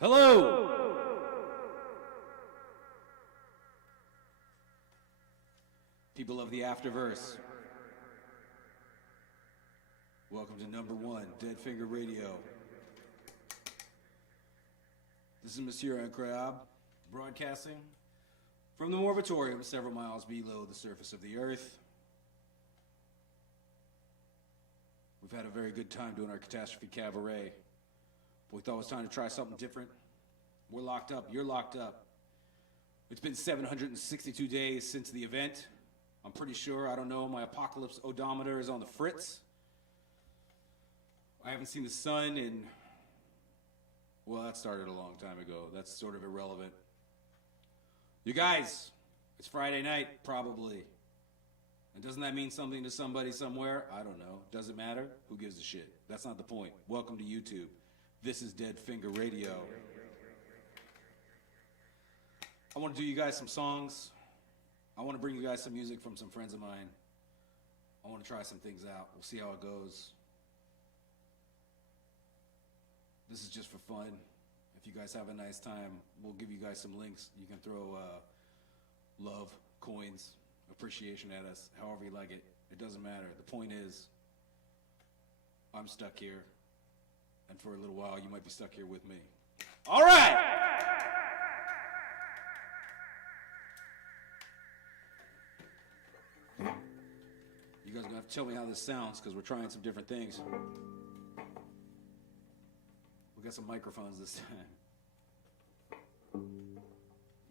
Hello! People of the Afterverse. Welcome to number one, Dead Finger Radio. This is Monsieur Incroyable, broadcasting from the Morbitorium several miles below the surface of the earth. We've had a very good time doing our Catastrophe Cabaret, but we thought it was time to try something different. We're locked up, you're locked up. It's been 762 days since the event. I'm pretty sure, I don't know, my apocalypse odometer is on the fritz. I haven't seen the sun in, well, that started a long time ago. That's sort of irrelevant. You guys, it's Friday night, probably. And doesn't that mean something to somebody somewhere? I don't know. Does it matter? Who gives a shit? That's not the point. Welcome to YouTube. This is Dead Finger Radio. I want to do you guys some songs. I want to bring you guys some music from some friends of mine. I want to try some things out. We'll see how it goes. This is just for fun. If you guys have a nice time, we'll give you guys some links. You can throw love, coins, appreciation at us, however you like it. It doesn't matter. The point is, I'm stuck here. And for a little while, you might be stuck here with me. All right! You guys are going to have to tell me how this sounds, because we're trying some different things. We got some microphones this time.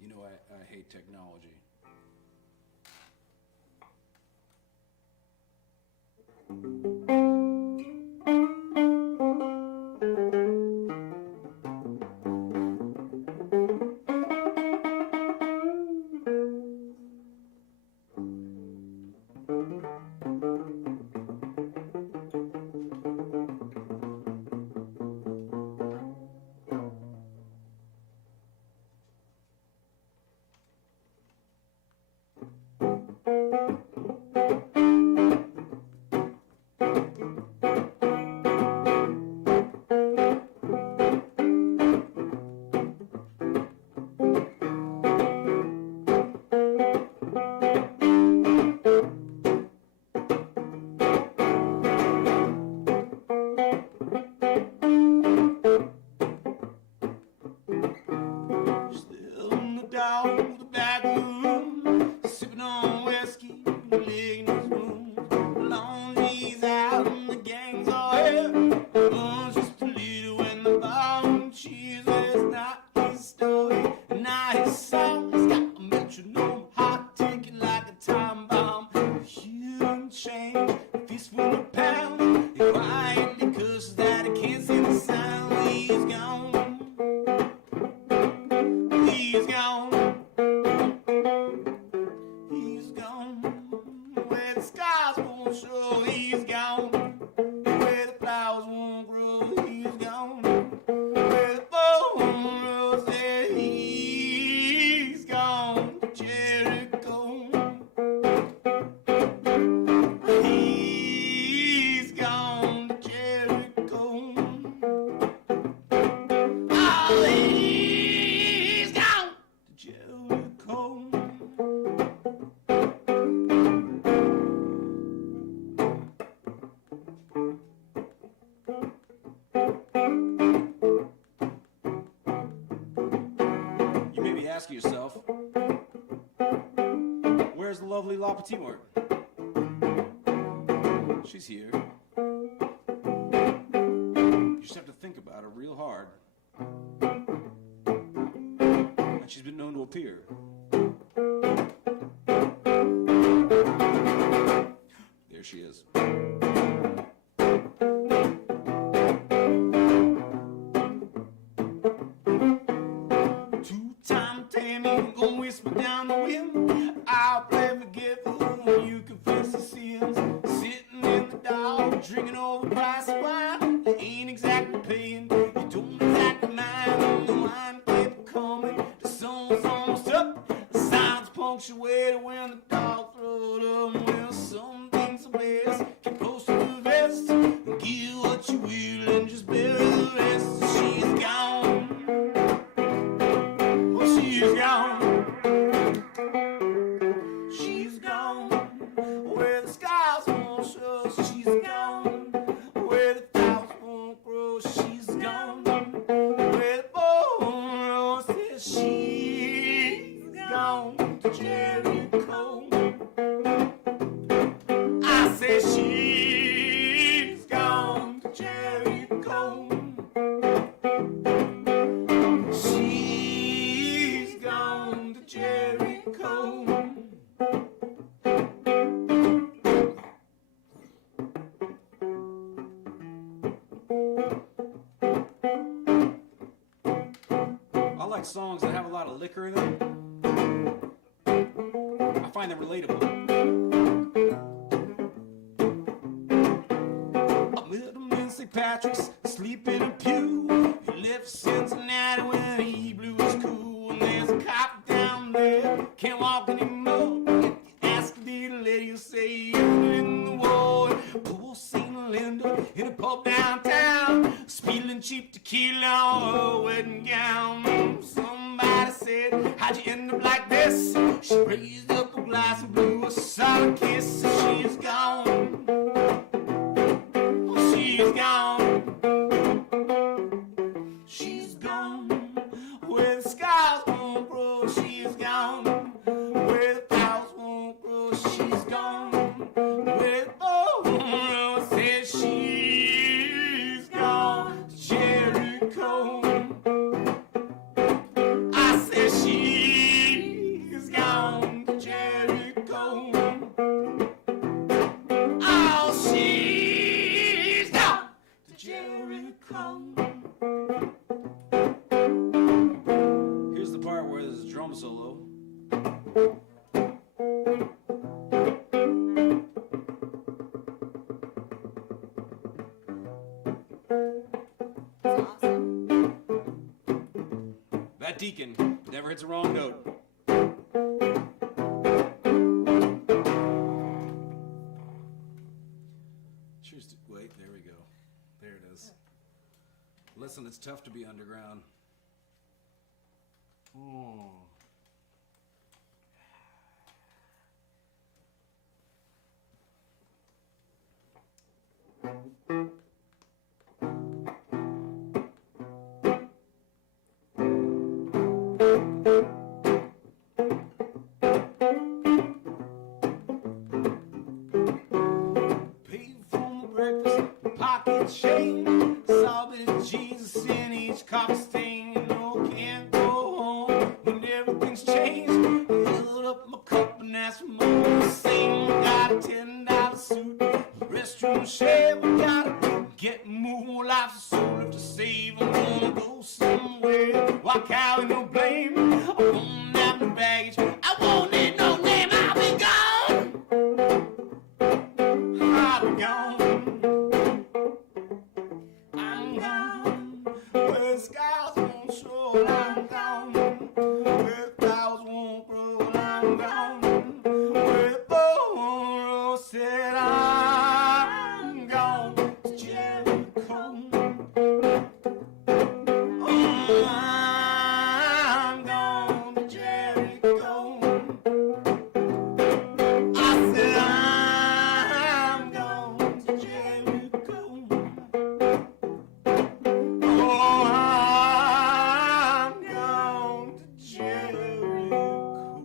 You know I hate technology. Timor. She's here. You just have to think about her real hard. And she's been known to appear. There she is. Two-time Tammy, gonna whisper down the wind. I'll play forgetful. You confess the sins, sitting in the dark, drinking overpriced wine. You ain't exactly paying, you don't exactly mind. The wine kept coming, the sun was almost up. The signs punctuated when the dog throwed up. Well, some things are best, get close to the vest. Give what you will and just bury the rest. She's gone. like songs that have a lot of liquor in them. I find them relatable. I met him in St. Patrick's, asleep in a pew. He left Cincinnati when he blew his cool. And there's a cop down there, can't walk anymore. You ask the lady, you say you're in the war. Poor St. Linda in a pub downtown, spilling cheap tequila on her wedding gown. Somebody said, how'd you end up like this? She raised up a glass and blew a solid kiss. And she's gone. Oh, she's gone. She's gone. Where the skies won't grow, she's gone. Where the flowers won't grow, she's gone. Where the oh, says she's gone to Jericho. I said she's gone to Jericho. Oh, she's gone to Jericho. Here's the part where there's a drum solo. That deacon never hits a wrong note. Cheers to, wait, there we go. There it is. Listen, it's tough to be underground. Oh. Paid for my breakfast, pocket change. Saw a bit of Jesus in each coffee stain. You know, can't go home when everything's changed. I filled up my cup and asked for more to sing. Got a $10 suit, restroom shave. I gotta get moving, life's a soul to save. I'm gonna go somewhere, walk out with no blame. I won't have no baggage, I won't need no name. I'll be gone. I'll be gone. I'm gone. Where the skies won't show, I'm gone. Where the flowers won't grow, I'm gone. Where the borrow said I'm gone to Jericho. Oh, I'm gone to Jericho. I said I'm gone to Jericho. Oh, I'm gone to Jericho.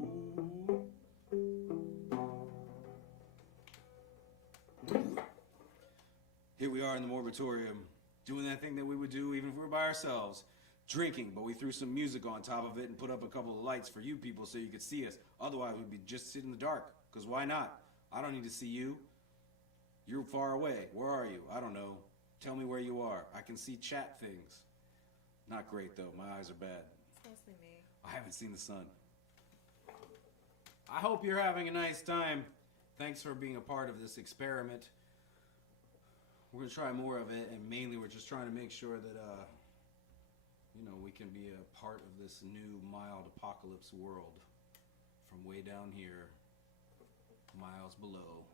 Here we are in the Morbitorium, doing that thing that we would do even if we were by ourselves, drinking, but we threw some music on top of it and put up a couple of lights for you people so you could see us. Otherwise, we'd be just sitting in the dark, because why not? I don't need to see you. You're far away. Where are you? I don't know. Tell me where you are. I can see chat things. Not great, though. My eyes are bad. It's mostly me. I haven't seen the sun. I hope you're having a nice time. Thanks for being a part of this experiment. We're going to try more of it, and mainly we're just trying to make sure that, we can be a part of this new mild apocalypse world from way down here, miles below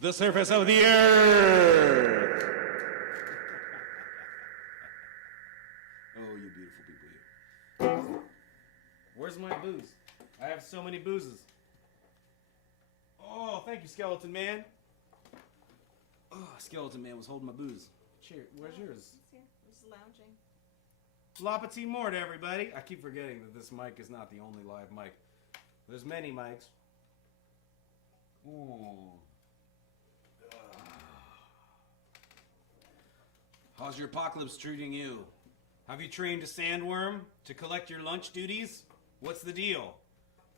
the surface of the earth. Oh, you beautiful people, you. Where's my booze? I have so many boozes. Oh, thank you, Skeleton Man. Oh, Skeleton Man was holding my booze. Cheers. Where's yours? It's here. We're just lounging. La Petite Mort, everybody. I keep forgetting that this mic is not the only live mic. There's many mics. Oh. How's your apocalypse treating you? Have you trained a sandworm to collect your lunch duties? What's the deal?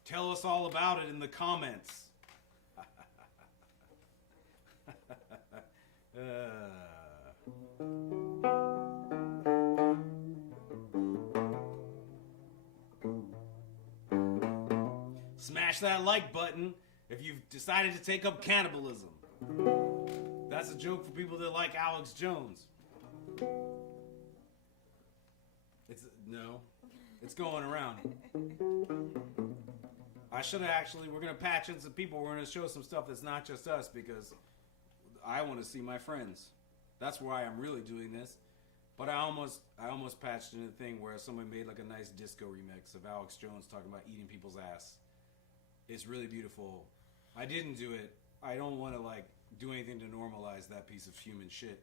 Tell us all about it in the comments. Smash that like button if you've decided to take up cannibalism. That's a joke for people that like Alex Jones. It's going around. I should have actually, we're going to patch in some people. We're going to show some stuff that's not just us because I want to see my friends. That's why I'm really doing this. But I almost patched in a thing where someone made like a nice disco remix of Alex Jones talking about eating people's ass. It's really beautiful. I didn't do it. I don't want to like do anything to normalize that piece of human shit.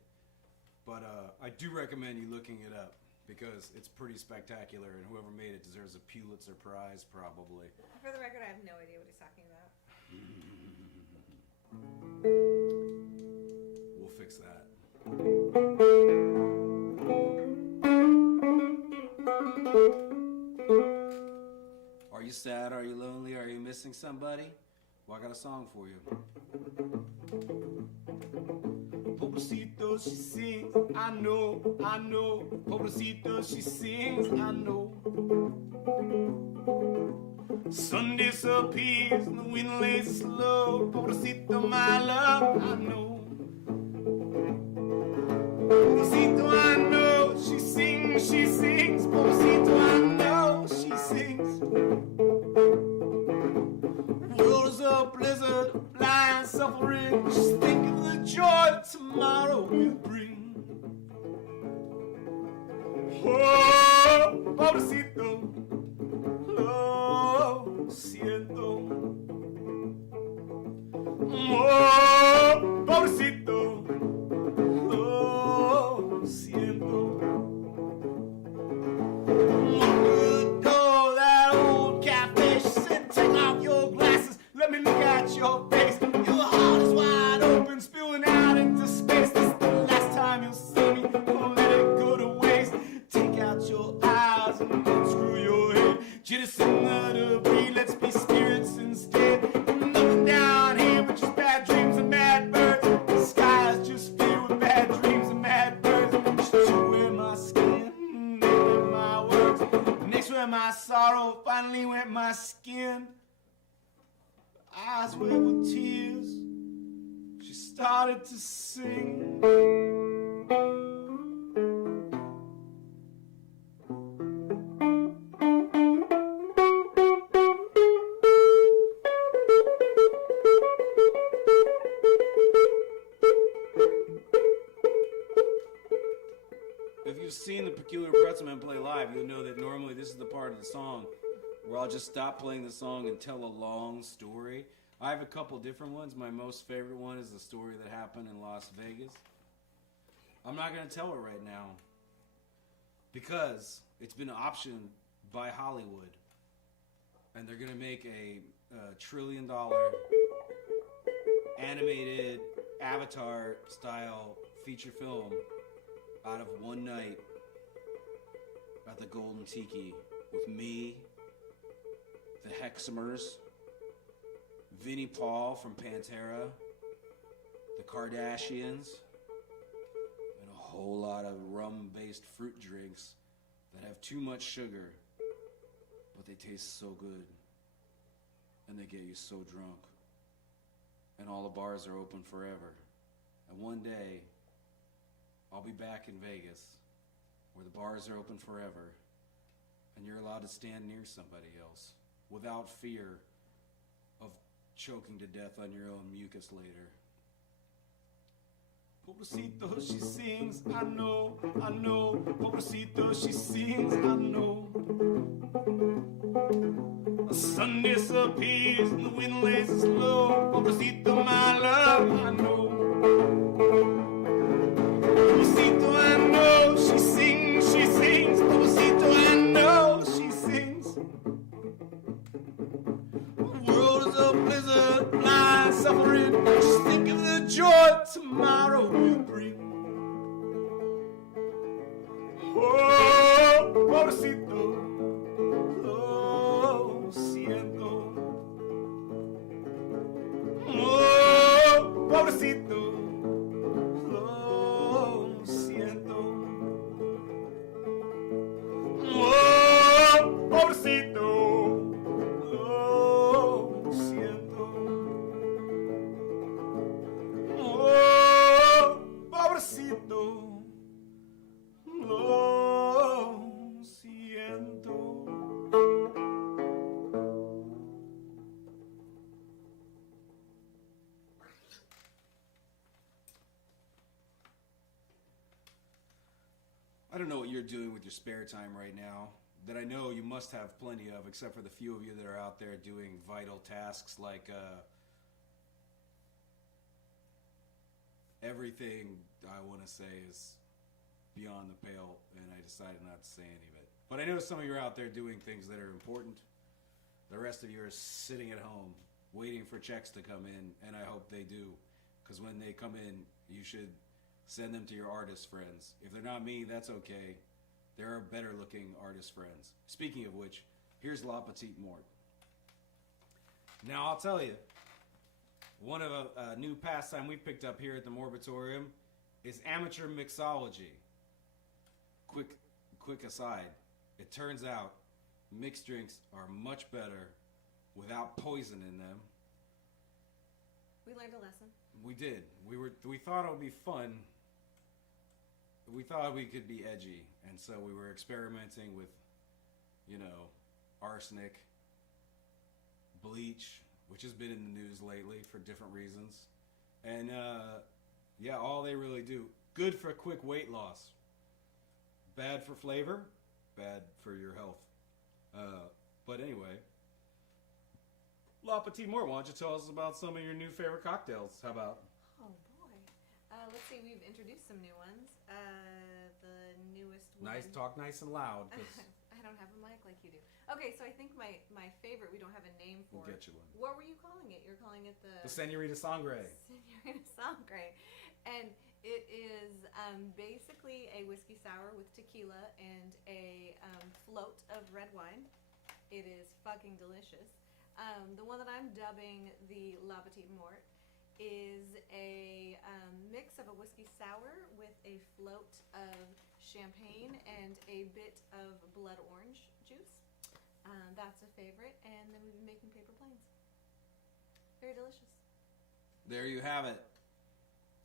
But I do recommend you looking it up because it's pretty spectacular, and whoever made it deserves a Pulitzer Prize probably. For the record, I have no idea what he's talking about. We'll fix that. Are you sad? Are you lonely? Are you missing somebody? Well, I got a song for you. Pobrecito, she sings, I know. Pobrecito, she sings, I know. Sun disappears and the wind lays slow. Pobrecito, my love, I know. Pobrecito, I know. She sings. Pobrecito, I know. She sings. World is a blizzard, blind suffering. Just think of the joy tomorrow will bring. Oh, pobrecito, lo siento. Oh, pobrecito, lo siento. That old cafe, she said, take off your glasses, let me look at your face. Your heart is wide open, spilling out into space. This is the last time you'll see me, don't let it go to waste. Take out your eyes and unscrew your head. Jettison the debris, let's be spirits instead. Nothing down here but just bad dreams and mad birds. The sky is just filled with bad dreams and mad birds. Just chew in my skin, in my words. Next where my sorrow finally went my skin. Eyes wet with tears, she started to sing. If you've seen the Peculiar Pretzelmen play live, you'll know that normally this is the part of the song where I'll just stop playing the song and tell a long story. I have a couple different ones. My most favorite one is the story that happened in Las Vegas. I'm not going to tell it right now because it's been optioned by Hollywood, and they're going to make a $1 trillion animated Avatar-style feature film out of one night at the Golden Tiki with me, the Hexamers, Vinnie Paul from Pantera, the Kardashians, and a whole lot of rum-based fruit drinks that have too much sugar, but they taste so good, and they get you so drunk. And all the bars are open forever. And one day, I'll be back in Vegas, where the bars are open forever, and you're allowed to stand near somebody else without fear of choking to death on your own mucus later. Pobrecito, she sings, I know. Pobrecito, she sings, I know. The sun disappears and the wind lays slow. Pobrecito, my love, I know. Pobrecito, I know. She sings. Pobrecito, I know. She sings. The world is a blizzard, blind suffering. Just think of the joy tomorrow will bring. Oh, pobrecito, lo siento. Oh, pobrecito, lo siento. Oh, pobrecito, lo I don't know what you're doing with your spare time right now that I know you must have plenty of, except for the few of you that are out there doing vital tasks like everything I want to say is beyond the pale, and I decided not to say any of it. But I know some of you are out there doing things that are important. The rest of you are sitting at home waiting for checks to come in, and I hope they do, because when they come in, you should send them to your artist friends. If they're not me, that's okay. There are better looking artist friends. Speaking of which, here's La Petite Mort. Now I'll tell you, one of a new pastime we picked up here at the Morbitorium is amateur mixology. Quick aside, it turns out mixed drinks are much better without poison in them. We learned a lesson. We did. We thought it would be fun. We thought we could be edgy, and so we were experimenting with, arsenic, bleach, which has been in the news lately for different reasons. And all they really do. Good for quick weight loss. Bad for flavor, bad for your health. But anyway, La Petite Mort, why don't you tell us about some of your new favorite cocktails? How about? Oh boy. Let's see, we've introduced some new ones. The newest one. Talk nice and loud. I don't have a mic like you do. Okay, so I think my favorite, we don't have a name for. We'll get you one. What were you calling it? You're calling it the Senorita Sangre. Senorita Sangre. And it is basically a whiskey sour with tequila and a float of red wine. It is fucking delicious. The one that I'm dubbing the La Petite Mort is a mix of a whiskey sour with a float of champagne and a bit of blood orange juice. That's a favorite. And then we've been making paper planes. Very delicious. There you have it.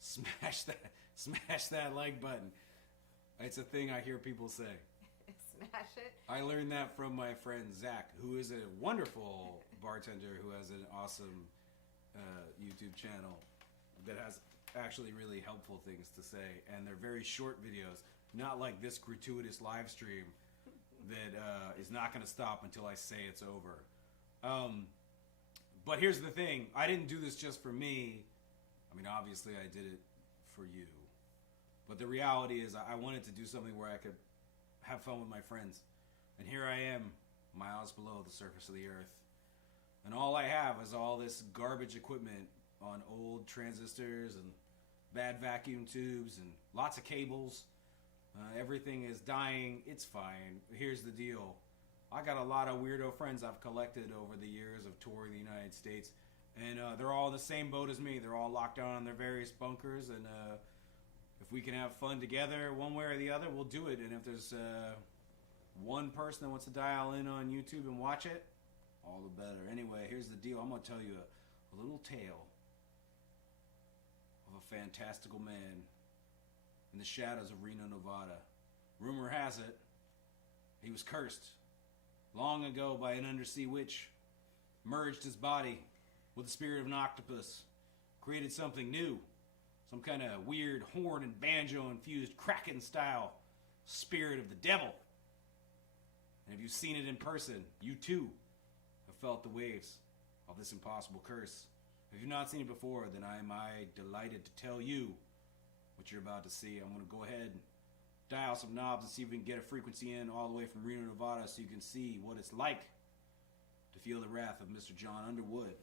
Smash that like button. It's a thing I hear people say. Smash it. I learned that from my friend Zach, who is a wonderful bartender who has an awesome YouTube channel that has actually really helpful things to say, and they're very short videos, not like this gratuitous live stream that is not going to stop until I say it's over. But here's the thing, I didn't do this just for me. I mean, obviously I did it for you, but the reality is I wanted to do something where I could have fun with my friends, and here I am, miles below the surface of the earth, and all I have is all this garbage equipment on old transistors and bad vacuum tubes and lots of cables. Everything is dying. It's fine. Here's the deal. I got a lot of weirdo friends I've collected over the years of touring the United States, and they're all in the same boat as me. They're all locked down in their various bunkers, and if we can have fun together one way or the other, we'll do it. And if there's one person that wants to dial in on YouTube and watch it, all the better. Anyway, here's the deal. I'm going to tell you a little tale of a fantastical man in the shadows of Reno, Nevada. Rumor has it, he was cursed long ago by an undersea witch, merged his body with the spirit of an octopus, created something new, some kind of weird horn and banjo infused Kraken style spirit of the devil. And if you've seen it in person, you too have felt the waves of this impossible curse. If you've not seen it before, then I am delighted to tell you what you're about to see. I'm going to go ahead and dial some knobs and see if we can get a frequency in all the way from Reno, Nevada, so you can see what it's like to feel the wrath of Mr. John Underwood.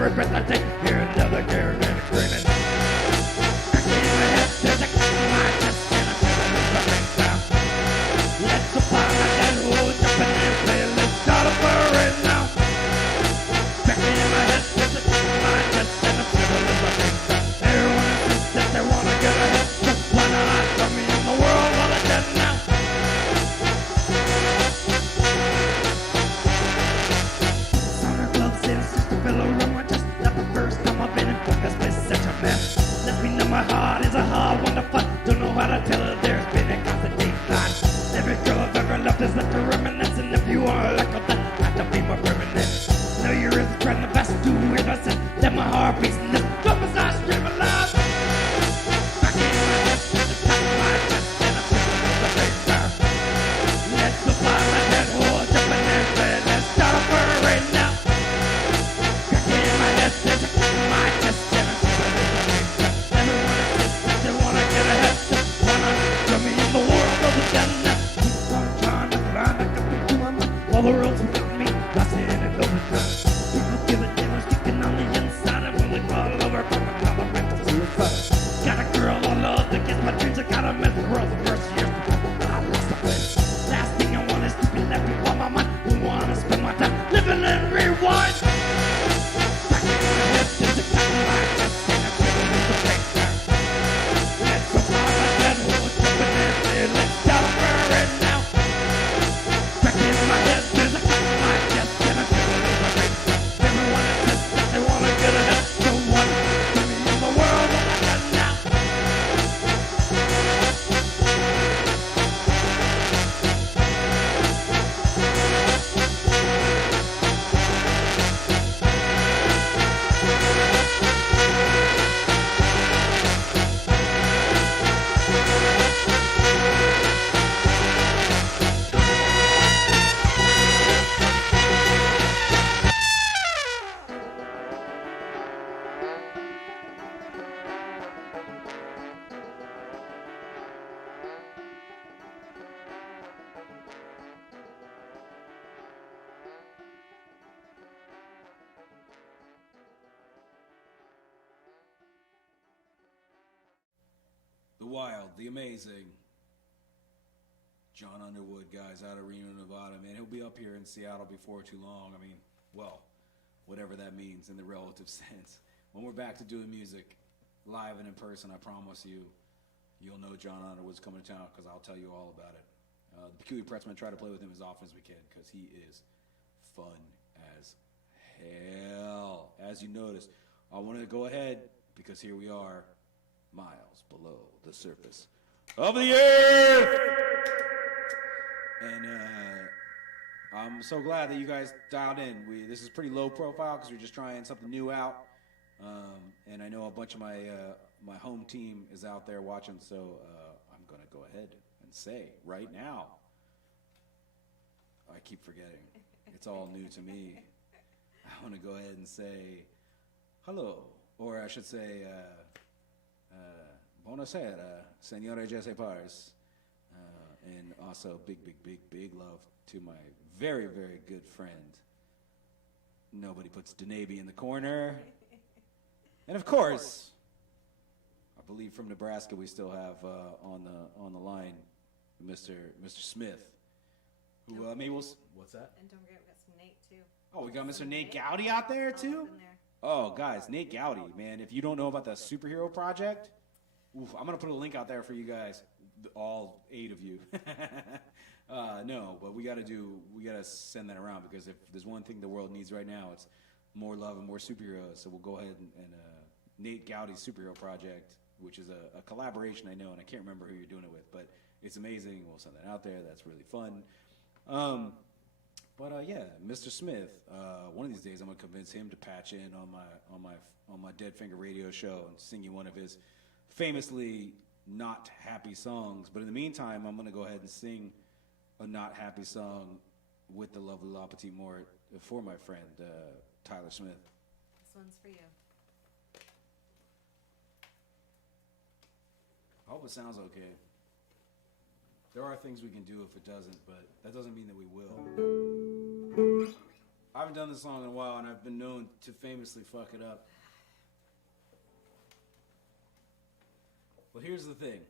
every breath I take. Hear another caravan screaming. Back in my head, there's a kick in my chest, and I feel it as I think down. Let's supply my dead hole, jumping and play. Let's start a parade now. Back in my head, there's a kick in my chest, and I feel it as I think down. Everyone insists that they wanna get ahead, so why not join me in the world while I can now? Summer gloves and just a pillow on my chest. Not the first time I've been in focus with such a mess. Let me know my heart is a hard one to fight. Don't know how to tell her there's been a constant decline. Every girl I've ever loved has left a reminiscence, and if you are like that, I have to be more permanent. Know you're trying my best to hear my sense. Let my heart beat in this drum as I scream aloud. Back in my head, at the top of my chest, and I feel it as a big fire. Let's go find my dead hole, jumping and play. Let's start a parade now. Back in my head, there's a kick in my chest, and I feel it as a big fire. Everyone insists that they wanna get ahead, so why not join me in the world of the dead now? Keep on trying to climb back up into my mind, while the world's without me, lost in an overdrive. People give it damage, kicking on the inside, and will they fall over from a tolerance of suicide? Got a girl I love that gets my dreams, I gotta miss the world the first years before I lost the place. Last thing I want is to be left before my mind, who wanna spend my time living in rewind. Back in my head, there's a cut in my chest, and I feel it as a big fire. Let's go find my dead hole, jumping and play. Let's start a parade now. Back in my head, there's a cut in my chest, and I feel it as a big fire. Everyone insists that they wanna get ahead, so what? Put me in the world that I got now. The wild, the amazing John Underwood, guys, out of Reno, Nevada. Man, he'll be up here in Seattle before too long. I mean, well, whatever that means in the relative sense. When we're back to doing music live and in person, I promise you, you'll know John Underwood's coming to town because I'll tell you all about it. The Peculiar Pretzelmen try to play with him as often as we can because he is fun as hell. As you noticed, I want to go ahead because here we are, miles below the surface of the earth. And I'm so glad that you guys dialed in. This is pretty low profile because we're just trying something new out. And I know a bunch of my home team is out there watching, so I'm going to go ahead and say right now, I keep forgetting. It's all new to me. I want to go ahead and say hello, or I should say buonasera, signore Jesse Pars. And also big love to my very, very good friend. Nobody puts Denaby in the corner. And of course, I believe from Nebraska we still have on the line Mr. Smith. Who maybe we'll what's that? And don't forget, we got some Nate too. Oh, we got Mr. Nate Gowdy out there too? Oh, guys, Nate Gowdy, man. If you don't know about the superhero project, I'm going to put a link out there for you guys, all 8 of you. No, but we got to send that around because if there's one thing the world needs right now, it's more love and more superheroes. So we'll go ahead and Nate Gowdy's superhero project, which is a collaboration I know, and I can't remember who you're doing it with, but it's amazing. We'll send that out there. That's really fun. But yeah, Mr. Smith. One of these days, I'm gonna convince him to patch in on my Dead Finger radio show and sing you one of his famously not happy songs. But in the meantime, I'm gonna go ahead and sing a not happy song with the lovely La Petite Mort for my friend Tyler Smith. This one's for you. I hope it sounds okay. There are things we can do if it doesn't, but that doesn't mean that we will. I haven't done this song in a while, and I've been known to famously fuck it up. Well, here's the thing.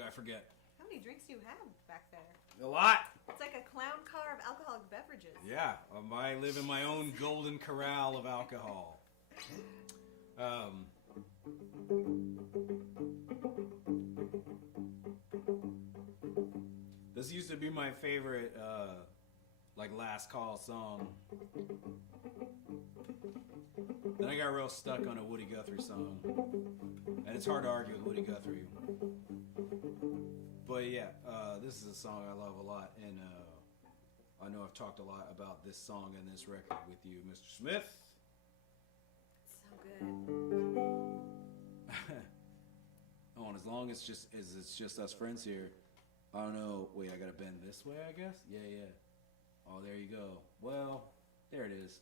I forget. How many drinks do you have back there? A lot. It's like a clown car of alcoholic beverages. Yeah, I live in my own golden corral of alcohol. This used to be my favorite, last call song. Then I got real stuck on a Woody Guthrie song, and it's hard to argue with Woody Guthrie. But yeah, this is a song I love a lot, and I know I've talked a lot about this song and this record with you, Mr. Smith. So good. Oh, and as long as it's just us friends here, I don't know. Wait, I gotta bend this way, I guess? Yeah. Oh, there you go. Well, there it is.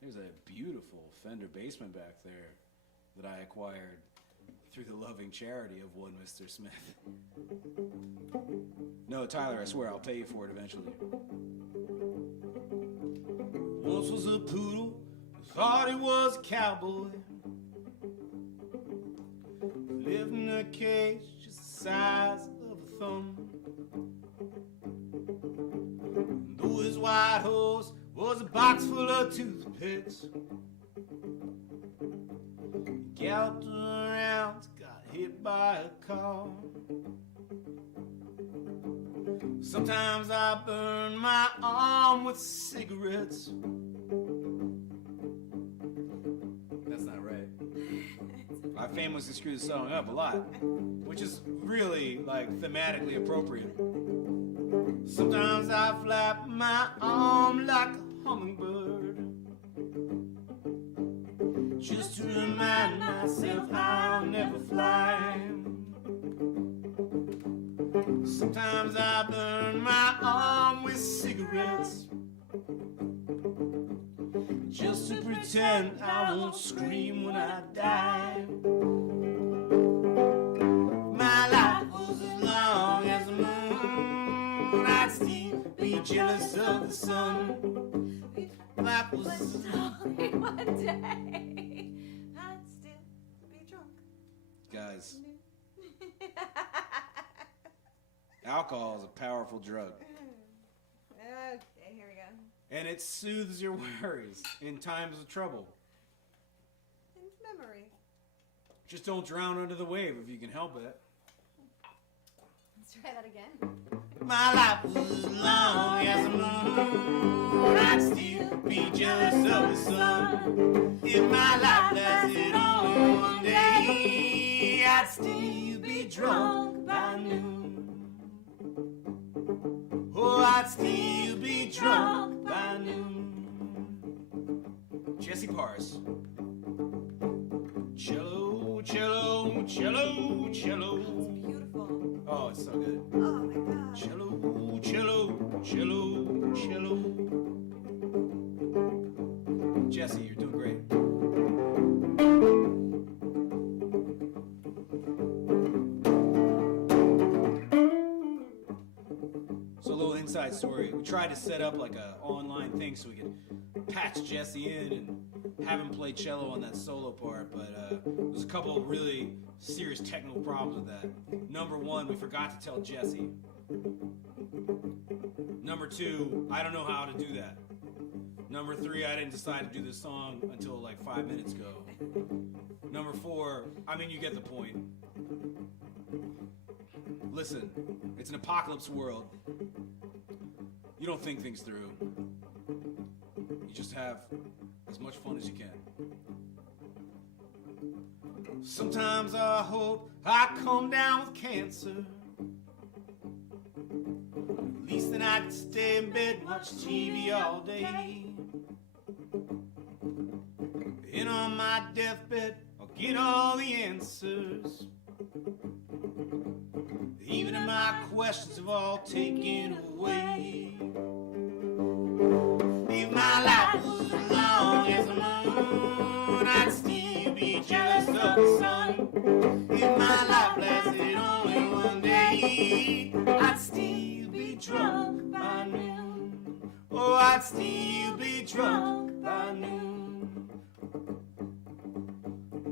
There's a beautiful Fender Bassman back there that I acquired through the loving charity of one Mr. Smith. No, Tyler, I swear I'll pay you for it eventually. Once was a poodle who thought he was a cowboy. Lived in a cage just the size of a thumb. And though his white horse was a box full of toothpicks, he galloped around, got hit by a car. Sometimes I burn my arm with cigarettes. That's not right. I famously screw the song up a lot, which is really thematically appropriate. Sometimes I flap my arm like a hummingbird, just to remind myself I'll never fly. Sometimes I burn my arm with cigarettes, just to pretend I won't scream when I die. My life was as long as the moon, I'd still be jealous of the sun. Life was only one day, I'd still be drunk. Guys, alcohol is a powerful drug. Okay, here we go. And it soothes your worries in times of trouble. In memory. Just don't drown under the wave if you can help it. Let's try that again. My life was as long as the moon, I'd still be jealous of the sun. If my life lasted only one day, I'd still be drunk by noon. Oh, I'd still be drunk by noon. Jesse Pars. Cello, cello, cello, cello. It's beautiful. Oh, it's so good. Oh my god. Cello, cello, cello, cello. Jesse, you're doing great. So a little inside story. We tried to set up like a online thing so we could patch Jesse in and have him play cello on that solo part, but there's a couple of really serious technical problems with that. Number one, we forgot to tell Jesse. Number two, I don't know how to do that. Number three, I didn't decide to do this song until 5 minutes ago. Number four, you get the point. Listen, it's an apocalypse world. You don't think things through. You just have as much fun as you can. Sometimes I hope I come down with cancer. At least then I can stay in bed and watch TV all day. And on my deathbed, I'll get all the answers. Even if my questions have all taken away. If my life was as long as the moon, I'd still be jealous of the sun. If my life lasted only one day, I'd still be drunk I'd still be drunk by noon.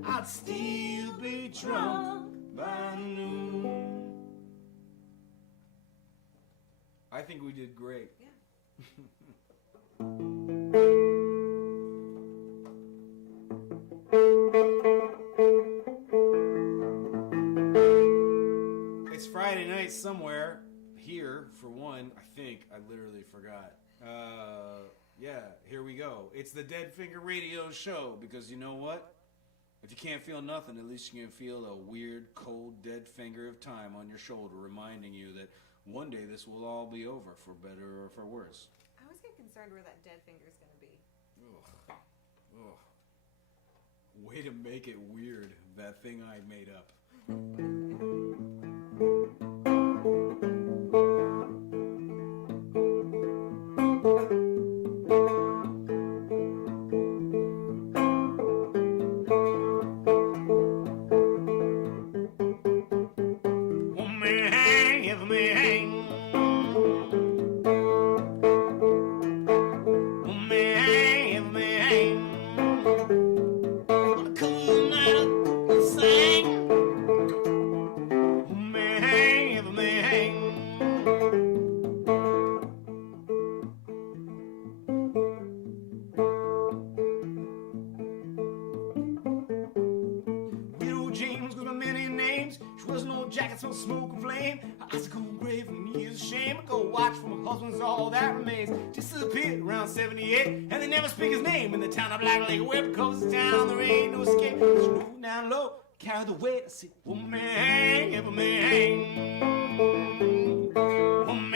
I'd still be drunk by noon. I think we did great. Yeah. It's Friday night somewhere. Here, for one, I think. I literally forgot. Yeah, here we go. It's the Dead Finger Radio Show, because you know what? If you can't feel nothing, at least you can feel a weird, cold, dead finger of time on your shoulder, reminding you that one day this will all be over, for better or for worse. I always get concerned where that dead finger's going to be. Ugh. Ugh. Way to make it weird, that thing I made up. Smoke and flame, icicle grave from years of shame. I go watch for my husband's all that remains. Disappeared around 78, and they never speak his name in the town of Black Lake. Where because it's down, there ain't no escape. Slow down low, carry the weight. I say, woman, ever man, woman,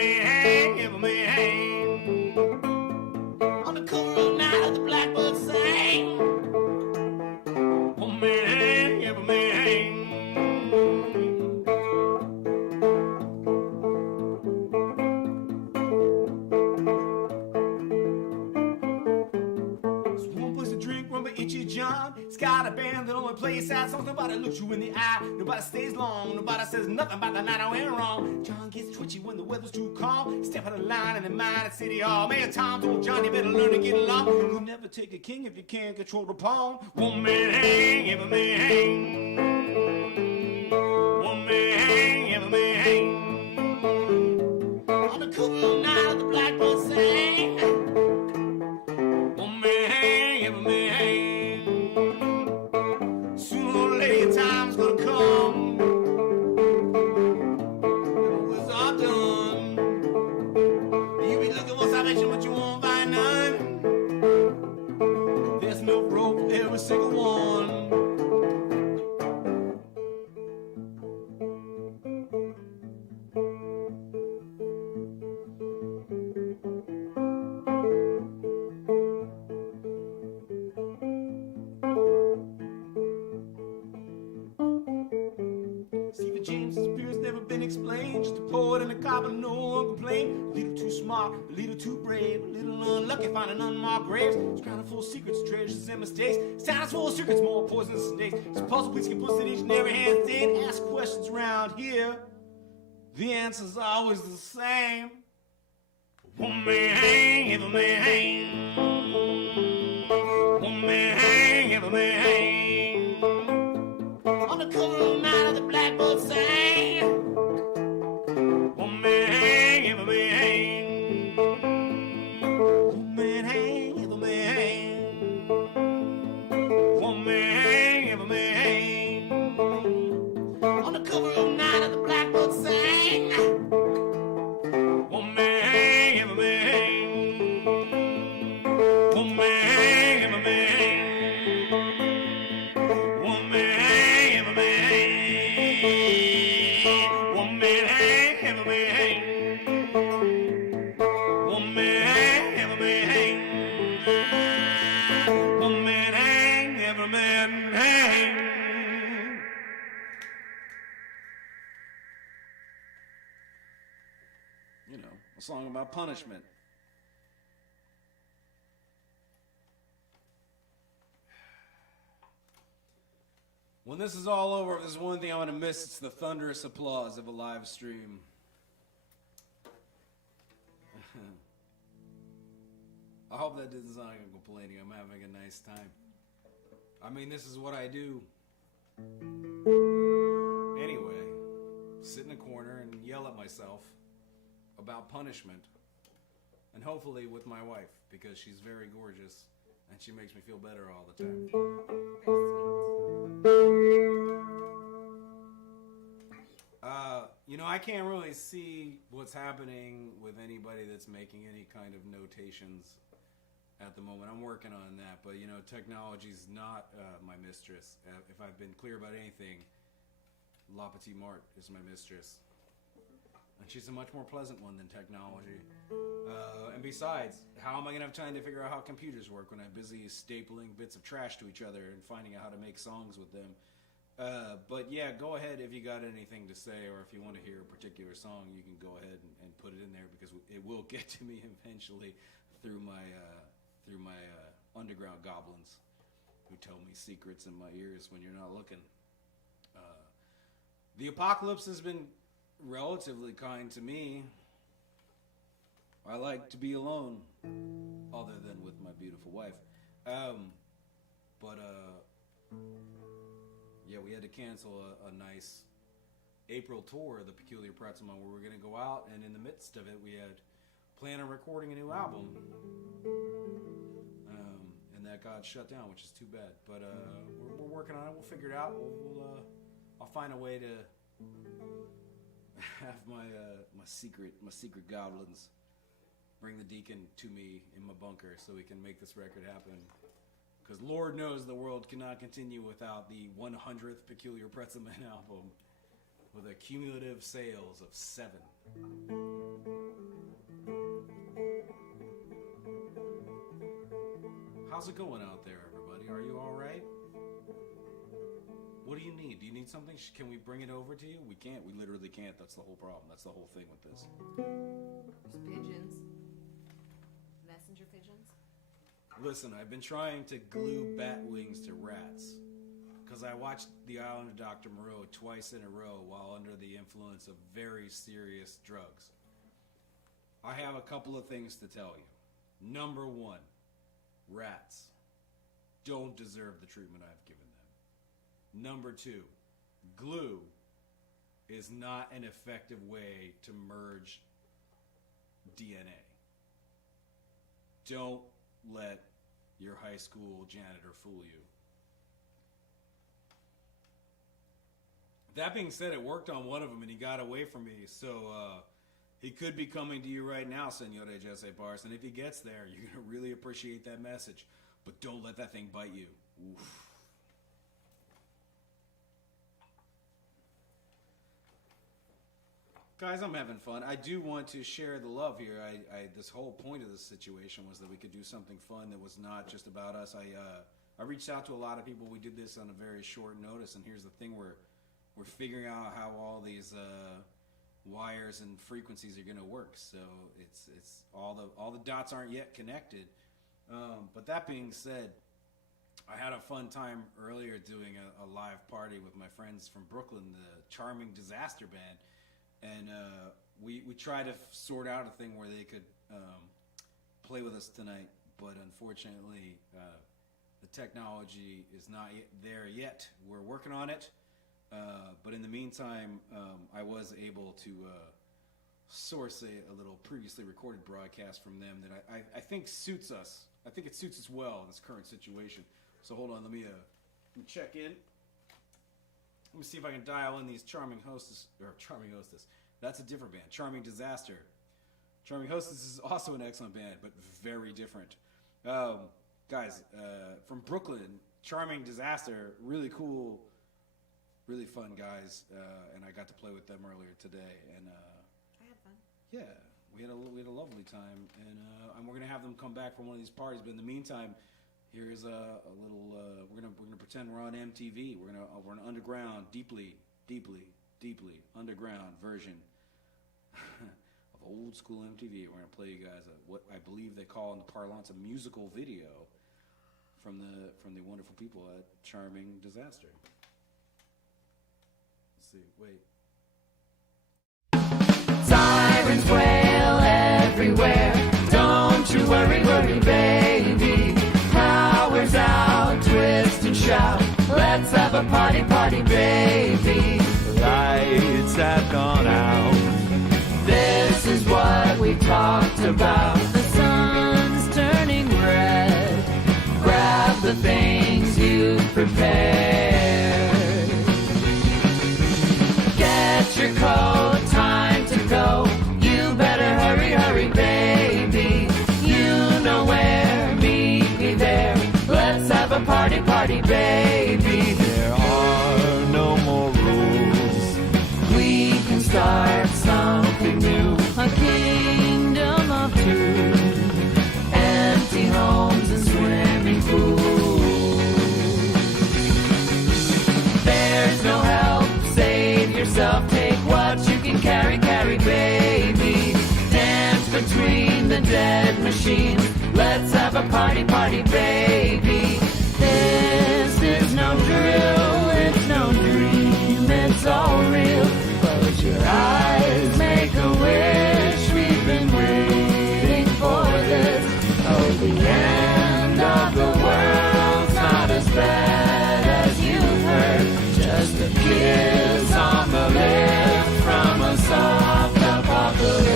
ever man. On the cool night of the blackbird sang, woman, ever man. It's got a band that only plays sad songs. Nobody looks you in the eye. Nobody stays long. Nobody says nothing about the night I went wrong. John gets twitchy when the weather's too calm. Step out of line in the mine at City Hall. Man, Tom told John, you better learn to get along. You'll never take a king if you can't control the pawn. One man hang, every man hang. One man hang, every man hang. On the cool night of the blackbird sang. One man hang, every man hang. Time's gonna come. When it's all done, you be looking for salvation, but you won't find none. There's no rope for every single one. Explain, just a poet and a cop and no one complain. A little too smart, a little too brave, a little unlucky, finding unmarked graves. Surrounded full of secrets, treasures and mistakes. Silence full of secrets, more poisonous than snakes. It's a puzzle piece can put in each and every hand thing. Ask questions around here, the answer's always the same. One man hang, every man hang. One man hang, every man hang. On the cold night of the blackbird sang. One man hang, every man hang. One man hang, every man hang. One man hang, every man hang. On the cover of night of the blackbird sang. One man hang, every man hang. One man hang, every man hang. One man hang, every man hang. One man hang, every man hang. One man hang, every man hang. One man hang, every man hang. You know, a song about punishment. When this is all over, if there's one thing I'm going to miss, it's the thunderous applause of a live stream. I hope that doesn't sound like I'm complaining. I'm having a nice time. I mean, this is what I do. Anyway, sit in a corner and yell at myself about punishment. And hopefully with my wife, because she's very gorgeous and she makes me feel better all the time. You know, I can't really see what's happening with anybody that's making any kind of notations at the moment. I'm working on that, but you know, technology's not my mistress. If I've been clear about anything, La Petite Mart is my mistress. And she's a much more pleasant one than technology. And besides, how am I going to have time to figure out how computers work when I'm busy stapling bits of trash to each other and finding out how to make songs with them? But yeah, go ahead if you got anything to say, or if you want to hear a particular song, you can go ahead and put it in there, because it will get to me eventually through my underground goblins who tell me secrets in my ears when you're not looking. The apocalypse has been relatively kind to me. I like to be alone, other than with my beautiful wife. Yeah, we had to cancel a nice April tour of the Peculiar Pretzelmen, where we're going to go out, and in the midst of it, we had planned on recording a new album. And that got shut down, which is too bad. But we're working on it. We'll figure it out. I'll find a way to have my secret goblins bring the deacon to me in my bunker so we can make this record happen. Because Lord knows the world cannot continue without the 100th Peculiar Pretzelmen album with a cumulative sales of 7. How's it going out there, everybody? Are you all right? What do you need? Do you need something? Can we bring it over to you? We can't. We literally can't. That's the whole problem. That's the whole thing with this. There's pigeons. Messenger pigeons. Listen, I've been trying to glue bat wings to rats because I watched The Island of Dr. Moreau twice in a row while under the influence of very serious drugs. I have a couple of things to tell you. Number one, rats don't deserve the treatment I've given them. Number two, glue is not an effective way to merge DNA. Don't let your high school janitor fool you. That being said, it worked on one of them and he got away from me, so he could be coming to you right now, Senor Jesse Bars, and if he gets there, you're going to really appreciate that message. But don't let that thing bite you. Oof. Guys, I'm having fun. I do want to share the love here. This whole point of this situation was that we could do something fun that was not just about us. I reached out to a lot of people. We did this on a very short notice, and here's the thing: we're figuring out how all these wires and frequencies are going to work. So it's all the dots aren't yet connected. But that being said, I had a fun time earlier doing a live party with my friends from Brooklyn, the Charming Disaster Band. And we tried to sort out a thing where they could play with us tonight, but unfortunately the technology is not there yet. We're working on it, but in the meantime, I was able to source a little previously recorded broadcast from them that I think suits us. I think it suits us well in this current situation. So hold on, let me check in. Let me see if I can dial in these Charming Hostess. That's a different band. Charming Disaster. Charming Hostess is also an excellent band, but very different. Guys, from Brooklyn, Charming Disaster, really cool, really fun guys, and I got to play with them earlier today. And I had fun. Yeah, we had a lovely time, and we're gonna have them come back from one of these parties. But in the meantime, here's a little. We're gonna pretend we're on MTV. We're an underground, deeply underground version of old school MTV. We're gonna play you guys what I believe they call in the parlance a musical video from the wonderful people at Charming Disaster. Let's see. Wait. Sirens wail everywhere. Don't you worry, babe. party, party, baby. The lights have gone out. This is what we talked about. The sun's turning red. Grab the things you've prepared. Get your coat, time to go. You better hurry, hurry, baby. You know where, meet me there. Let's have a party, party, baby. There are no more rules. We can start something new. A kingdom of two. Empty homes and swimming pools. There's no help, save yourself. Take what you can carry, carry, baby. Dance between the dead machines. Let's have a party, party, baby. This is no drill, it's no dream, it's all real. Close your eyes, make a wish, we've been waiting for this. Oh, the end of the world's not as bad as you've heard. Just a kiss on the lips from a soft apocalypse.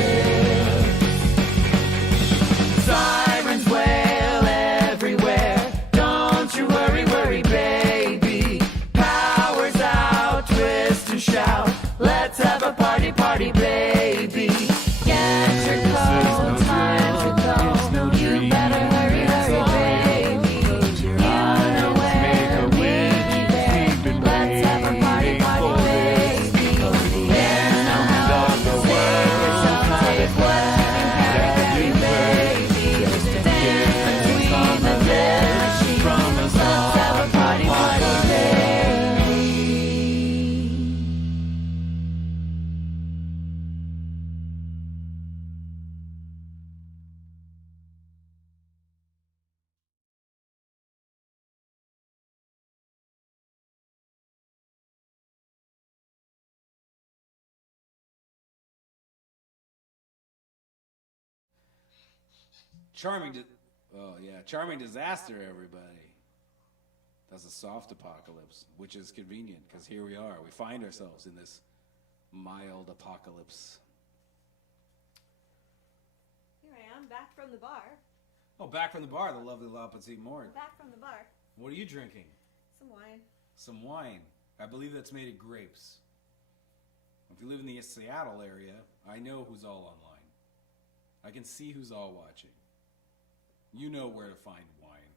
Sirens wail everywhere. Don't you worry, worry, baby. Powers out, twist and shout. Let's have a party, party, baby. Get your coat, time to go. You better hurry, hurry, baby. You know where, meet me there. Let's have a party, party, baby. There's no help, save yourself, take what you can carry, baby. Dance between the dead machines. Let's have a party, party, baby. Charming disaster, everybody. That's a soft apocalypse, which is convenient because here we are. We find ourselves in this mild apocalypse. Here I am, back from the bar. Oh, back from the bar, the lovely La Petite Mort. Back from the bar. What are you drinking? Some wine. Some wine. I believe that's made of grapes. If you live in the Seattle area, I know who's all online. I can see who's all watching. You know where to find wine.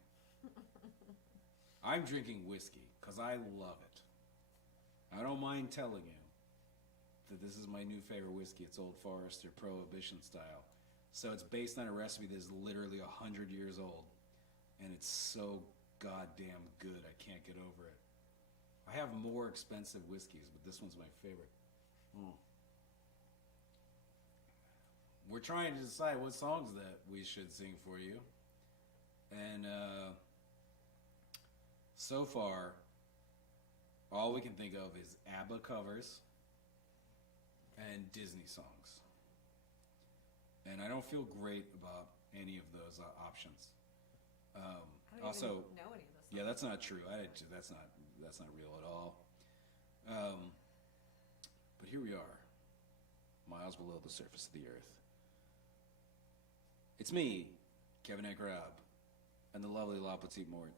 I'm drinking whiskey because I love it. I don't mind telling you that this is my new favorite whiskey. It's Old Forester Prohibition style. So it's based on a recipe that is literally 100 years old. And it's so goddamn good, I can't get over it. I have more expensive whiskeys, but this one's my favorite. We're trying to decide what songs that we should sing for you. And so far, all we can think of is ABBA covers and Disney songs. And I don't feel great about any of those options. I don't Also, even know any of those songs. yeah, that's not true. That's not real at all. But here we are, miles below the surface of the earth. It's me, Kevin Incroyable, and the lovely La Petite Mort.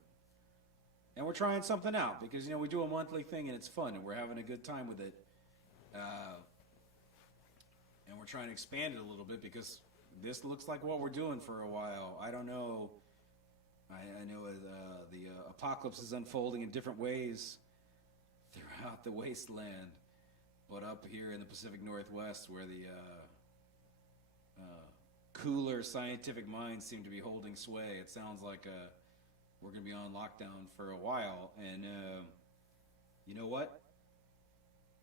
And we're trying something out because, we do a monthly thing and it's fun and we're having a good time with it. And we're trying to expand it a little bit because this looks like what we're doing for a while. I don't know. I know the apocalypse is unfolding in different ways throughout the wasteland. But up here in the Pacific Northwest where the cooler scientific minds seem to be holding sway, it sounds like we're going to be on lockdown for a while. And you know what?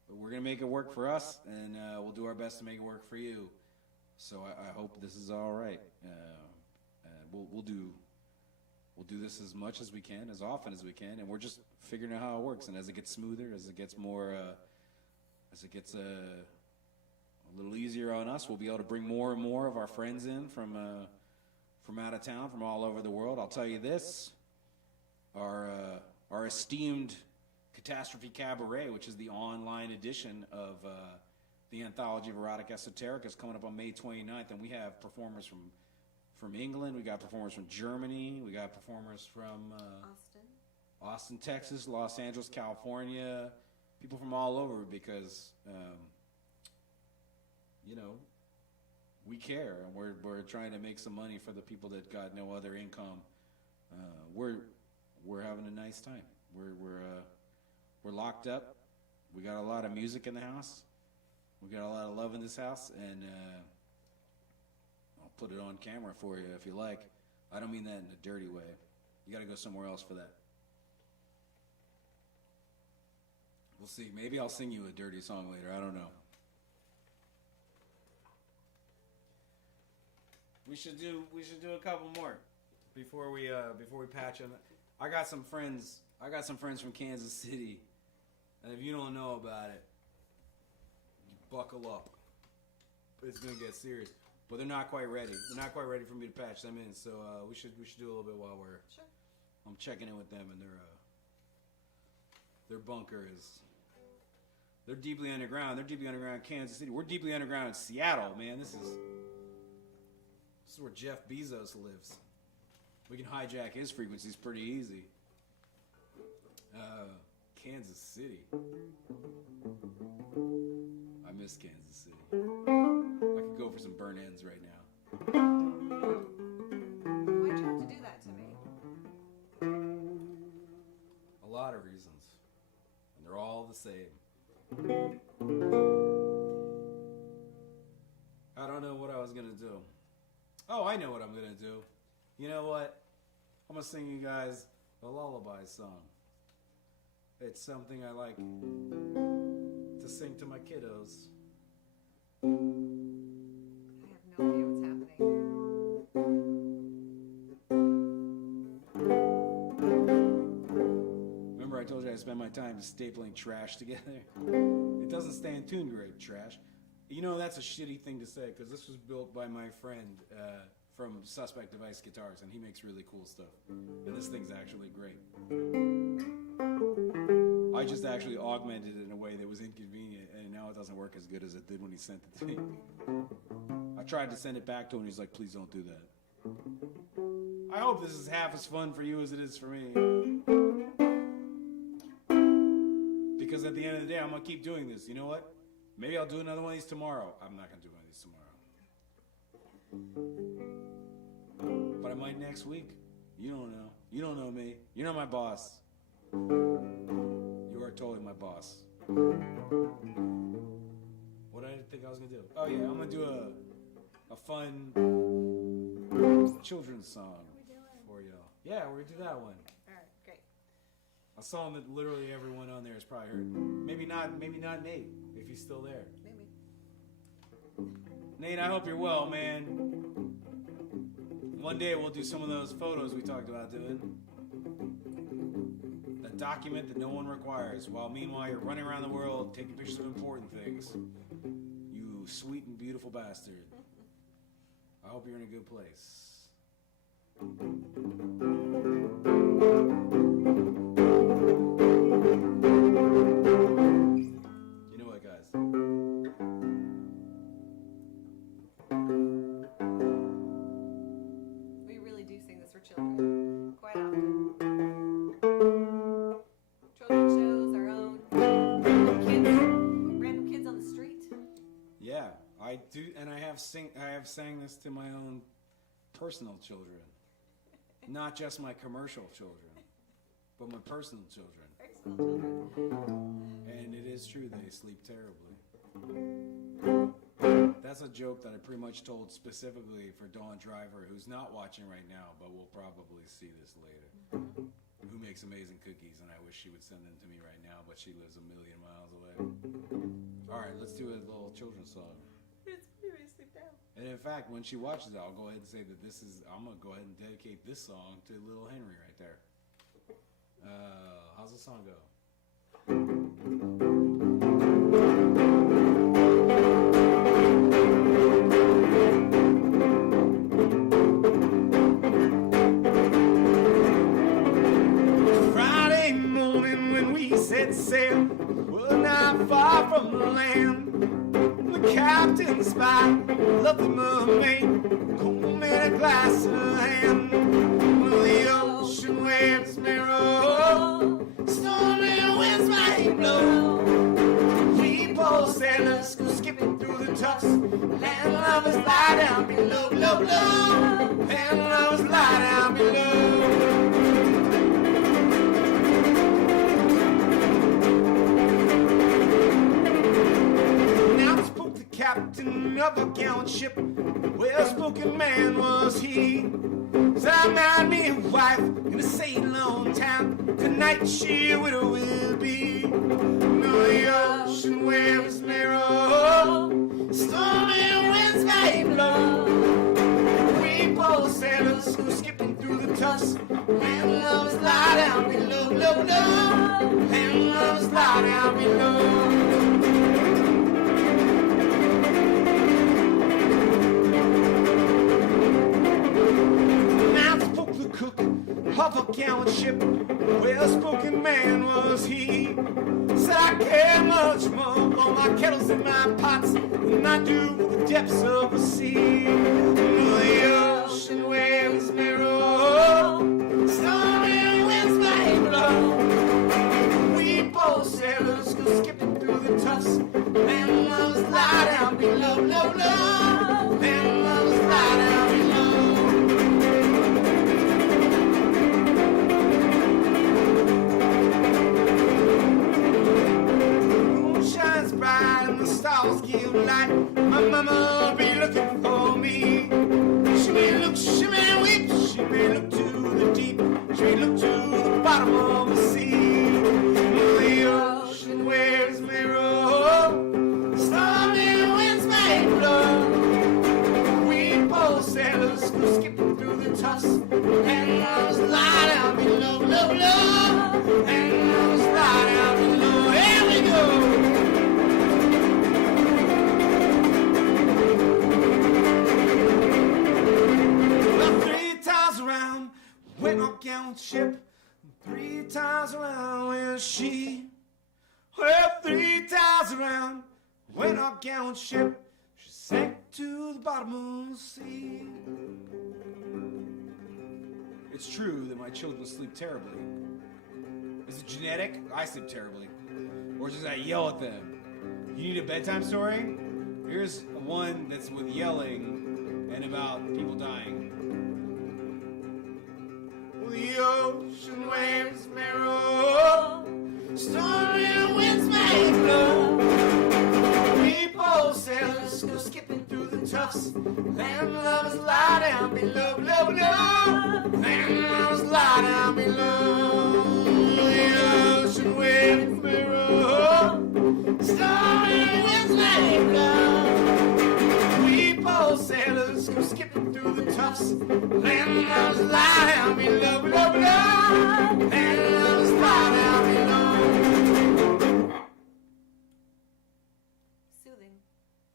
We're going to make it work for us, and we'll do our best to make it work for you. So I hope this is all right. We'll do this as much as we can, as often as we can, and we're just figuring out how it works. And as it gets smoother, as it gets more, as it gets a little easier on us, we'll be able to bring more and more of our friends in from out of town, from all over the world. I'll tell you this: our esteemed Catastrophe Cabaret, which is the online edition of the Anthology of Erotic Esoterica, is coming up on May 29th, and we have performers from England, we got performers from Germany, we got performers from Austin, Texas, Los Angeles, California, people from all over, because you know, we care, and we're trying to make some money for the people that got no other income. We're having a nice time. We're locked up. We got a lot of music in the house. We got a lot of love in this house, and I'll put it on camera for you if you like. I don't mean that in a dirty way. You got to go somewhere else for that. We'll see. Maybe I'll sing you a dirty song later. I don't know. We should do a couple more before we patch them. I got some friends from Kansas City, and if you don't know about it, buckle up. It's gonna get serious. But they're not quite ready. They're not quite ready for me to patch them in. So we should do a little bit while I'm checking in with them, and their bunker is. They're deeply underground. They're deeply underground in Kansas City. We're deeply underground in Seattle, man. This is where Jeff Bezos lives. We can hijack his frequencies pretty easy. Kansas City. I miss Kansas City. I could go for some burn ends right now. Why'd you have to do that to me? A lot of reasons. And they're all the same. I don't know what I was going to do. Oh, I know what I'm going to do. You know what? I'm going to sing you guys a lullaby song. It's something I like to sing to my kiddos. I have no idea what's happening. Remember I told you I spend my time stapling trash together? It doesn't stay in tune great, trash. You know, that's a shitty thing to say, because this was built by my friend from Suspect Device Guitars, and he makes really cool stuff. And this thing's actually great. I just actually augmented it in a way that was inconvenient, and now it doesn't work as good as it did when he sent it to me. I tried to send it back to him, and he's like, please don't do that. I hope this is half as fun for you as it is for me. Because at the end of the day, I'm going to keep doing this. You know what? Maybe I'll do another one of these tomorrow. I'm not going to do one of these tomorrow. But I might next week. You don't know. You don't know me. You're not my boss. You are totally my boss. What did I think I was going to do? Oh yeah, I'm going to do a fun children's song for y'all. Yeah, we're going to do that one. Alright, great. A song that literally everyone on there has probably heard. Maybe not Nate, if he's still there. Maybe. Nate, I hope you're well, man. One day we'll do some of those photos we talked about doing. The document that no one requires, while meanwhile you're running around the world taking pictures of important things. You sweet and beautiful bastard. I hope you're in a good place. You know what, guys? We really do sing this for children. Quite often. Children's shows, our own. Random kids on the street. Yeah, I do, and I have sang this to my own personal children. Not just my commercial children, but my personal children. Personal children. And it is true, they sleep terribly. That's a joke that I pretty much told specifically for Dawn Driver, who's not watching right now, but will probably see this later. Who makes amazing cookies, and I wish she would send them to me right now, but she lives a million miles away. Alright, let's do a little children's song. It's pretty sleep down. And in fact, when she watches it, I'll go ahead and say that I'm going to go ahead and dedicate this song to little Henry right there. How's the song go? Friday morning when we said far from the land. The captain spied a lovely mermaid, comb and a glass in her hand. Well, the ocean waves may roll, stormy winds might blow. We poor sailors go skipping through the tufts. Land lovers lie down below, below, below. Land lovers lie down below. Captain of a gallant ship, well-spoken man was he. Said I married me a wife in a Ceylon town. Tonight she a widow will be. No, the ocean waves may roll, stormy winds may blow. We poor sailors go skipping through the tufts. Land lovers lie down below, below, below. Land lovers lie down below. Cook of a gallant ship, well-spoken man was he. Said I care much more for my kettles and my pots than I do the depths of the sea. The ocean waves may roll, stormy winds may blow. We poor sailors go skipping through the tufts. Land lovers lie down below, below, below. Land lovers lie down below. Bright and the stars give light. My mama be looking for me. She may look, she may weep, she may look to the deep, she may look to the bottom of the sea. The ocean waves may roll, stormy winds may blow. We poor sailors go skipping through the tufts, and lovers lie down below, below, below. And lovers lie down below. Here we go. Went on gallant ship, 3 times around went she. Well, 3 times around went on gallant ship, she sank to the bottom of the sea. It's true that my children sleep terribly. Is it genetic? I sleep terribly. Or just I yell at them. You need a bedtime story? Here's one that's with yelling and about people dying. The ocean waves may roll, stormy winds may blow. We poor sailors go skipping through the tufts. Land lovers lie down below, below, below. Land lovers lie down below. The ocean waves may roll, stormy winds may blow. We poor sailors go skipping through the tufts. Land lovers lie down below, below, below. Land lovers lie down below. Soothing.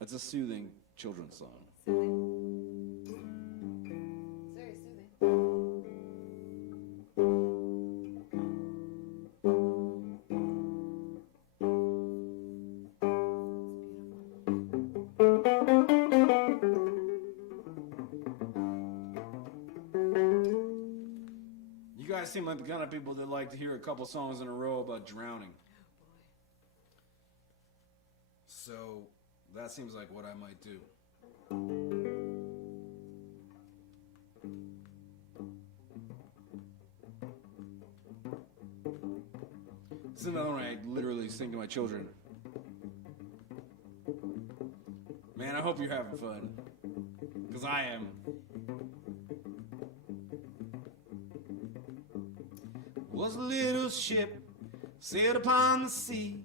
It's a soothing children's song. Soothing. It's very soothing. You guys seem like the kind of people that like to hear a couple songs in a row about drowning. So that seems like what I might do. This is another one I literally sing to my children. Man, I hope you're having fun. Because I am. Was a little ship sailed upon the sea.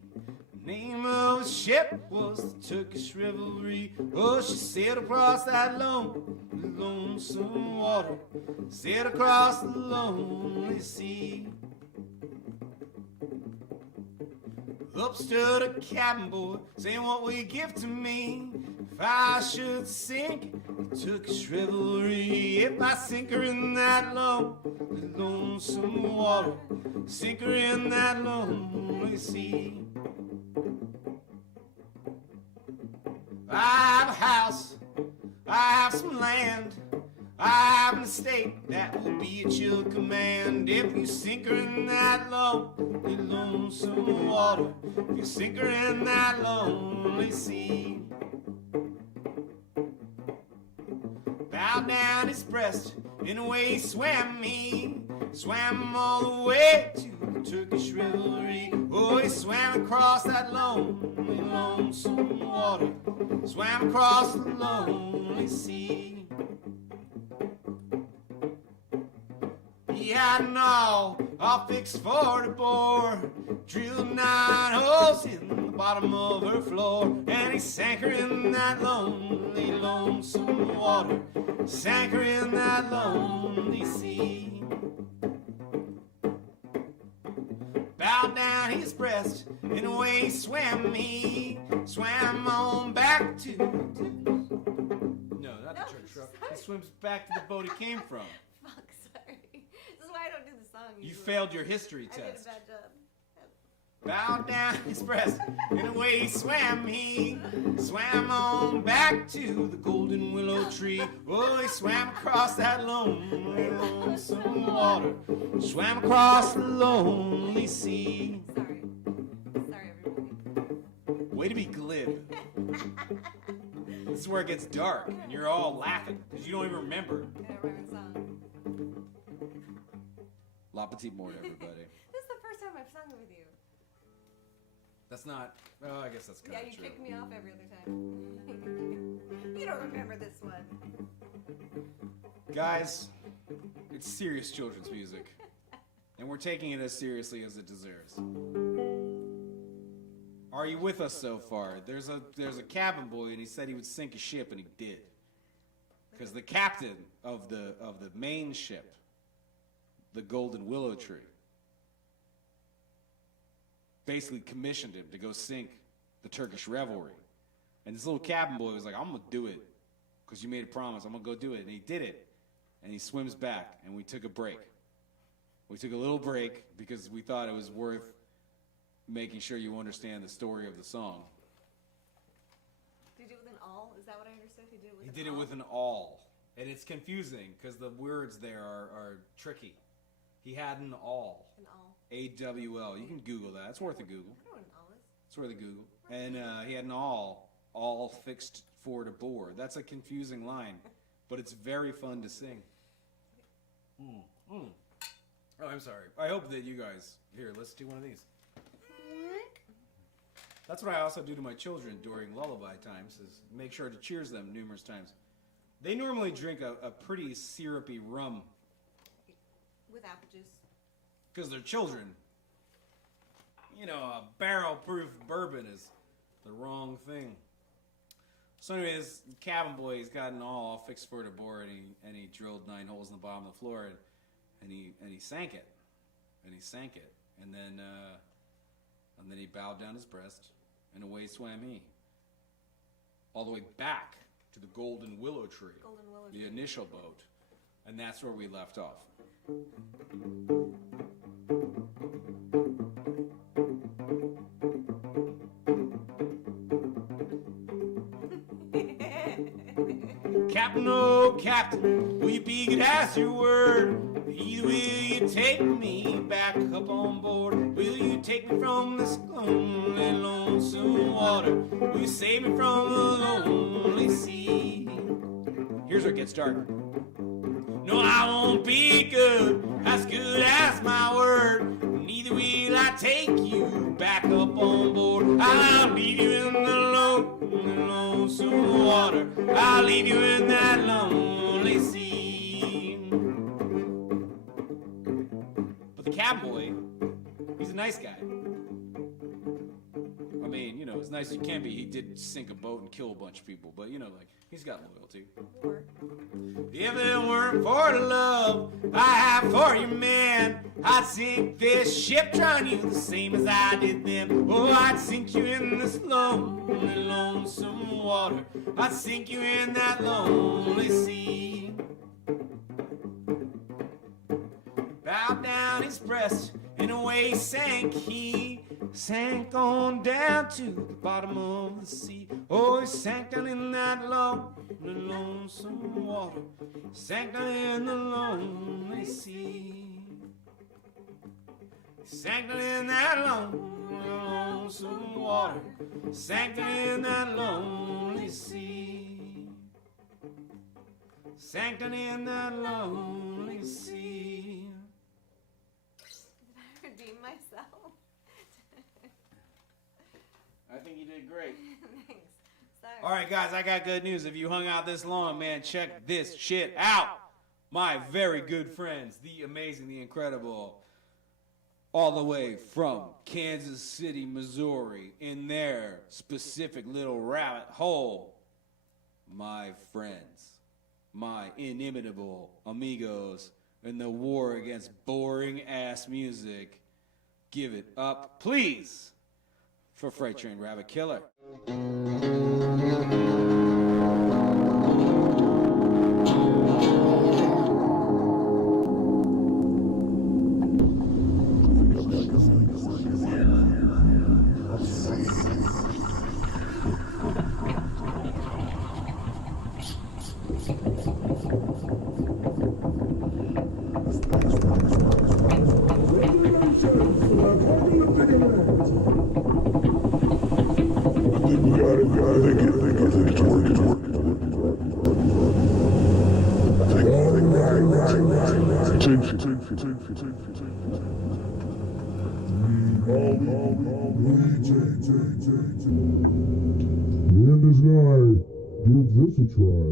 The name of the ship was the Turkish Revelry. Oh, she sailed across that lonesome water, sailed across the lonely sea. Up stood a cabin boy, saying, "What will you give to me if I should sink the Turkish Revelry? If I sink her in that lonesome water, sink her in that lonely sea." I have a house, I have some land, I have an estate that will be at your command. If you sink her in that lonely, lonesome water, if you sink her in that lonely sea, bow down his breast, and away swam he, swam all the way to the Turkish revelry. Oh, he swam across that lonely, lonesome water, swam across the lonely sea. He had an all fixed for the bore, drilled 9 holes in the bottom of her floor, and he sank her in that lonely, lonesome water, sank her in that lonely sea. Bowed down his breast, and away swam he, swam on back to... No, not the church truck. He swims back to the boat he came from. Fuck, sorry. This is why I don't do the song. You usually. failed your history I did a test. bad job. Bowed down his breast, and away swam he, swam on back to the golden willow tree. Oh, he swam across that lonely, lonesome water, swam across the lonely sea. Sorry. Sorry, everybody. Way to be glib. This is where it gets dark, and you're all laughing, because you don't even remember. I don't remember the song. La petite mort, everybody. This is the first time I've sung with you. That's not, oh, I guess that's kind Yeah, of you true. kick me off every other time. You don't remember this one. Guys, it's serious children's music, and we're taking it as seriously as it deserves. Are you with us so far? There's a cabin boy, and he said he would sink a ship, and he did. Because the captain of the main ship, the Golden Willow Tree, basically commissioned him to go sink the Turkish Revelry. And this little cabin boy was like, I'm going to do it because you made a promise. I'm going to go do it. And he did it. And he swims back, and we took a break. We took a little break because we thought it was worth making sure you understand the story of the song. Did you do it with an all? Is that what I understood? He did it with He an did it all? with an all. And it's confusing because the words there are tricky. He had an all. An all. A-W-L. You can Google that. It's worth a Google. I know what an all is. It's worth a Google. And he had an all fixed for the bore. That's a confusing line, but it's very fun to sing. Oh, I'm sorry. I hope that you guys... Here, let's do one of these. That's what I also do to my children during lullaby times, is make sure to cheers them numerous times. They normally drink a pretty syrupy rum With apple juice. because they're children. You know, a barrel-proof bourbon is the wrong thing. So anyway, this cabin boy, he's got an all fixed for the bore, and he drilled 9 holes in the bottom of the floor, and he sank it, and then he bowed down his breast, and away swam he, all the way back to the Golden Willow Tree, Golden Willow the Tree. initial boat, and that's where we left off. Captain, oh Captain, will you be good as your word? Either will you take me back up on board? Will you take me from this lonely, lonesome water? Will you save me from the lonely sea? Here's where it gets dark. No, I won't be good as my word. Neither will I take you back up on board. I'll leave you in the lonely, lonesome water. I'll leave you in that lonely sea. But the cabin boy, he's a nice guy. I mean, you know, as nice as you can be, he did sink a boat and kill a bunch of people. But, you know, like, he's got loyalty. War. If it weren't for the love I have for you, man, I'd sink this ship trying you the same as I did them. Oh, I'd sink you in this lonely, lonesome water. I'd sink you in that lonely sea. Bowed down his breast, and away sank he, sank on down to the bottom of the sea. Oh, he sank down in that lonely, lonesome water, sank down in the lonely sea. Sank down in that lonely, lonesome water, sank down in that lonely sea. Sank down in that lonely sea. Did I redeem myself? I think you did great. Thanks. Sorry. All right, guys, I got good news. If you hung out this long, man, check this shit out. My very good friends, the amazing, the incredible, all the way from Kansas City, Missouri, in their specific little rabbit hole. My friends, my inimitable amigos in the war against boring ass music. Give it up, please, for Freight Train Rabbit Killer. The end is nigh. Give this a try.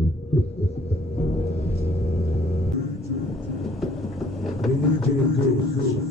The Legion of Ghosts.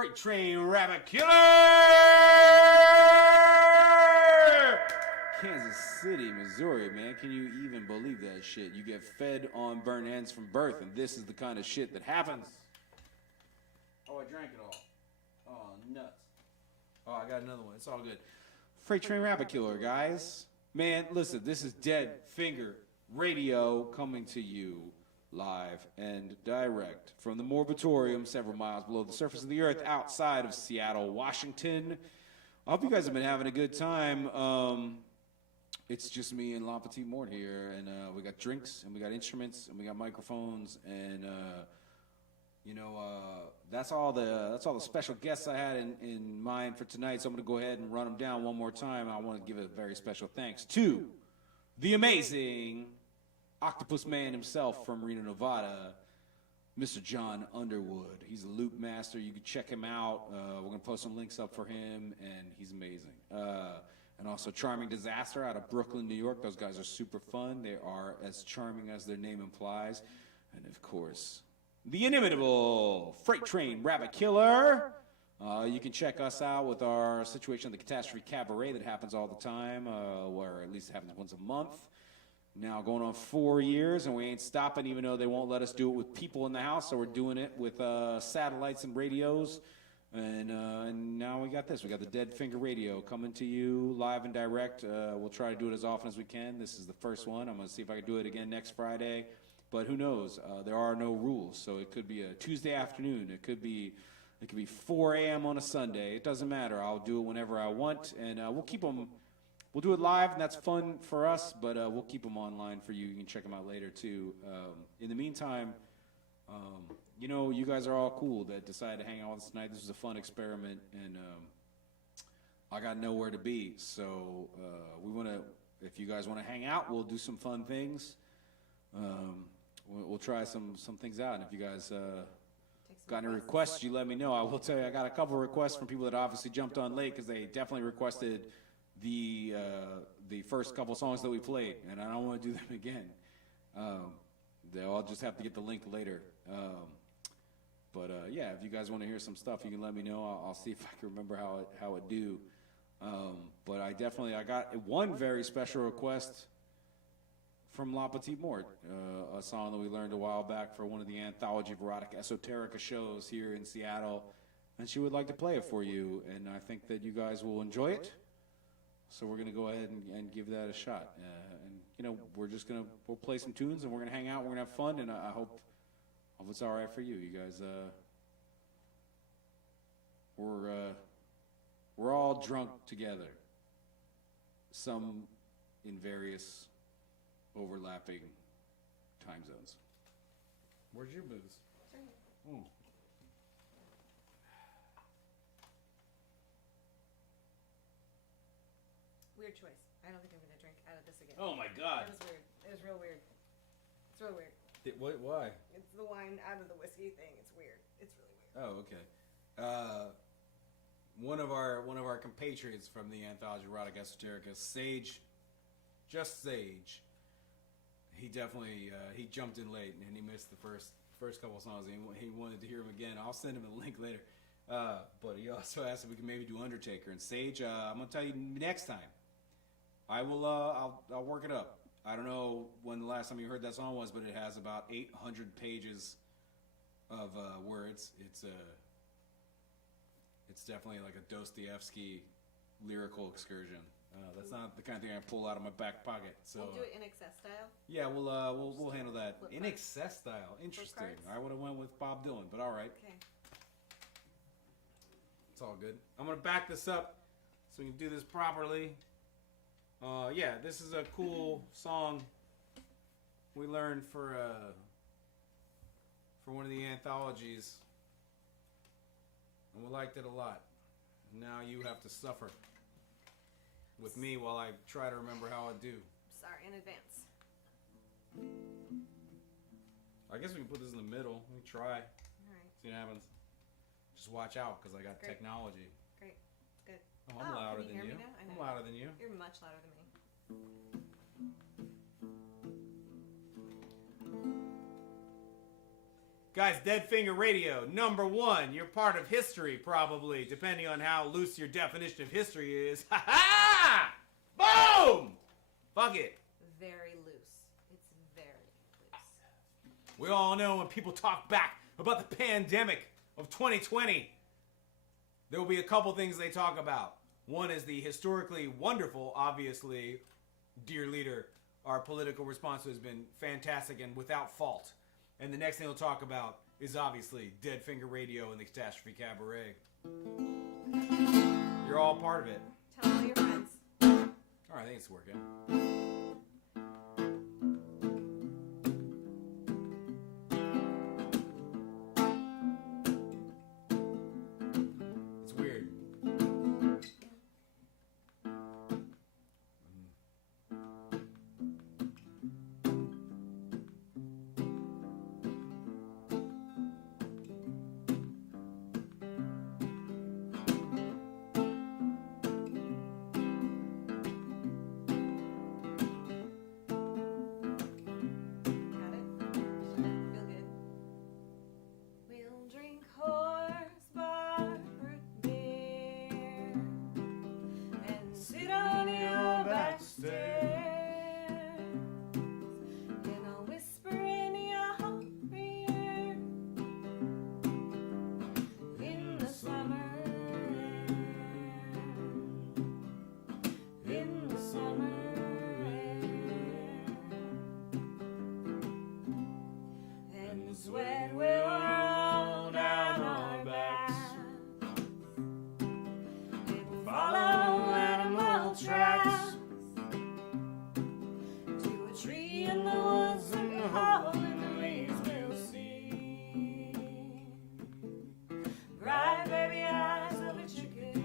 Freight Train Rabbit Killer! Kansas City, Missouri, man. Can you even believe that shit? You get fed on burnt ends from birth, and this is the kind of shit that happens. Oh, I drank it all. Oh, nuts. Oh, I got another one. It's all good. Freight Train Rabbit Killer, guys. Man, listen, this is Dead Finger Radio coming to you live and direct from the Morbitorium, several miles below the surface of the earth outside of Seattle, Washington. I hope you guys have been having a good time. It's just me and La Petite Mort here, and we got drinks, and we got instruments, and we got microphones, and that's all the special guests I had in mind for tonight. So I'm going to go ahead and run them down one more time. I want to give a very special thanks to the amazing Octopus Man himself from Reno, Nevada, Mr. John Underwood. He's a loop master. You can check him out. We're going to post some links up for him, and he's amazing. And also Charming Disaster out of Brooklyn, New York. Those guys are super fun. They are as charming as their name implies. And, of course, the inimitable Freight Train Rabbit Killer. You can check us out with our Situation of the Catastrophe Cabaret that happens all the time, or at least it happens once a month. Now going on 4 years, and we ain't stopping, even though they won't let us do it with people in the house, so we're doing it with satellites and radios. And now we got this. We got the Dead Finger Radio coming to you live and direct. We'll try to do it as often as we can. This is the first one. I'm going to see if I can do it again next Friday. But who knows? There are no rules. So it could be a Tuesday afternoon. It could be 4 a.m. on a Sunday. It doesn't matter. I'll do it whenever I want. And we'll keep them. We'll do it live, and that's fun for us. But we'll keep them online for you. You can check them out later, too. In the meantime, you guys are all cool that decided to hang out with us tonight. This was a fun experiment, and I got nowhere to be. So if you guys want to hang out, we'll do some fun things. We'll try some things out. And if you guys got any requests, you let me know. I will tell you, I got a couple of requests from people that obviously jumped on late because they definitely requested the first couple songs that we played, and I don't want to do them again. They'll just have to get the link later. But if you guys want to hear some stuff, you can let me know. I'll see if I can remember how it do. But I got one very special request from La Petite Mort, a song that we learned a while back for one of the Anthology of Erotic Esoterica shows here in Seattle, and she would like to play it for you, and I think that you guys will enjoy it. So we're going to go ahead and give that a shot. We'll play some tunes, and we're going to hang out, we're going to have fun, and I hope it's all right for you. You guys, we're all drunk together, some in various overlapping time zones. Where's your booze? Mm. Weird choice. I don't think I'm gonna drink out of this again. Oh my God! It was weird. It was real weird. It's real weird. Why? It's the wine out of the whiskey thing. It's weird. It's really weird. Oh, okay. One of our compatriots from the Anthology of Erotic Esoterica, Sage, he definitely he jumped in late and he missed the first couple of songs. He wanted to hear them again. I'll send him a link later. But he also asked if we can maybe do Undertaker. And Sage, I'm gonna tell you next time. I will. I'll work it up. I don't know when the last time you heard that song was, but it has about 800 pages of words. It's definitely like a Dostoevsky lyrical excursion. That's not the kind of thing I pull out of my back pocket. So we'll do it in excess style. Yeah, we'll handle that in excess style. Interesting. Cards. I would have went with Bob Dylan, but all right. Okay. It's all good. I'm gonna back this up so we can do this properly. This is a cool song we learned for one of the anthologies, and we liked it a lot. Now you have to suffer with me while I try to remember how I do. Sorry in advance. I guess we can put this in the middle. Let me try. All right. See what happens. Just watch out because I got Great. technology. Great. Good. Oh, I'm louder can than hear you. me now? I I'm know. louder than you. You're much louder than me. Guys, Dead Finger Radio, number 1. You're part of history, probably, depending on how loose your definition of history is. Ha ha! Boom! Fuck it. Very loose. It's very loose. We all know when people talk back about the pandemic of 2020, there will be a couple things they talk about. One is the historically wonderful, obviously, dear leader, our political response has been fantastic and without fault. And the next thing we'll talk about is obviously Dead Finger Radio and the Catastrophe Cabaret. You're all part of it. Tell all your friends. All right, I think it's working. It's weird. Got it? Feel good. We'll drink horse bark beer and sit on your back stairs, and I'll whisper in your ear in the summer air, in the summer air. And the sweat will roll down our backs. It will follow animal tracks to a tree in the woods, and the hole in the leaves we'll see. Bright baby eyes of a chickadee.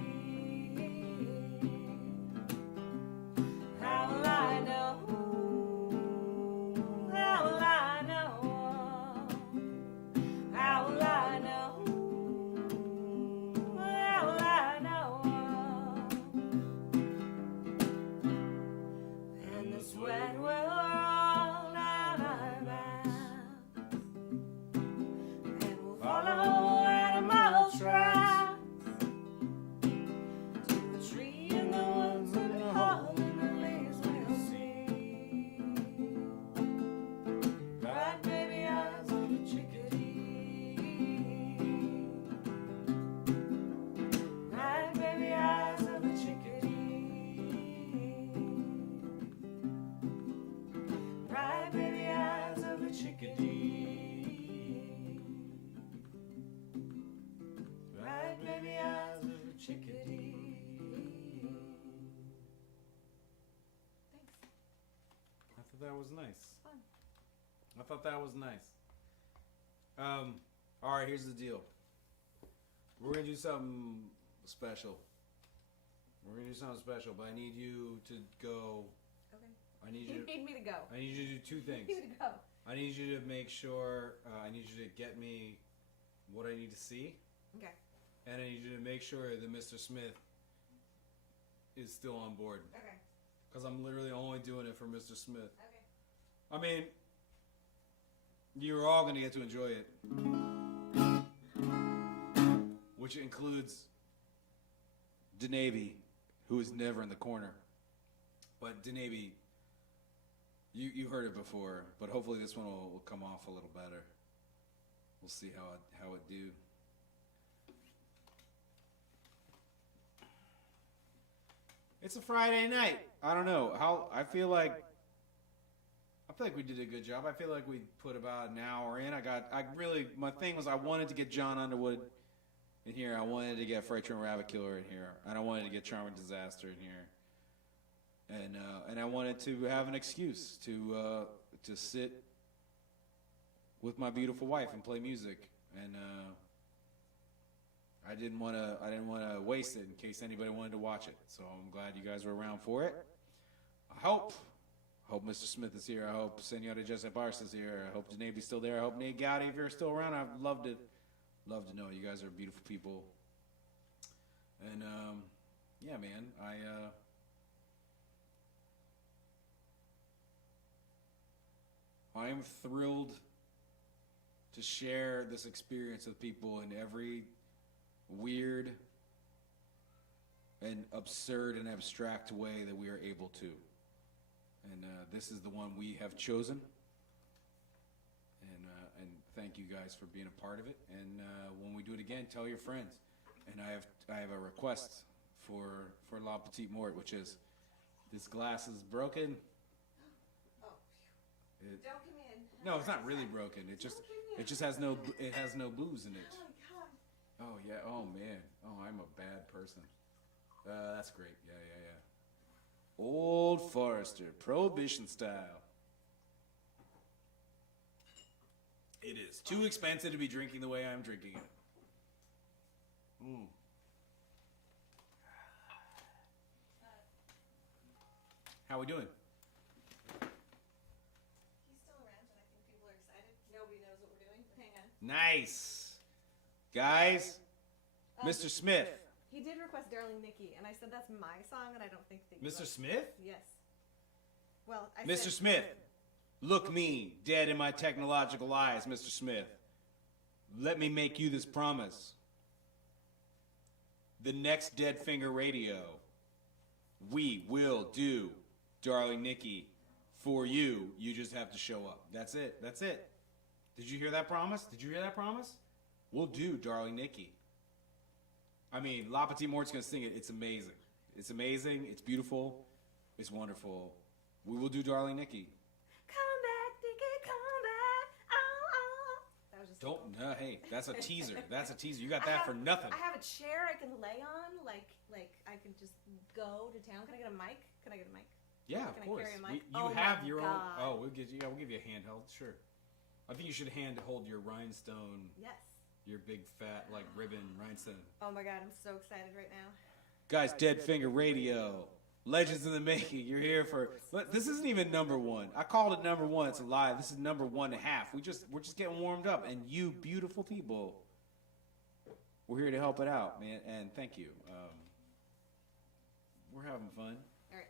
How will I know? How will I know? How will I know? How will I know? And the sweat will roll down our backs, and we'll follow animal tracks to a tree in the woods, and a hole in the leaves we'll see. Bright baby eyes of a chickadee. Bright baby eyes of a chickadee. Bright baby eyes of a chickadee. Bright baby eyes of a chickadee. Thanks. I thought that was nice. Fun. I thought that was nice. All right, here's the deal. We're gonna do something special. We're gonna do something special, but I need you to go. Okay. I need You you. need me to go. I need you to do two You things. need me to go. I need you to make sure. I need you to get me what I need to see, Okay. and I need you to make sure that Mr. Smith is still on board. Okay. Because I'm literally only doing it for Mr. Smith. Okay. I mean, you're all going to get to enjoy it. Which includes Denavy, who is never in the corner. But Denavy, you heard it before, but hopefully this one will come off a little better. We'll see how it do. It's a Friday night. I don't know how. I feel like we did a good job. I feel like we put about an hour in. My thing was I wanted to get John Underwood in here. I wanted to get Frightron Rabbit Killer in here, and I wanted to get Charming Disaster in here, and I wanted to have an excuse to sit with my beautiful wife and play music, and I didn't want to waste it in case anybody wanted to watch it. So I'm glad you guys were around for it. I hope Mr. Smith is here. I hope Senora Joseph Barnes is here. I hope Denaby's still there. I hope Nate Gowdy, if you're still around, I'd love to know. You guys are beautiful people. And yeah, man, I am thrilled to share this experience with people in every weird and absurd and abstract way that we are able to. And this is the one we have chosen. And thank you guys for being a part of it. And when we do it again, tell your friends. And I have a request for La Petite Mort, which is this glass is broken. Oh, It, don't give me in. no, it's not really broken. It just has no booze in it. Oh my god. Oh yeah. Oh man. Oh, I'm a bad person. That's great. Yeah. Old Forester, Prohibition style. It is too expensive to be drinking the way I'm drinking it. How we doing? He's still around, and I think people are excited. Nobody knows what we're doing. Hang on. Nice. Guys, Mr. Smith. He did request Darling Nikki, and I said that's my song, and I don't think that. Mr. Smith? Yes. Well, I Mr. said, Smith, look me dead in my technological eyes, Mr. Smith. Let me make you this promise. The next Dead Finger Radio, we will do Darling Nikki for you. You just have to show up. That's it. That's it. Did you hear that promise? Did you hear that promise? We'll do Darling Nikki. I mean, La Petite Mort's gonna sing it. It's amazing. It's amazing. It's beautiful. It's wonderful. We will do Darling Nikki. Come back, Nikki, come back. Oh. That was just. Don't. No, hey, that's a teaser. That's a teaser. You got that for nothing. I have a chair I can lay on, like I can just go to town. Can I get a mic? Can I get a mic? Yeah, Can of I course. carry a mic? You Oh have my your God. own. Oh, we'll give you a handheld. Sure. I think you should hold your rhinestone, Yes. your big fat like ribbon rhinestone. Oh my god, I'm so excited right now. Guys, Dead Finger Radio, Legends in the Making. You're here for. This isn't even number one. I called it number one. It's a lie. This is number 1.5. We're just getting warmed up, and you beautiful people, we're here to help it out, man. And thank you. We're having fun. All right,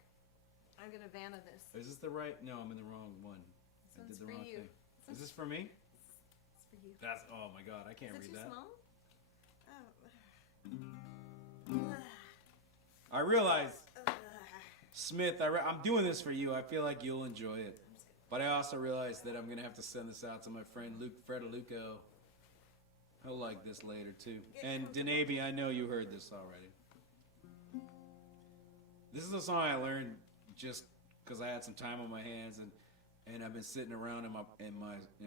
I'm gonna Vanna this. Is this the right? No, I'm in the wrong one. This I one's did the for wrong you. thing. Is this for me? It's for you. That's. Oh my God, I can't Is it read too that. small? I realize, Smith, I'm doing this for you. I feel like you'll enjoy it. But I also realize that I'm going to have to send this out to my friend Luke Fredeluco. He'll like this later, too. And Denabi, I know you heard this already. This is a song I learned just because I had some time on my hands, and I've been sitting around in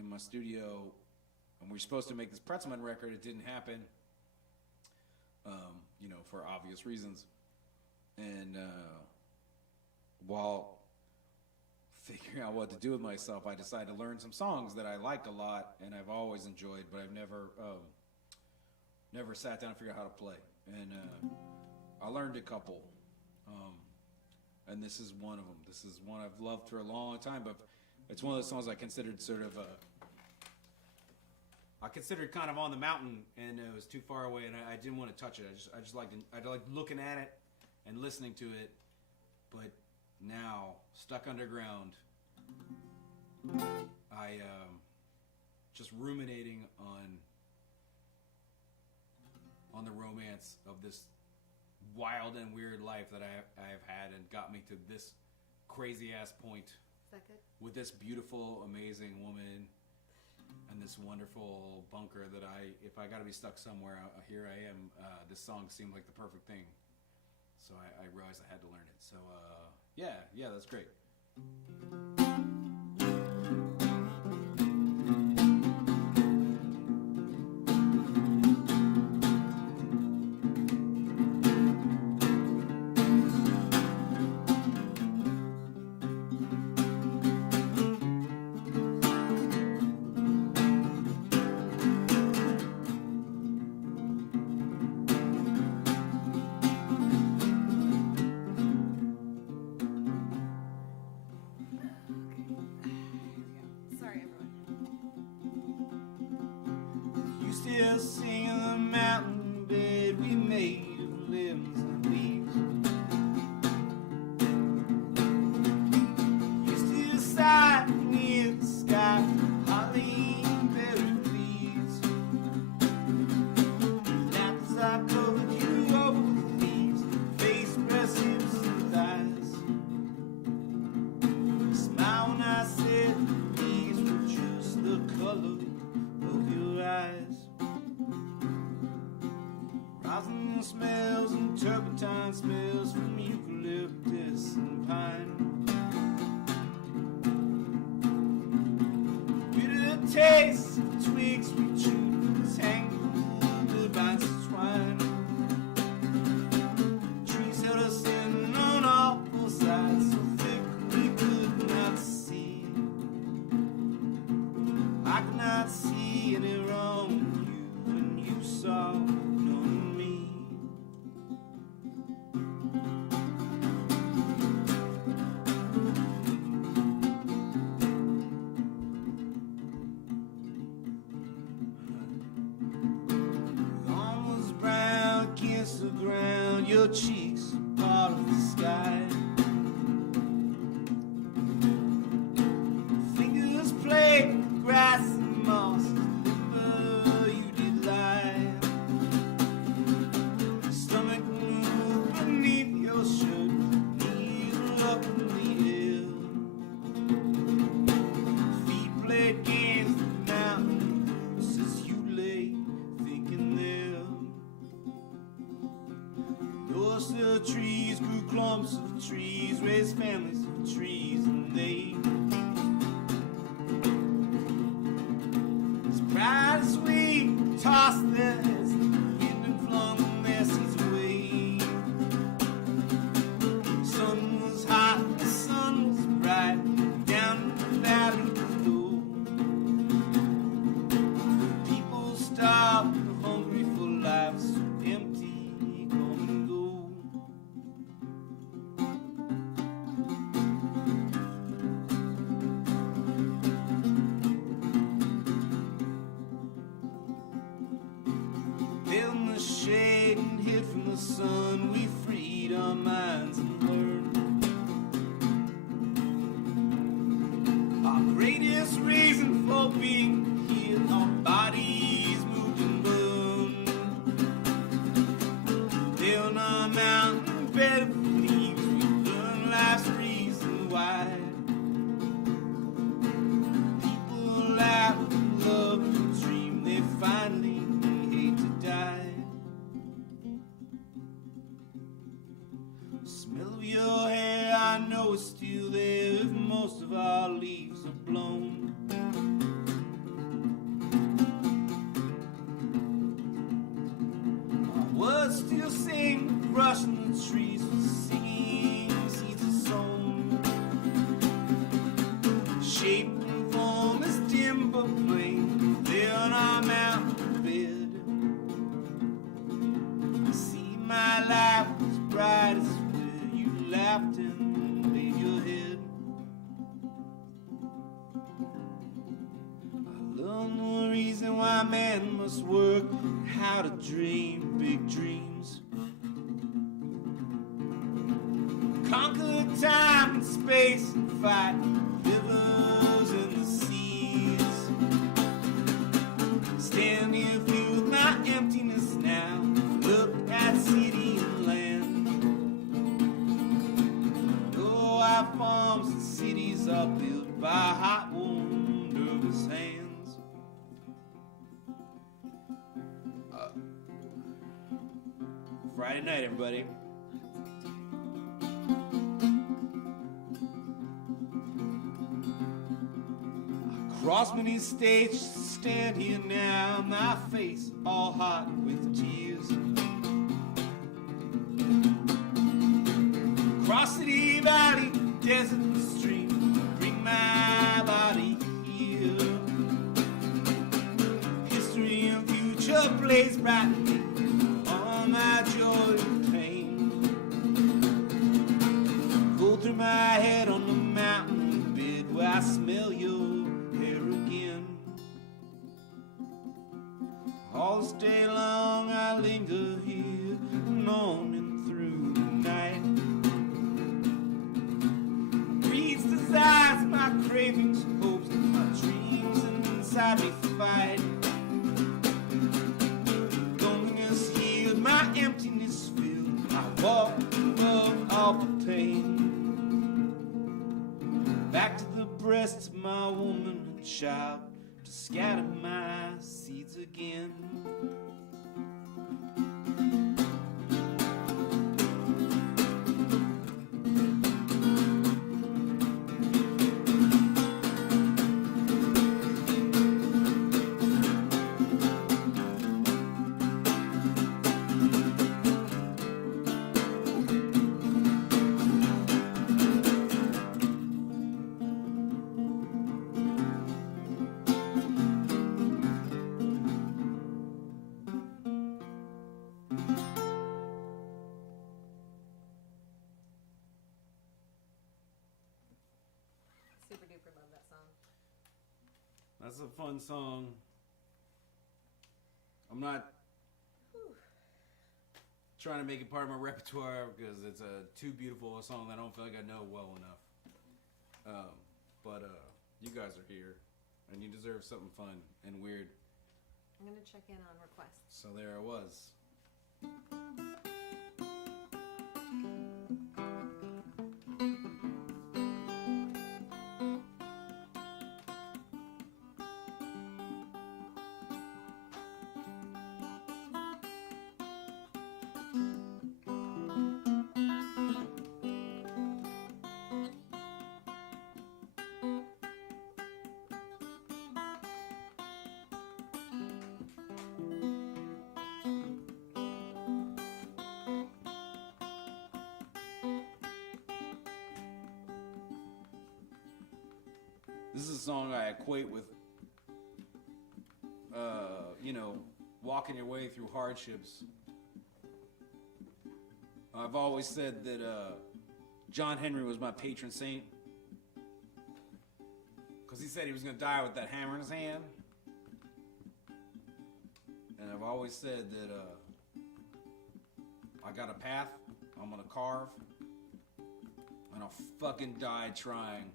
my studio, and we were supposed to make this Pretzelmen record. It didn't happen, for obvious reasons. And while figuring out what to do with myself, I decided to learn some songs that I like a lot and I've always enjoyed, but I've never sat down and figured out how to play. And I learned a couple, and this is one of them. This is one I've loved for a long time, but it's one of those songs I considered kind of on the mountain, and it was too far away, and I didn't want to touch it. I just liked looking at it and listening to it. But now, stuck underground, I just ruminating on the romance of this wild and weird life that I have had, and got me to this crazy ass point Is that good? with this beautiful, amazing woman and this wonderful bunker that if I got to be stuck somewhere, here I am. This song seemed like the perfect thing. So I realized I had to learn it. So, yeah, that's great. taste of twigs we chew, tangled goodbyes twine. Trees held us in on all four sides, so thick we could not see. I could not see any wrong with you when you saw none of me. Dawn was brown against the ground, your cheeks a part of the sky. Fingers played with grass and moss, wherever you did lie. Stomach moved beneath your shirt, knees were up in the air. Feet played games with mountain roots as you lay thinking there. Those still trees grew clumps of trees, raised families of trees, and they, as proud as we tossed their heads, the wind and flung their seas away. Sun was hot, the sun was bright, down in the valley below. People starved and hungry for life, so empty, come and go. Built in the shade and hid from the sun, we freed our minds and learned. Our greatest reason for being here, our bodies moved and burned. Lay on our mountain bed of leaves, we learned life's reason why. People laugh and love and dream, they finally hate to die. The smell of your hair, I know it's still there if most of our leaves are blown. Our words still sing, brushing the trees with singing seeds of song. Shape and form is dim but plain, there on our mountain bed. I see my life as bright as where you laughed and laid your head. I learned the reason why man must work, how to dream big dreams. Conquer time and space and fight rivers and the seas. Stand here, feel my emptiness now. Look at city and land. Know our farms and cities are built by hot, warm, nervous hands. Friday night, everybody. Cross many stages, stand here now, my face all hot with tears. Cross city, valley, desert, and stream, bring my body here. History and future blaze brightly on my joy and pain. Go through my head on the mountain bed where I smell your hair again. All this day long I linger here, moaning through the night. Breathes desires, my cravings, hopes, my dreams inside me fight. Loneliness healed, my emptiness filled, I walk above all the pain. Back to the breasts of my woman and child, to scatter my seeds again. That's a fun song. I'm not trying to make it part of my repertoire because it's too beautiful a song that I don't feel like I know well enough. But you guys are here, and you deserve something fun and weird. I'm gonna check in on requests. So there it was. This is a song I equate with, walking your way through hardships. I've always said that John Henry was my patron saint because he said he was going to die with that hammer in his hand. And I've always said that I got a path I'm going to carve, and I'll fucking die trying.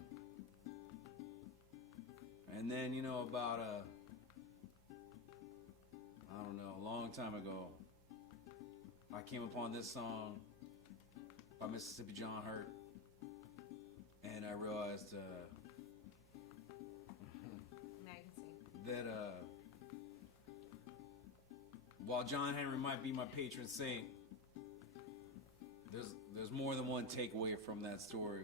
And then, about a long time ago, I came upon this song by Mississippi John Hurt, and I realized Now you can see. that while John Henry might be my patron saint, there's more than one takeaway from that story.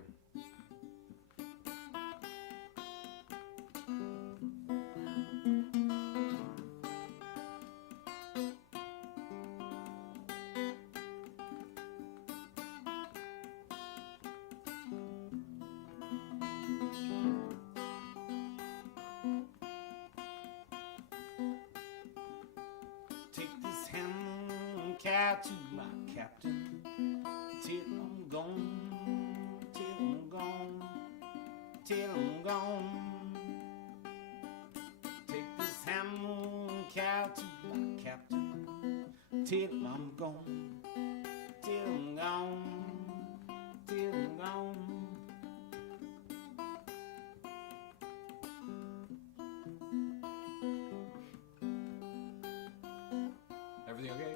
Take this hammer cow to my captain, till I'm gone, till I'm gone, till I'm gone. Take this hammer cow to my captain, till I'm gone, till I'm gone, till I'm gone. Everything okay?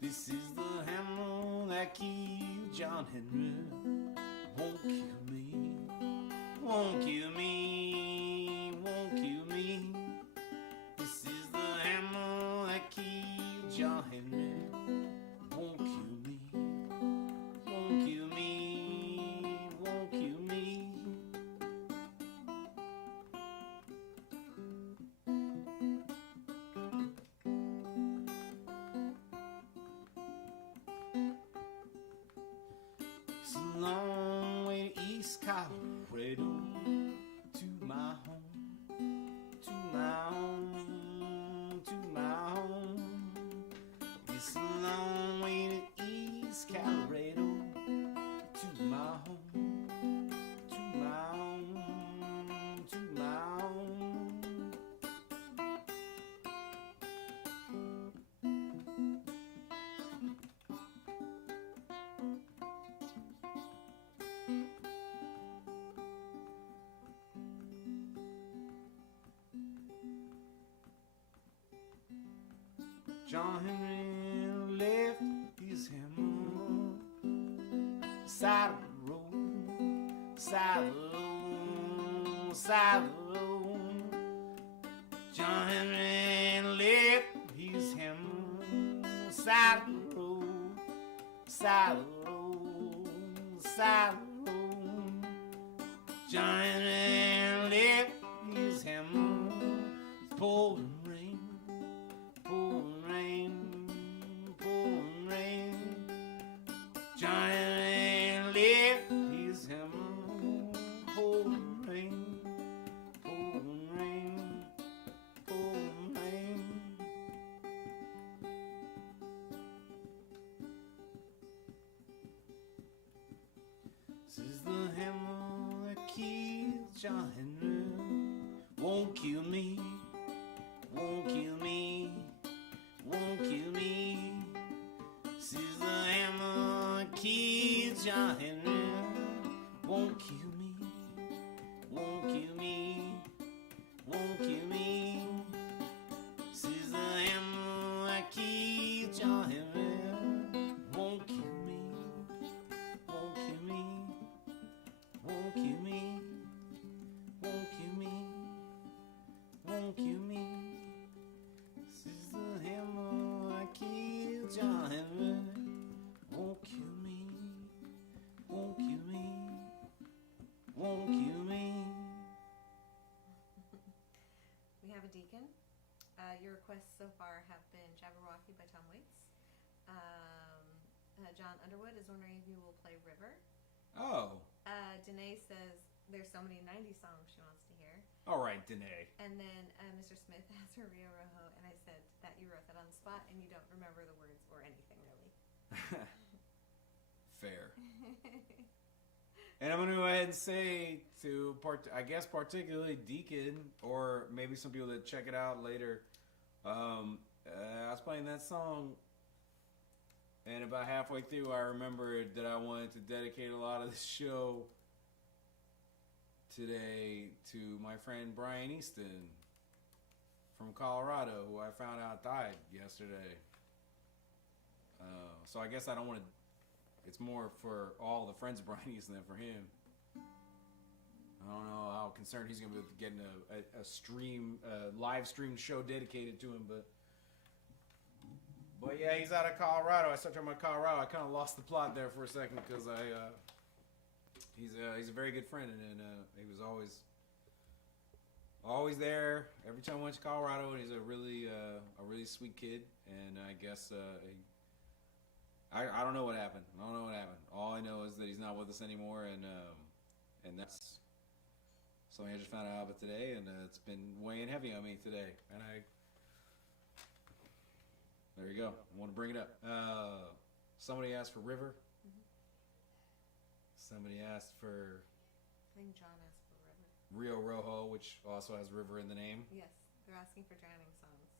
This is the hammer that killed John Henry. Won't kill me, won't kill me, won't kill me. This is the hammer that killed John Henry. Won't kill me, won't kill me, won't kill me. It's a long way to East Colorado, to my home, to my home, to my home. It's a long way to East Colorado, to my home, to my home, to my home. John Henry left his hammer side of the road, side of the road, side of the road. John Henry left his hammer side of the road, side of the road, side of the road. John Henry left his hammer pouring rain, pouring rain, pouring rain. John Henry left his hammer pouring rain, pouring rain, pouring rain. This is the hammer John Henry. Won't kill me, won't kill me, won't kill me. This is the hammer kills John Henry. Won't kill me, won't kill me, won't kill me. This is the hammer that kills John Henry. Won't kill me, won't kill me, won't kill me, won't kill me, won't kill me. This is the hammer that kills John Henry. Won't kill me, won't kill me, won't kill me. We have a deacon. Your requests so far have been Jabberwocky by Tom Waits. John Underwood is wondering if you will play River. Oh, Danae says there's so many 90s songs she wants to hear. all right, Danae. And then Mr. Smith asked for Rio Rojo, and I said that you wrote that on the spot and you don't remember the words or anything really. Fair. And I'm going to go ahead and say to, I guess particularly Deacon, or maybe some people that check it out later, I was playing that song, and about halfway through I remembered that I wanted to dedicate a lot of the show today to my friend Brian Easton from Colorado, who I found out died yesterday. So I guess I don't want to. It's more for all the friends of Brian Easton than for him. I don't know how concerned he's going to be with getting a live stream show dedicated to him, but yeah, he's out of Colorado. I started talking about Colorado. I kind of lost the plot there for a second because he's a very good friend, and he was always there every time I went to Colorado, and he's a really sweet kid. And I guess I don't know what happened. All I know is that he's not with us anymore, and that's something I just found out about today, and it's been weighing heavy on me today. And there you go. I want to bring it up. Somebody asked for River. Mm-hmm. Somebody asked for I think John asked for River. Rio Rojo, which also has River in the name. Yes, they're asking for drowning songs.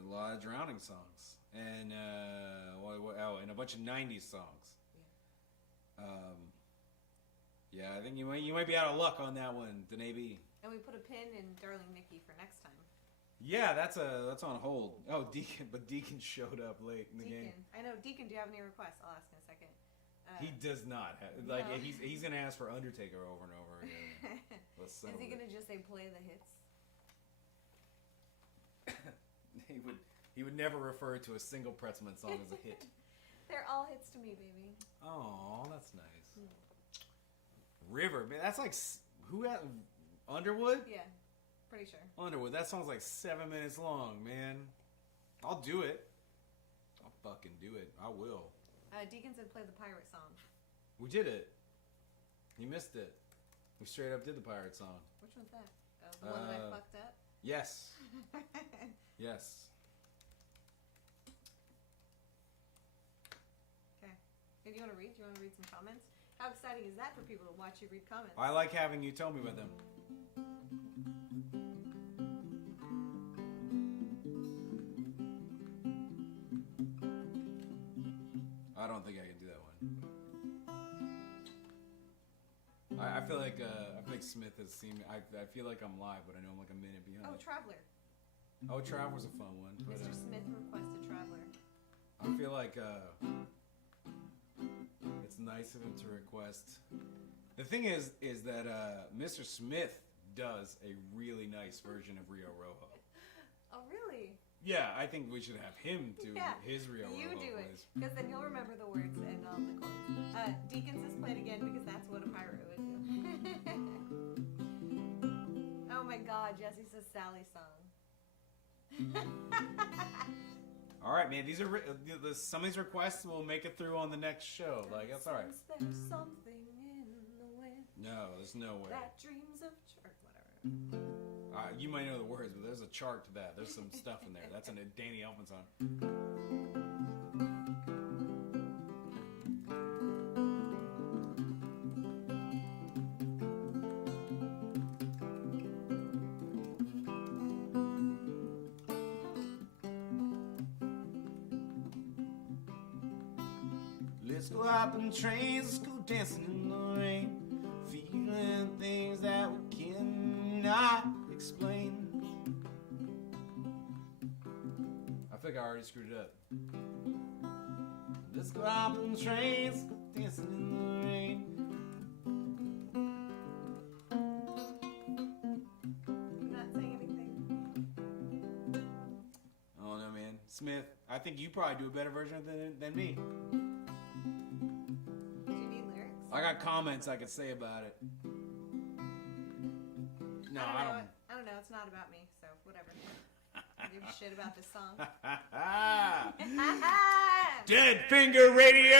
A lot of drowning songs, and and a bunch of '90s songs. Yeah, I think you might be out of luck on that one, Danae B. And we put a pin in Darling Nikki for next time. Yeah, that's on hold. Oh, Deacon showed up late in the game. I know, Deacon, do you have any requests? I'll ask in a second. He does not have, no. he's gonna ask for Undertaker over and over again. Is he gonna just say play the hits? He would never refer to a single Pretzelmen song as a hit. They're all hits to me, baby. Oh, that's nice. River, man, that's like who had Underwood? Yeah, pretty sure. Underwood, that song's like 7 minutes long, man. I'll do it. I'll fucking do it. I will. Deacon said play the pirate song. We did it. He missed it. We straight up did the pirate song. Which one's that? Oh, the one that I fucked up? Yes. Yes. Okay. Hey, do you want to read? Do you want to read some comments? How exciting is that for people to watch you read comments? I like having you tell me about them. I don't think I can do that one. I feel like Smith has seen me. I feel like I'm live, but I know I'm like a minute behind. Oh, Traveler. Oh, Traveler's a fun one. But, Mr. Smith requested Traveler. I feel like it's nice of him to request. The thing is that Mr. Smith does a really nice version of Rio Rojo. Oh, really? Yeah, I think we should have him do his Rio Rojo. You do it, quiz. because then you'll remember the words and the chords. Deacon says play it again because that's what a pirate would do. Oh my God, Jesse says Sally song. All right, man. These are some of these requests will make it through on the next show. Like that's all right. There's something in the wind No, there's no way. that dreams of church. Whatever. You might know the words, but there's a chart to that. There's some stuff in there. That's a Danny Elfman song. Let's go hopping trains, let's go dancing in the rain, feeling things that we cannot explain. I think I already screwed it up. Let's go hopping trains, dancing in the rain. I'm not saying anything. Oh no, man. Smith, I think you probably do a better version than me. Do you need lyrics? I got comments I could say about it. No, I I don't know. don't. I don't know. It's not about me, so whatever. I give a shit about this song. Dead Finger Radio!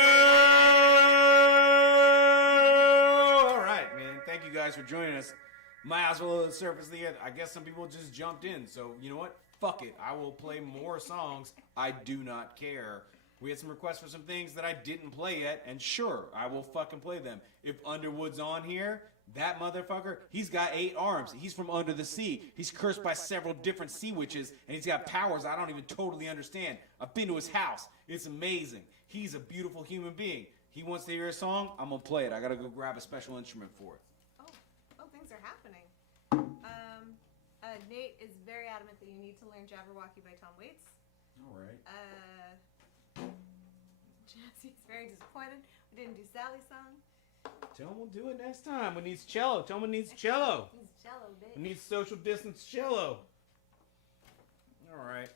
All right, man. Thank you guys for joining us. Might as well surface the I guess some people just jumped in. So, you know what? Fuck it. I will play more songs. I do not care. We had some requests for some things that I didn't play yet, and sure, I will fucking play them. If Underwood's on here, that motherfucker, he's got 8 arms. He's from under the sea. He's cursed by several different sea witches, and he's got powers I don't even totally understand. I've been to his house. It's amazing. He's a beautiful human being. He wants to hear a song, I'm gonna play it. I gotta go grab a special instrument for it. Oh, things are happening. Nate is very adamant that you need to learn Jabberwocky by Tom Waits. All right. Jesse's very disappointed. We didn't do Sally's song. Tell him we'll do it next time. We need cello. Tell him we need cello. He's jello, bitch. We need social distance cello. All right.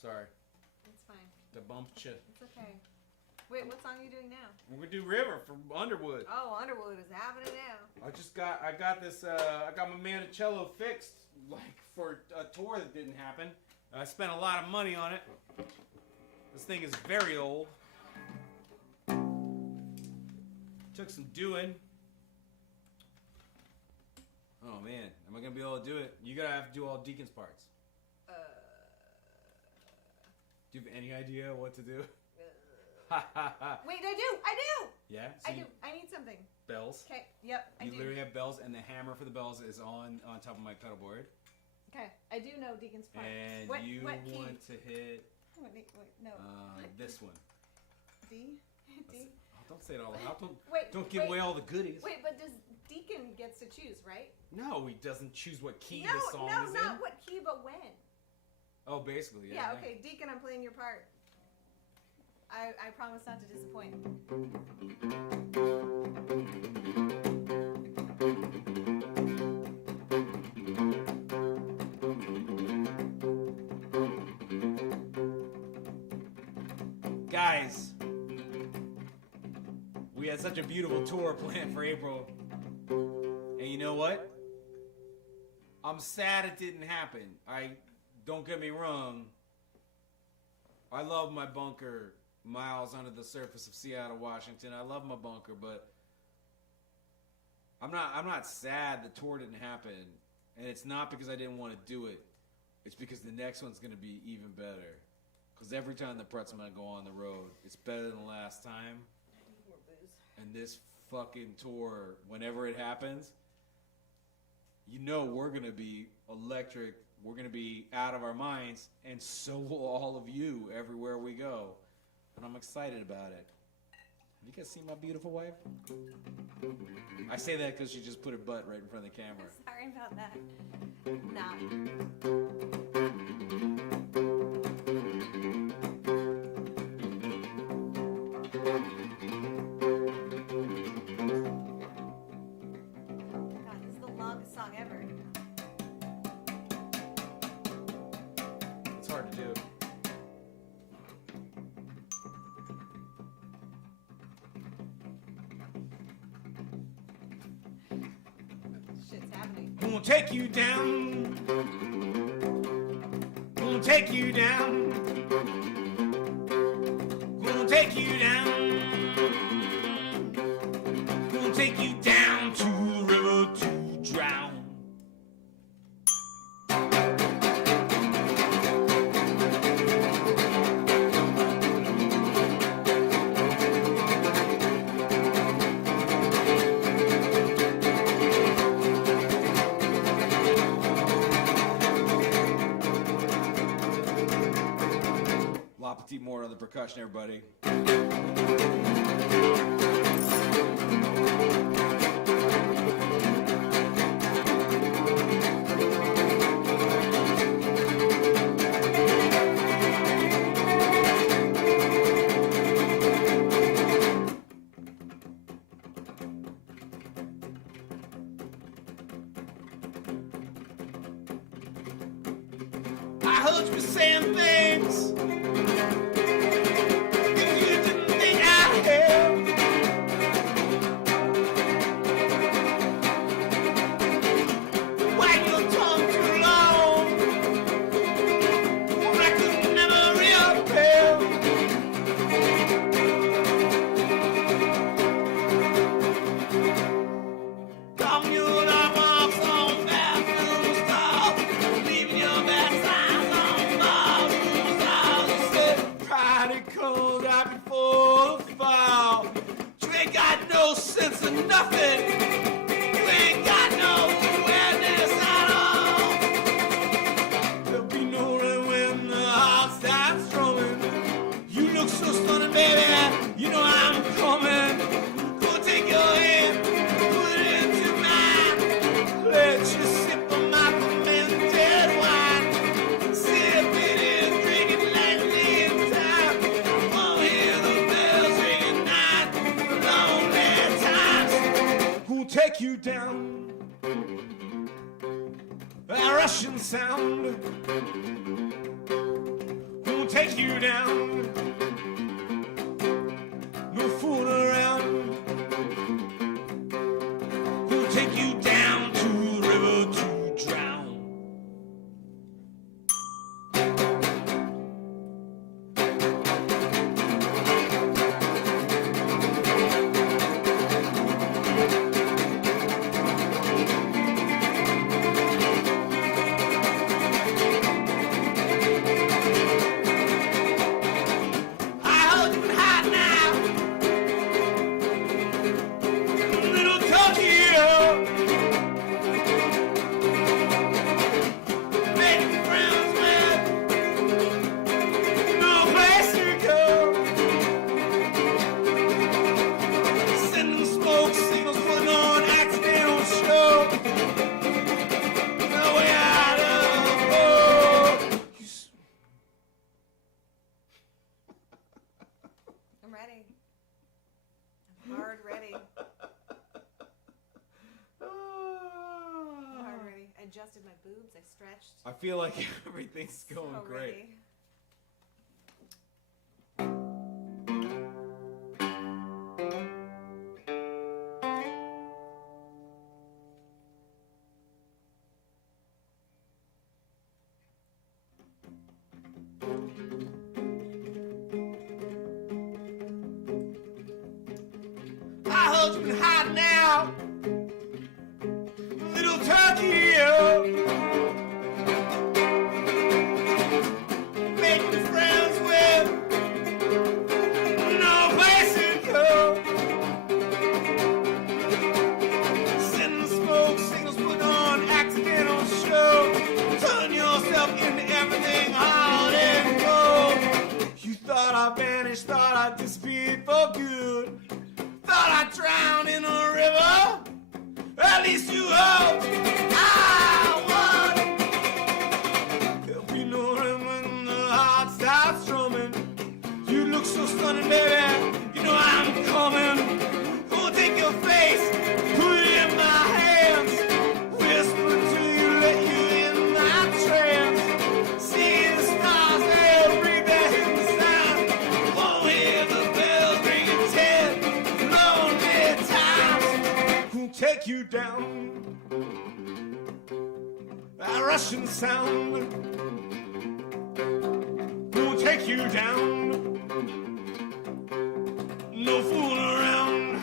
Sorry It's fine. to bump you. It's okay. Wait, what song are you doing now? We're gonna do River from Underwood. Oh, Underwood is having it now. I got this. I got my Manicello fixed, like for a tour that didn't happen. I spent a lot of money on it. This thing is very old. Took some doing. Oh man, am I gonna be able to do it? You gotta have to do all Deacon's parts. Do you have any idea what to do? Wait, I do! Yeah. I do. I need something. Bells. Okay, yep, I You do. literally have bells, and the hammer for the bells is on top of my pedal board. Okay, I do know Deacon's part. And what you key? want to hit Wait, no. this one. D? D? Oh, don't say it all out. Wait, Don't give away all the goodies. Wait, but does Deacon gets to choose, right? No, he doesn't choose what key No, the song is not in. what key, but when. Oh, basically, Yeah, yeah. okay, Deacon, I'm playing your part. I promise not to disappoint. Guys, we had such a beautiful tour planned for April. And you know what? I'm sad it didn't happen. Don't get me wrong. I love my bunker miles under the surface of Seattle, Washington. I love my bunker, but I'm not sad the tour didn't happen. And it's not because I didn't want to do it. It's because the next one's going to be even better. Because every time the Pretzelmen go on the road, it's better than the last time. More booze. And this fucking tour, whenever it happens, you know we're going to be electric. We're going to be out of our minds. And so will all of you everywhere we go. And I'm excited about it. Have you guys seen my beautiful wife? I say that because she just put her butt right in front of the camera. Sorry about that. Nah. God, this is the longest song ever. It's hard to do. Shit's happening. Gonna take you down. Gonna take you down. Gonna take you down. Gonna take you down to a river to drown. La Petite Mort on the the percussion, everybody. I heard you saying things that you didn't think I had. Why your tongue too long? I could never repair. Come your marks on bathroom stall, leaving your bad signs on ballroom stalls. You said pride it comes right before the fall. You ain't got no sense of nothing. You ain't got no awareness at all. There'll be no rain when the heart starts drumming. You look so stunning, baby. You know I'm coming. Go take your hand, put it into mine. Let you sip of my fermented wine. Sip it in, drink it lightly in time. Won't hear the bells ringing night. Lonely times. Who'll take you down? That Russian sound. Who'll take you down? No fooling around. Who'll take you down to the river to drown? I heard you been hot now. Little Tokyo. Making friends with no place to go. Sending smoke signals, putting on accidental show. No way out of I'm ready. I'm hard ready. I'm hard ready. I adjusted my boobs. I stretched. I feel like everything's going So great. ready. I heard you been hiding out, little Tokyo. Making friends with no place to go. Sending smoke signals, put on accidental show. Turn yourself into everything hard and cold. You thought I vanished, thought I disappeared for good. Thought I'd drown in a river. At least you hope I would. There'll be no rain when the heart starts drumming. You look so stunning, baby. You know I'm coming. Gonna take your face, put it in my hands. Whisper to you, let you in my trance. See the stars, they'll breathe their hidden sound. Won't hear the bells ringing 10 lonely times. Who'll take you down? That Russian sound. Who'll take you down? No fooling around.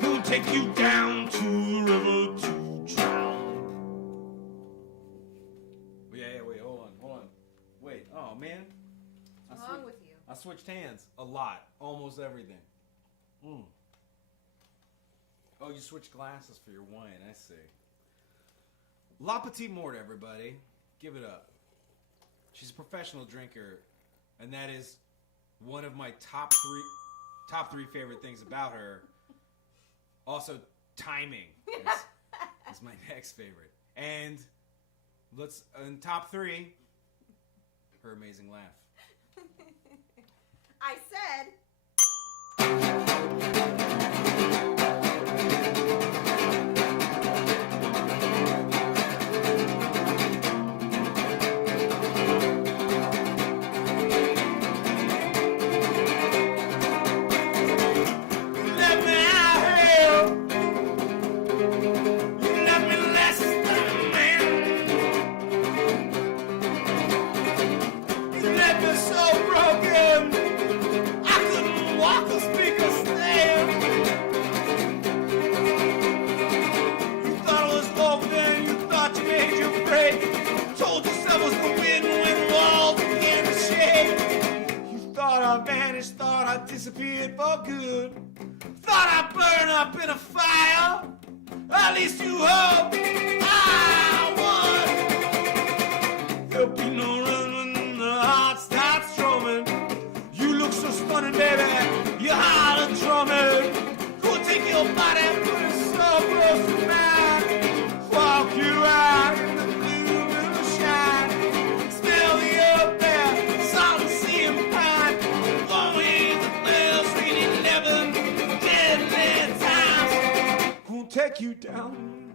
Who'll take you down to the river to drown? Wait, hold on. Wait, oh man. What's wrong with you? I switched hands a lot, almost everything. Oh, you switched glasses for your wine, I see. La Petite Morte, everybody. Give it up. She's a professional drinker and that is one of my top three favorite things about her. Also, timing is my next favorite. And let's in top 3, her amazing laugh. I said. Disappeared for good. Thought I'd burn up in a fire. At least you hope I would. There'll be no run when the heart starts drumming. You look so stunning, baby. Your heart is drumming. Go take your body, put it so close to mine. Walk you out in the blue moonshine. Smell the up there, salt and sea and pine. Take you down,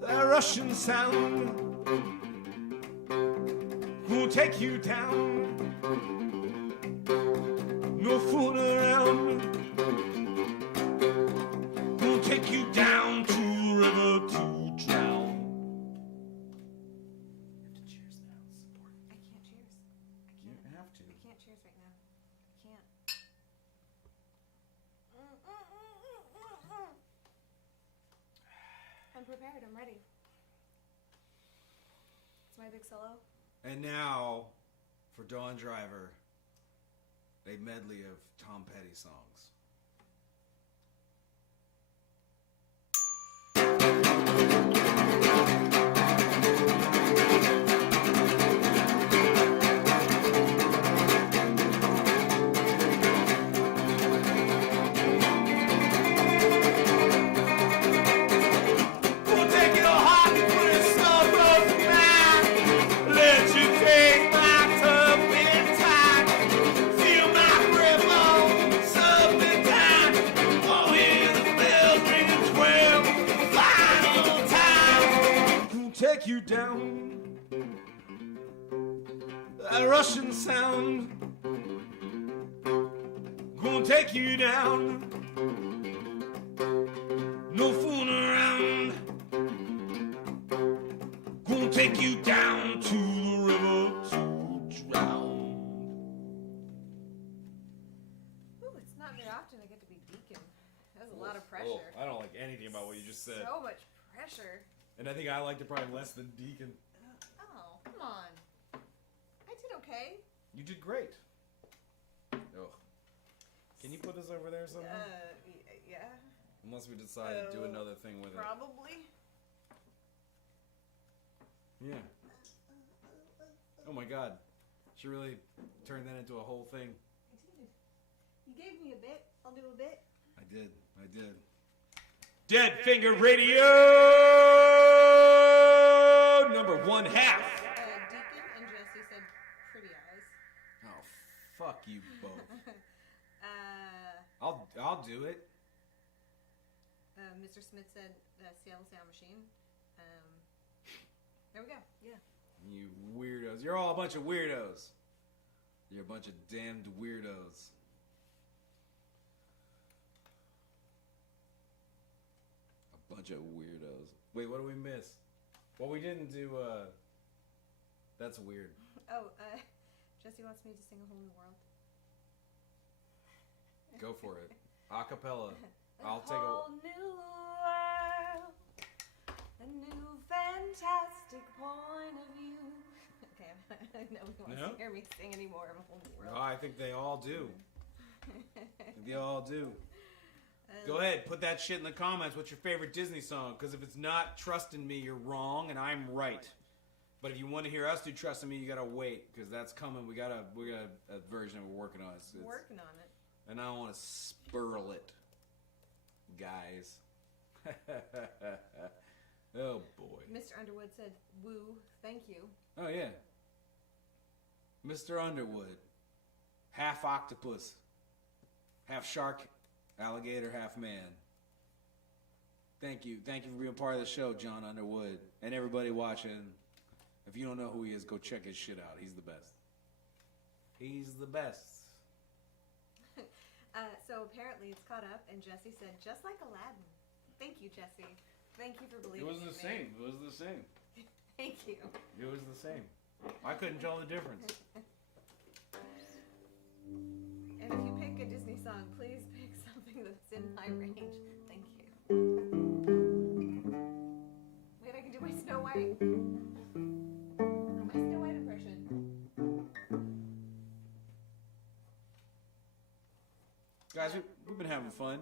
that Russian sound will take you down. No fooling around, will take you down to the river to drown. You have to cheers now, support. I can't cheers. You have to. I can't cheers right now. I can't. I'm prepared. I'm ready. It's my big solo. And now, for Dawn Driver, a medley of Tom Petty songs. You down, that Russian sound gonna take you down. No fooling around, gonna take you down to the river to drown. Ooh, it's not very often I get to be deacon. That was a lot of pressure. Oh, I don't like anything about what you just said. So much pressure. And I think I liked it probably less than Deacon. Oh, come on. I did okay. You did great. Oh. Can you put us over there or something? Yeah. Unless we decide to do another thing with Probably. it. Yeah. Oh my god. She really turned that into a whole thing. I did. You gave me a bit. I'll do a bit. I did. Dead Finger Radio number 1/2. Deacon and Jesse said pretty eyes. Oh, fuck you both. I'll do it. Mr. Smith said Seattle Sound Machine. There we go. Yeah. You weirdos. You're all a bunch of weirdos. You're a bunch of damned weirdos. A bunch of weirdos. Wait, what did we miss? Well, we didn't do, that's weird. Oh, Jesse wants me to sing A Whole New World. Go for it. Acapella. I'll take A whole new world, a new fantastic point of view. Okay, I know we won't No? hear me sing anymore of A Whole New World. No, I think they all do. They all do. Go ahead, put that shit in the comments. What's your favorite Disney song? Because if it's not Trust in Me, you're wrong, and I'm right. But if you want to hear us do Trust in Me, you gotta wait, because that's coming. We got a version we're working on. It's, Working on it. and I don't want to spurl it, guys. Oh boy. Mr. Underwood said, "Woo, thank you." Oh yeah. Mr. Underwood, half octopus, half shark, alligator, half man. Thank you for being part of the show, John Underwood, and everybody watching. If you don't know who he is, go check his shit out. He's the best. He's the best. So apparently it's caught up, and Jesse said, "Just like Aladdin." Thank you, Jesse. Thank you for It believing was in the me. same. It was the same. Thank you. It was the same. I couldn't tell the difference. And if you pick a Disney song, please pick something that's in my range. Thank you. Wait, I can do my Snow White. My Snow White impression. Guys, we've been having fun.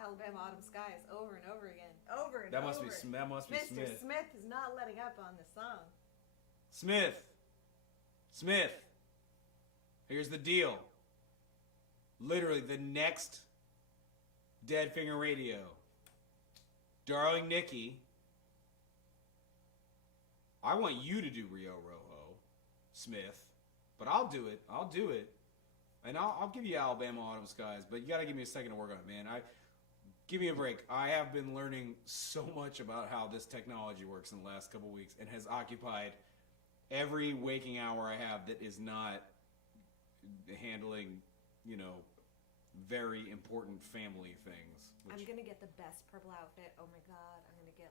Alabama Autumn Skies over and over again. Over and That over. must be Mr. Smith. Smith is not letting up on this song. Smith. Here's the deal. Literally, the next Dead Finger Radio. Darling Nikki. I want you to do Rio Rojo, Smith. But I'll do it. And I'll give you Alabama Autumn Skies. But you got to give me a second to work on it, man. Give me a break. I have been learning so much about how this technology works in the last couple weeks and has occupied every waking hour I have that is not handling, very important family things. I'm going to get the best purple outfit. Oh my God. I'm going to get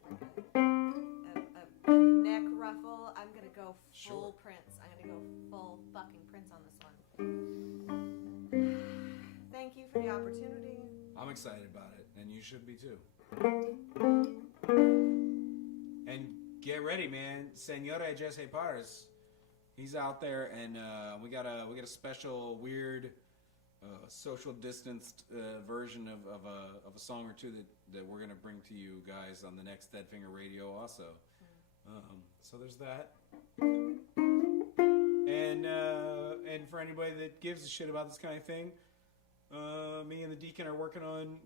like a neck ruffle. I'm going to go full Prince. I'm going to go full fucking Prince on this one. Thank you for the opportunity. I'm excited about it, and you should be too. And get ready, man. Senora Jesse Paris, he's out there, and we got a special weird social distanced version of a song or two that we're gonna bring to you guys on the next Dead Finger Radio also. So there's that. And for anybody that gives a shit about this kind of thing, me and the Deacon are working on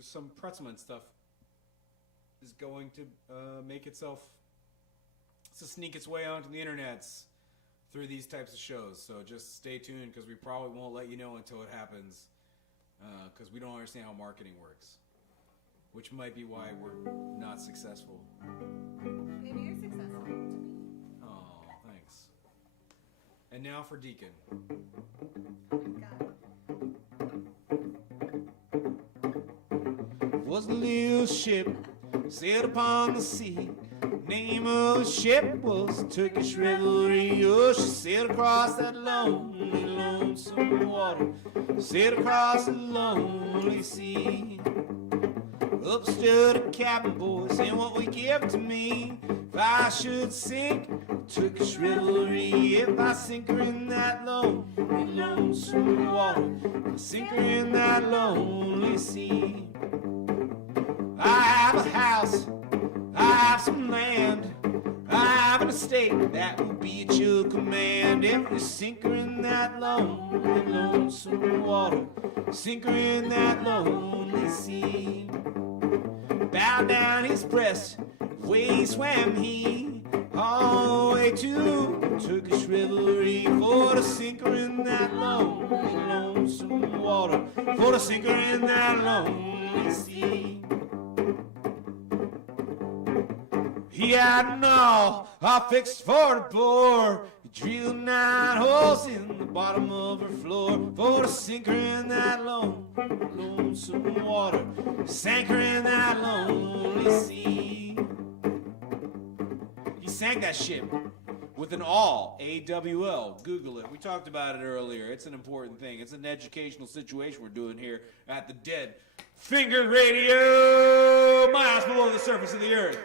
some Pretzelmen stuff. Is going to make itself to sneak its way onto the internets through these types of shows. So just stay tuned, because we probably won't let you know until it happens, because we don't understand how marketing works, which might be why we're not successful. Maybe you're successful to me. Oh, thanks. And now for Deacon. Oh my God. Was a little ship sailed upon the sea. Name of the ship was Turkish Revelry. Oh, she sailed across that lonely, lonesome water, sailed across the lonely sea. Up stood a cabin boy saying, "What will you give to me if I should sink Turkish Revelry? If I sink her in that lonely, lonesome water, I sink her in that lonely sea. I have a house, I have some land, I have an estate that will be at your command. If you sink her in that lonely, lonesome water, sink her in that lonely sea." Bowed down his breast, away he swam he, all the way to Turkish Revelry, for to sink her in that lonely, lonesome water, for to sink her in that lonely sea. He had an all fixed for the bore. He drilled 9 holes in the bottom of her floor, for to sink her in that lonely, lonesome water, sank her in that lonely sea. He sank that ship with an all, A-W-L. Google it. We talked about it earlier. It's an important thing. It's an educational situation we're doing here at the Dead Finger Radio, miles below the surface of the earth.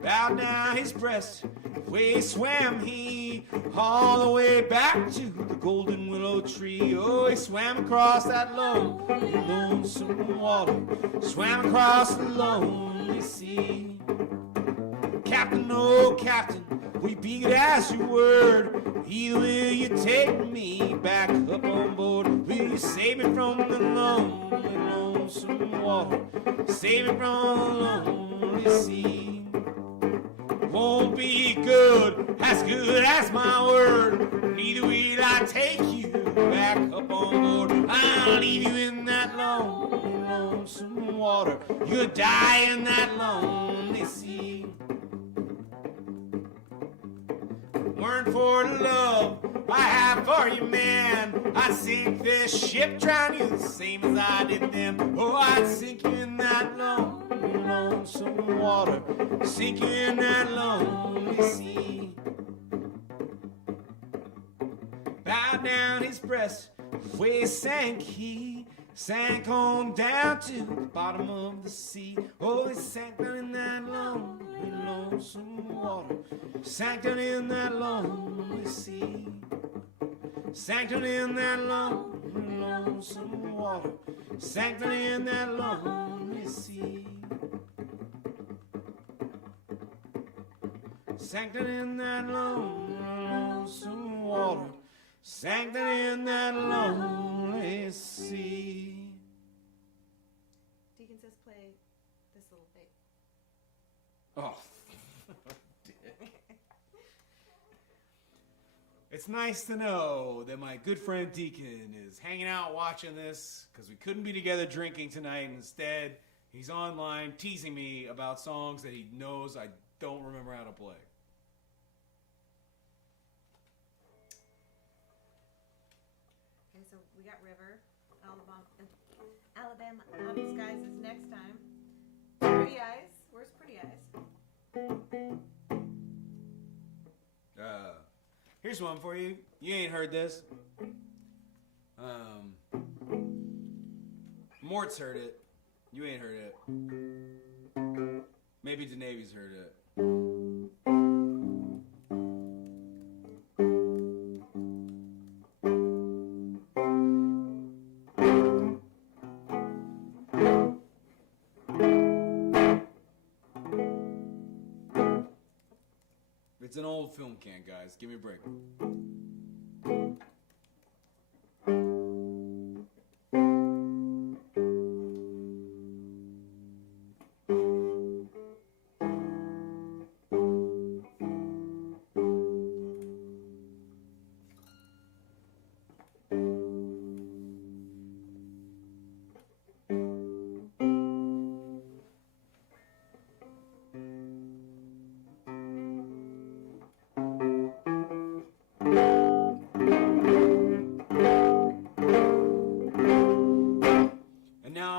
Bowed down his breast, away swam he, all the way back to the golden willow tree. Oh, he swam across that lonely, lonesome water, swam across the lonely sea. no, Captain, we be good as your word. Either way you take me back up on board. Will you save me from the lonely, lonesome water? Save me from the lonely sea. Won't be good as my word. Neither will I take you back up on board. I'll leave you in that lonely, lonesome water. You'll die in that lonely sea. Weren't for the love I have for you, man, I'd sink this ship, drown you the same as I did them. Oh, I'd sink you in that lonely, lonesome water, sink you in that lonely sea. Bowed down his breast, way sank he, sank on down to the bottom of the sea. Oh, he sank down in that lonely, lonesome water, sank down in that lonely sea. Sank down in that lonely, lonesome water, sank down in that lonely sea. Sank down in that lonely, lonesome water, sank down in that lonely sea. Deacon says play this little bit. Oh. It's nice to know that my good friend Deacon is hanging out watching this because we couldn't be together drinking tonight. Instead, he's online teasing me about songs that he knows I don't remember how to play. Okay, so we got River, Alabama Out of Skies is next time. Pretty Eyes. Where's Pretty Eyes? Here's one for you. You ain't heard this. Mort's heard it. You ain't heard it. Maybe DeNavy's heard it. It's an old film can, guys. Give me a break.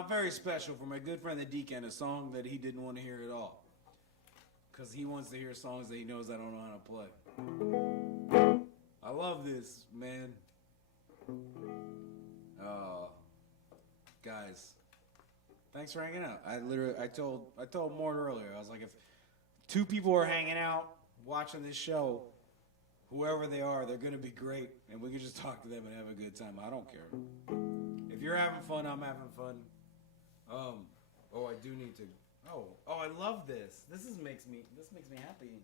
Very special for my good friend the Deacon, a song that he didn't want to hear at all. Because he wants to hear songs that he knows I don't know how to play. I love this, man. Guys, thanks for hanging out. I told Mort earlier, I was like, if two people are hanging out, watching this show, whoever they are, they're going to be great. And we can just talk to them and have a good time. I don't care. If you're having fun, I'm having fun. I do need to. I love this. This makes me happy.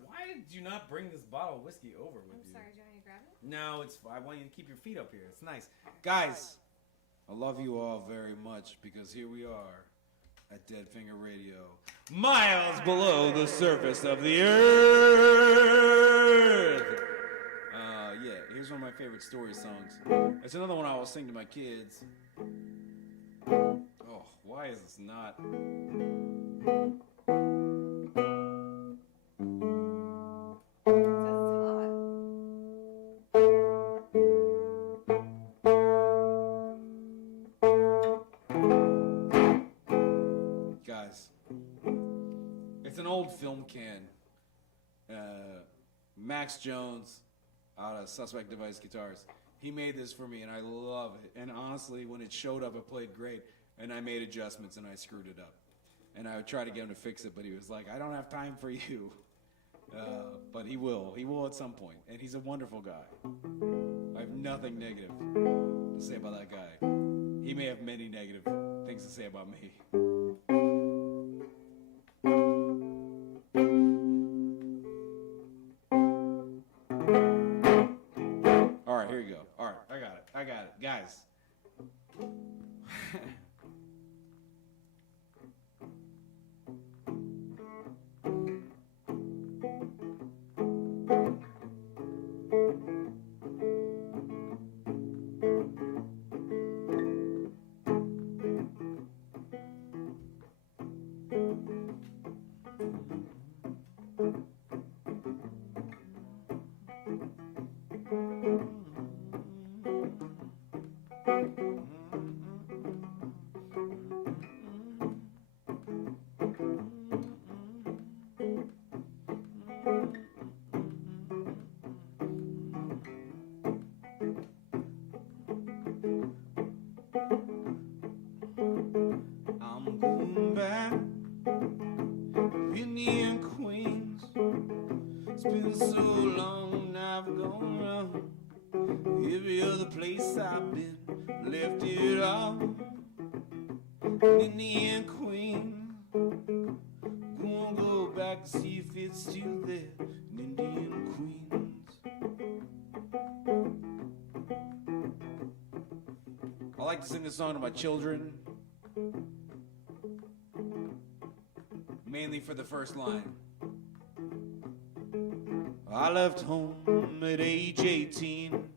Why did you not bring this bottle of whiskey over with you? I'm sorry, do you want me to grab it? No, it's. I want you to keep your feet up here. It's nice, guys. I love you all very much because here we are at Dead Finger Radio, miles below the surface of the earth. Yeah, here's one of my favorite story songs. It's another one I will sing to my kids. Oh, why is this not? Guys, it's an old film can. Max Jones out of Suspect Device Guitars. He made this for me, and I love it. And honestly, when it showed up, it played great. And I made adjustments, and I screwed it up. And I would try to get him to fix it, but he was like, I don't have time for you. But he will. He will at some point. And he's a wonderful guy. I have nothing negative to say about that guy. He may have many negative things to say about me. All right, here you go. All right, I got it, guys. I'm going back, Indian Queens. It's been so long now I've gone around. Every other place I've been, left it all. Indian Queens, gonna go back and see if it's still there. Indian Queens. I like to sing this song to my children. Mainly for the first line. I left home at age 18.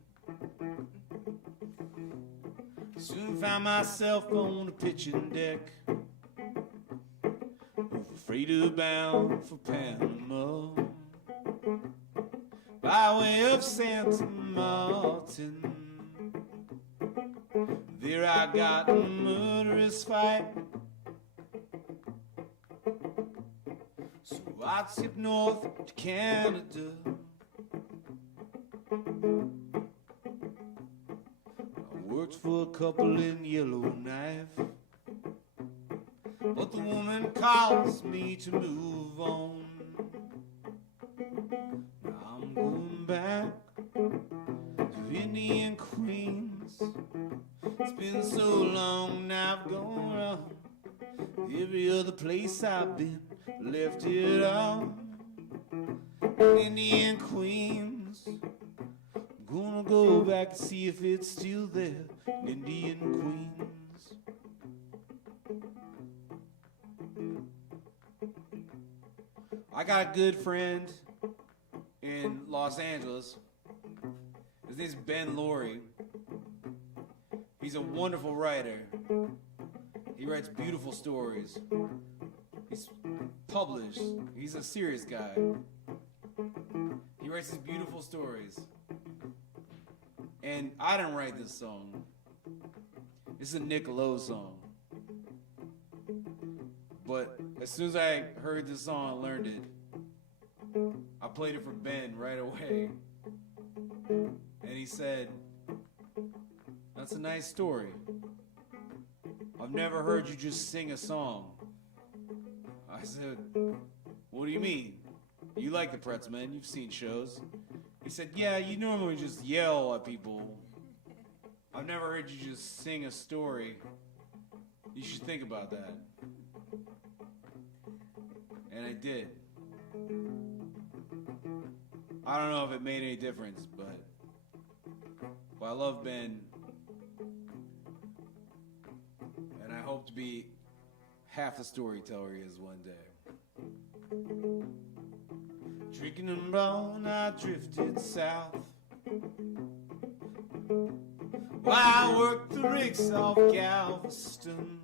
Soon found myself on a pitching deck, with a freighter bound for Panama, by way of Santa Martin. There I got in a murderous fight, so I tipped north to Canada. I worked for a couple in Yellowknife, but the woman calls me to move on. Now I'm going back to Indian Queens. It's been so long now I've gone around. Every other place I've been, left it all. Indian Queens, I'm gonna go back and see if it's still there. Indian Queens. I got a good friend in Los Angeles. His name's Ben Laurie. He's a wonderful writer. He writes beautiful stories. He's published. He's a serious guy. He writes these beautiful stories. And I didn't write this song. This is a Nick Lowe song. But as soon as I heard this song and learned it, I played it for Ben right away. And he said, "That's a nice story. I've never heard you just sing a song." I said, "What do you mean? You like the Pretzelmen, you've seen shows." He said, "Yeah, you normally just yell at people. I've never heard you just sing a story. You should think about that." And I did. I don't know if it made any difference, but I love Ben. And I hope to be half the storyteller he is one day. Drinking and brown, I drifted south. While I worked the rigs off Galveston.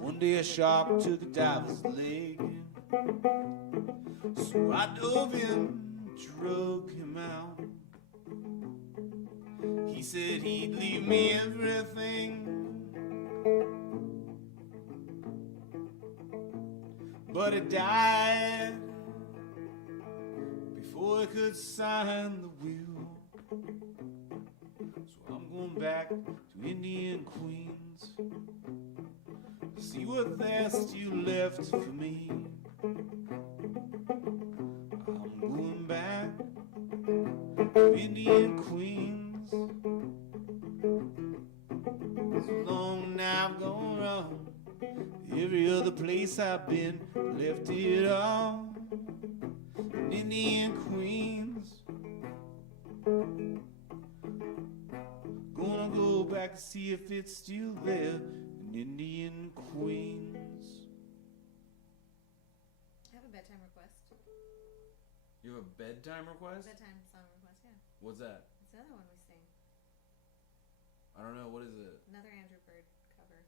One day a shark took a diver's leg, so I dove in, drug him out. He said he'd leave me everything, but he died before he could sign the will. So I'm going back to Indian Queens to see what there's still left for me. I'm going back to Indian Queens. Every other place I've been, left it all in Indian Queens. Gonna go back and see if it's still there in Indian Queens. I have a bedtime request. You have a bedtime request? Bedtime song request, yeah. What's that? It's another one we sing. I don't know. What is it? Another Andrew Bird cover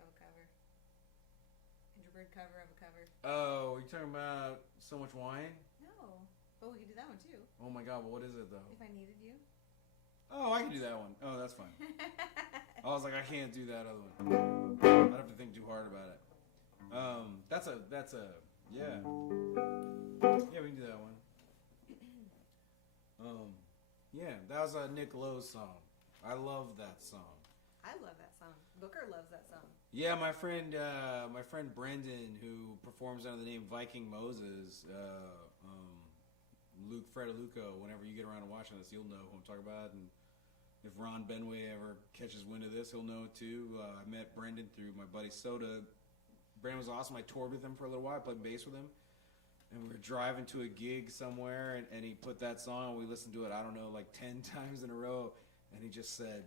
of a cover. Andrew Bird cover of a cover. Oh, you're talking about So Much Wine? No. But we could do that one too. Oh my god, what is it though? If I Needed You. Oh, I can do that one. Oh, that's fine. I was like, I can't do that other one. I'd have to think too hard about it. That's a, yeah. Yeah, we can do that one. Yeah, that was a Nick Lowe song. I love that song. I love that song. Booker loves that song. Yeah, my friend Brendan, who performs under the name Viking Moses, Luke Fredaluco, whenever you get around to watching this, you'll know who I'm talking about. And if Ron Benway ever catches wind of this, he'll know it too. I met Brendan through my buddy Soda. Brendan was awesome. I toured with him for a little while. I played bass with him. And we were driving to a gig somewhere, and he put that song, and we listened to it, I don't know, like 10 times in a row. And he just said,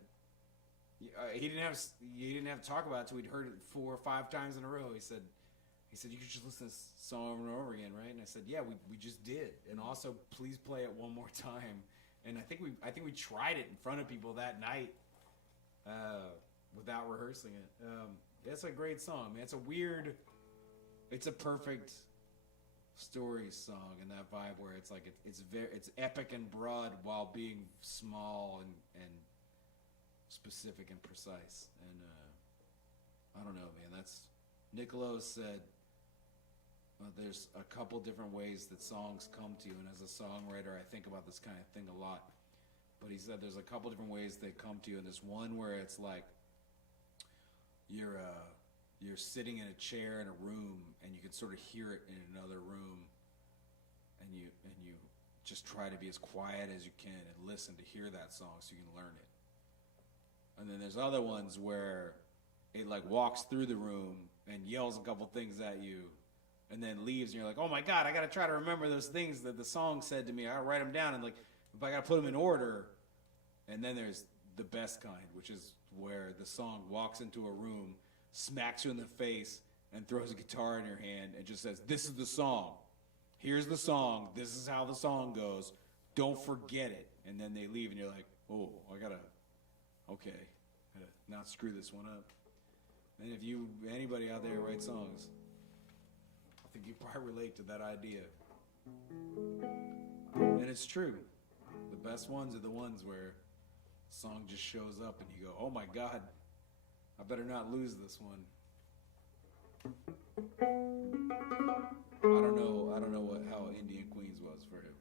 he didn't have to talk about it until we'd heard it 4 or 5 times in a row. He said, you could just listen to this song over and over again, right? And I said, yeah, we just did. And also, please play it one more time. And I think we tried it in front of people that night without rehearsing it. It's a great song, man. It's a perfect story song in that vibe where it's like it's epic and broad while being small and specific and precise. And I don't know, man. That's Nick Lowe said. There's a couple different ways that songs come to you, and as a songwriter, I think about this kind of thing a lot. But he said there's a couple different ways they come to you, and there's one where it's like you're sitting in a chair in a room, and you can sort of hear it in another room, and you just try to be as quiet as you can and listen to hear that song so you can learn it. And then there's other ones where it like walks through the room and yells a couple things at you, and then leaves, and you're like, oh my god, I gotta try to remember those things that the song said to me. I gotta write them down, and like, if I gotta put them in order. And then there's the best kind, which is where the song walks into a room, smacks you in the face, and throws a guitar in your hand, and just says, this is the song. Here's the song. This is how the song goes. Don't forget it. And then they leave, and you're like, oh, I gotta not screw this one up. And if anybody out there who writes songs, I think you probably relate to that idea. And it's true. The best ones are the ones where the song just shows up and you go, oh my god, I better not lose this one. I don't know how Indian Queens was for him.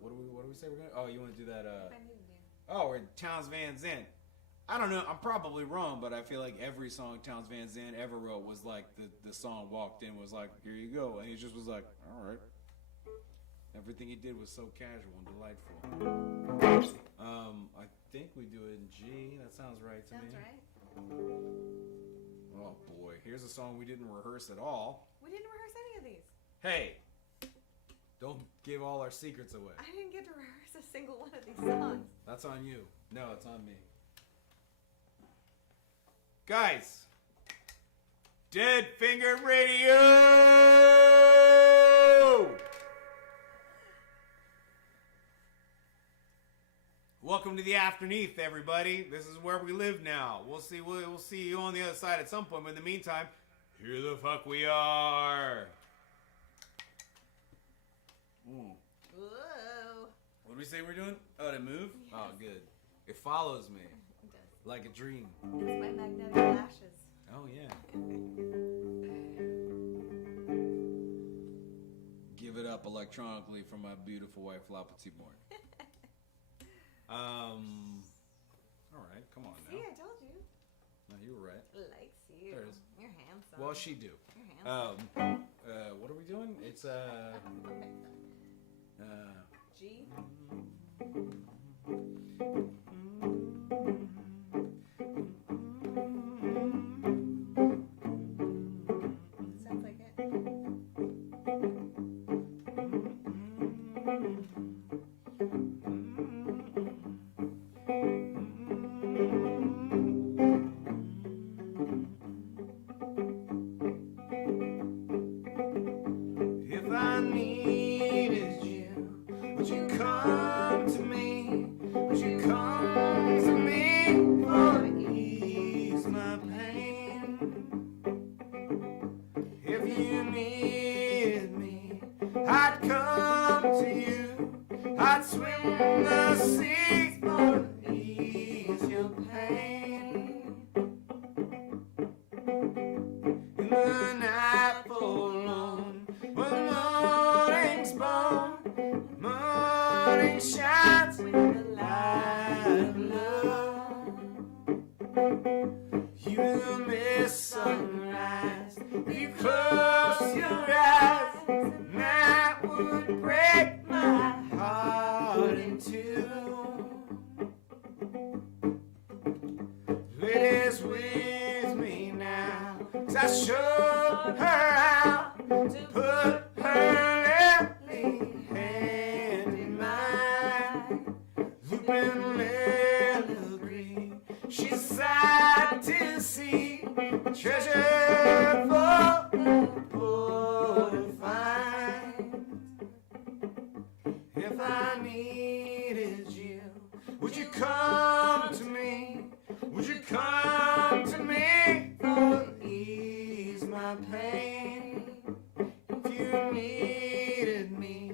What do we say we're gonna? Oh, you want to do that? If I Needed You. Oh, we're in Townes Van Zandt. I don't know. I'm probably wrong, but I feel like every song Townes Van Zandt ever wrote was like the song walked in was like, here you go, and he just was like, all right. Everything he did was so casual and delightful. I think we do it in G. That sounds right to me. Sounds right. Oh boy, here's a song we didn't rehearse at all. We didn't rehearse any of these. Hey, don't give all our secrets away. I didn't get to rehearse a single one of these songs. That's on you. No, it's on me. Guys, Dead Finger Radio! Welcome to the Afterneath, everybody. This is where we live now. We'll see you on the other side at some point, but in the meantime, here the fuck we are. Ooh. Whoa. What did we say we're doing? Oh, to move? Yes. Oh, good. It follows me It does. like a dream. It's my magnetic lashes. Oh, yeah. Give it up electronically for my beautiful wife, La Petite Morn. All right, come on See, now. I told you. No, you were right. Likes you. There it is. You're handsome. Well, she do. You're handsome. What are we doing? It's G. If you needed me, I'd come to you. I'd swim the seas for to ease your pain. In the night forlorn, when the morning's born, the morning shines with the light of love. You will miss sunrise if you close your eyes, and that would break my heart in two. Ladies with me now, 'cause I showed her how to put her lovely hand in mine. Looping little green, she's sad to see, treasure for the poor to find. If I needed you, would you come to me? Would you come to me to ease my pain? If you needed me,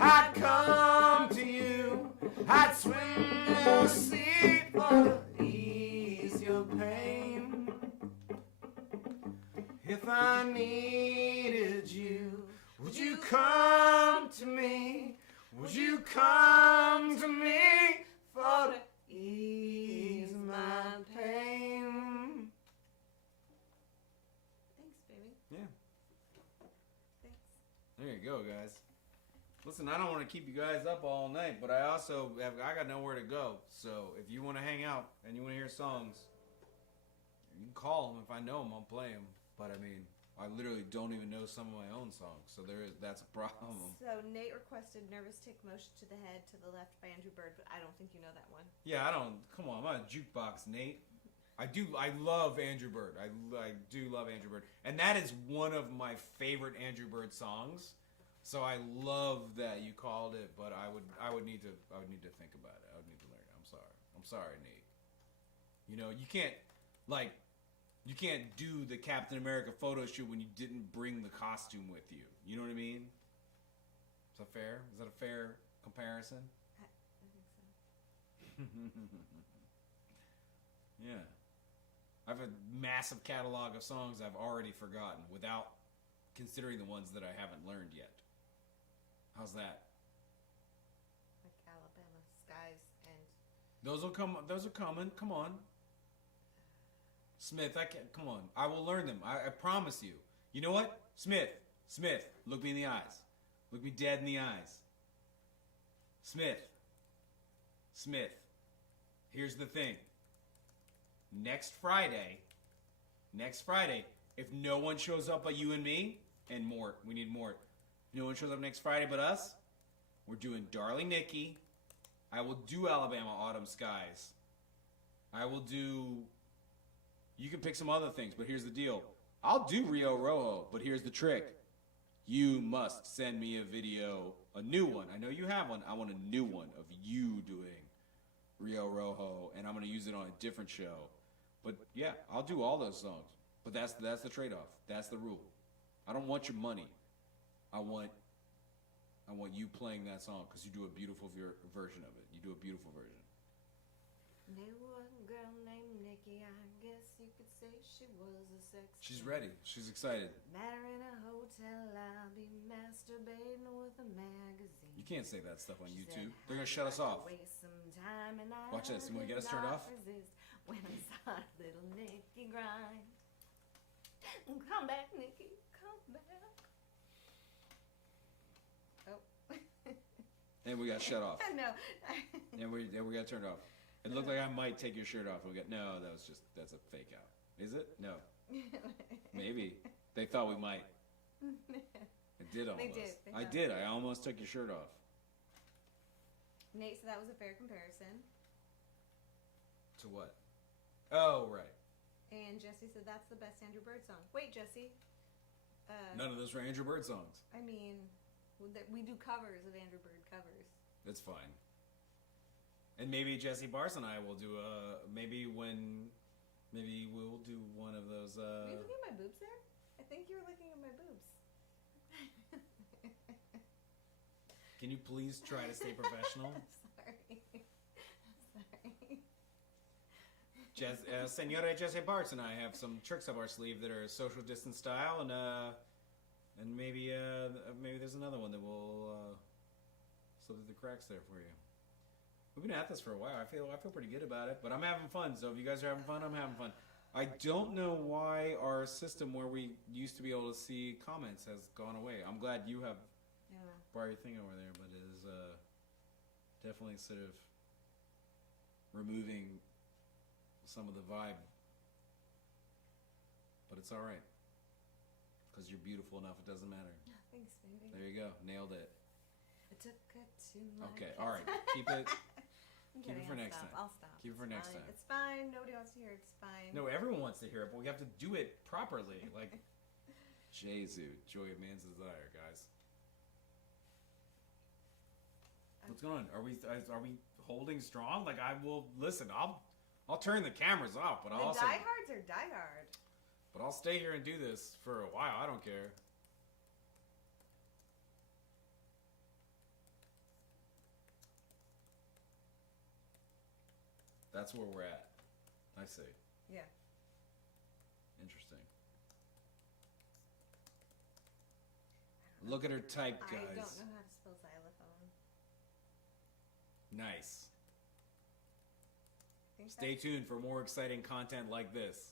I'd come to you. I'd swim the sea for to ease your pain. If I needed you, would you come to me? Would you come to me for to ease my pain? Thanks, baby. Yeah. Thanks. There you go, guys. Listen, I don't want to keep you guys up all night, but I also I got nowhere to go. So if you want to hang out and you want to hear songs, you can call them. If I know them, I'll play them. But I mean, I literally don't even know some of my own songs, so that's a problem. So Nate requested "Nervous Tick Motion to the Head to the Left" by Andrew Bird, but I don't think you know that one. Yeah, I don't. Come on, I'm not a jukebox, Nate. I love Andrew Bird. I do love Andrew Bird, and that is one of my favorite Andrew Bird songs. So I love that you called it, but I would need to think about it. I would need to learn it. I'm sorry, Nate. You know, you can't do the Captain America photo shoot when you didn't bring the costume with you. You know what I mean? Is that fair? Is that a fair comparison? I think so. Yeah. I have a massive catalog of songs I've already forgotten without considering the ones that I haven't learned yet. How's that? Like Alabama Skies and Those are coming. Come on. Smith, come on. I will learn them. I promise you. You know what? Smith, look me in the eyes. Look me dead in the eyes. Smith, here's the thing. Next Friday, if no one shows up but you and me, and Mort, we need Mort. If no one shows up next Friday but us, we're doing Darling Nikki. I will do Alabama Autumn Skies. I will do... You can pick some other things, but here's the deal. I'll do Rio Rojo, but here's the trick. You must send me a video, a new one. I know you have one. I want a new one of you doing Rio Rojo, and I'm going to use it on a different show. But yeah, I'll do all those songs. But that's the trade-off. That's the rule. I don't want your money. I want you playing that song because you do a beautiful version of it. You do a beautiful version. There was a girl named Nikki, I guess you could say she was a sex. She's ready. She's excited. Met her in a hotel lobby, masturbating with a magazine. You can't say that stuff on She YouTube. said, They're going to "How'd shut you us like off. to waste some time?" And I Watch this. You want to get us turned could off? not resist when I saw little Nikki grind. Come back, Nikki. Come back. Oh. And we got shut off. No. And we got turned off. It looked like I might take your shirt off. No, that's a fake out. Is it? No. Maybe. They thought we might. I did almost. They did. I did. I almost took your shirt off. Nate said that was a fair comparison. To what? Oh, right. And Jesse said that's the best Andrew Bird song. Wait, Jesse. None of those were Andrew Bird songs. I mean, we do covers of Andrew Bird covers. That's fine. And maybe Jesse Barnes and I will do maybe we'll do one of those. Are you looking at my boobs there? I think you were looking at my boobs. Can you please try to stay professional? Sorry. Senora Jesse Bartz and I have some tricks up our sleeve that are social distance style, and maybe there's another one that will slip through the cracks there for you. We've been at this for a while. I feel pretty good about it, but I'm having fun. So if you guys are having fun, I'm having fun. I don't know why our system where we used to be able to see comments has gone away. I'm glad you have bar your thing over there, but it is definitely sort of removing some of the vibe. But it's all right because you're beautiful enough. It doesn't matter. Thanks, baby. There you go. Nailed it. I took it to my Okay. All right. Keep it. Keep it for next time. I'll stop. Keep it for next time. It's fine. Nobody wants to hear it. It's fine. No, everyone wants to hear it, but we have to do it properly. Like Jesu, joy of man's desire, guys. What's going on? Are we holding strong? Like I will listen. I'll turn the cameras off, but I'll the also diehards are diehard. but I'll stay here and do this for a while. I don't care. That's where we're at. I see. Yeah. Interesting. Look at her type, guys. I don't know how to spell xylophone. Nice. Think Stay tuned for more exciting content like this.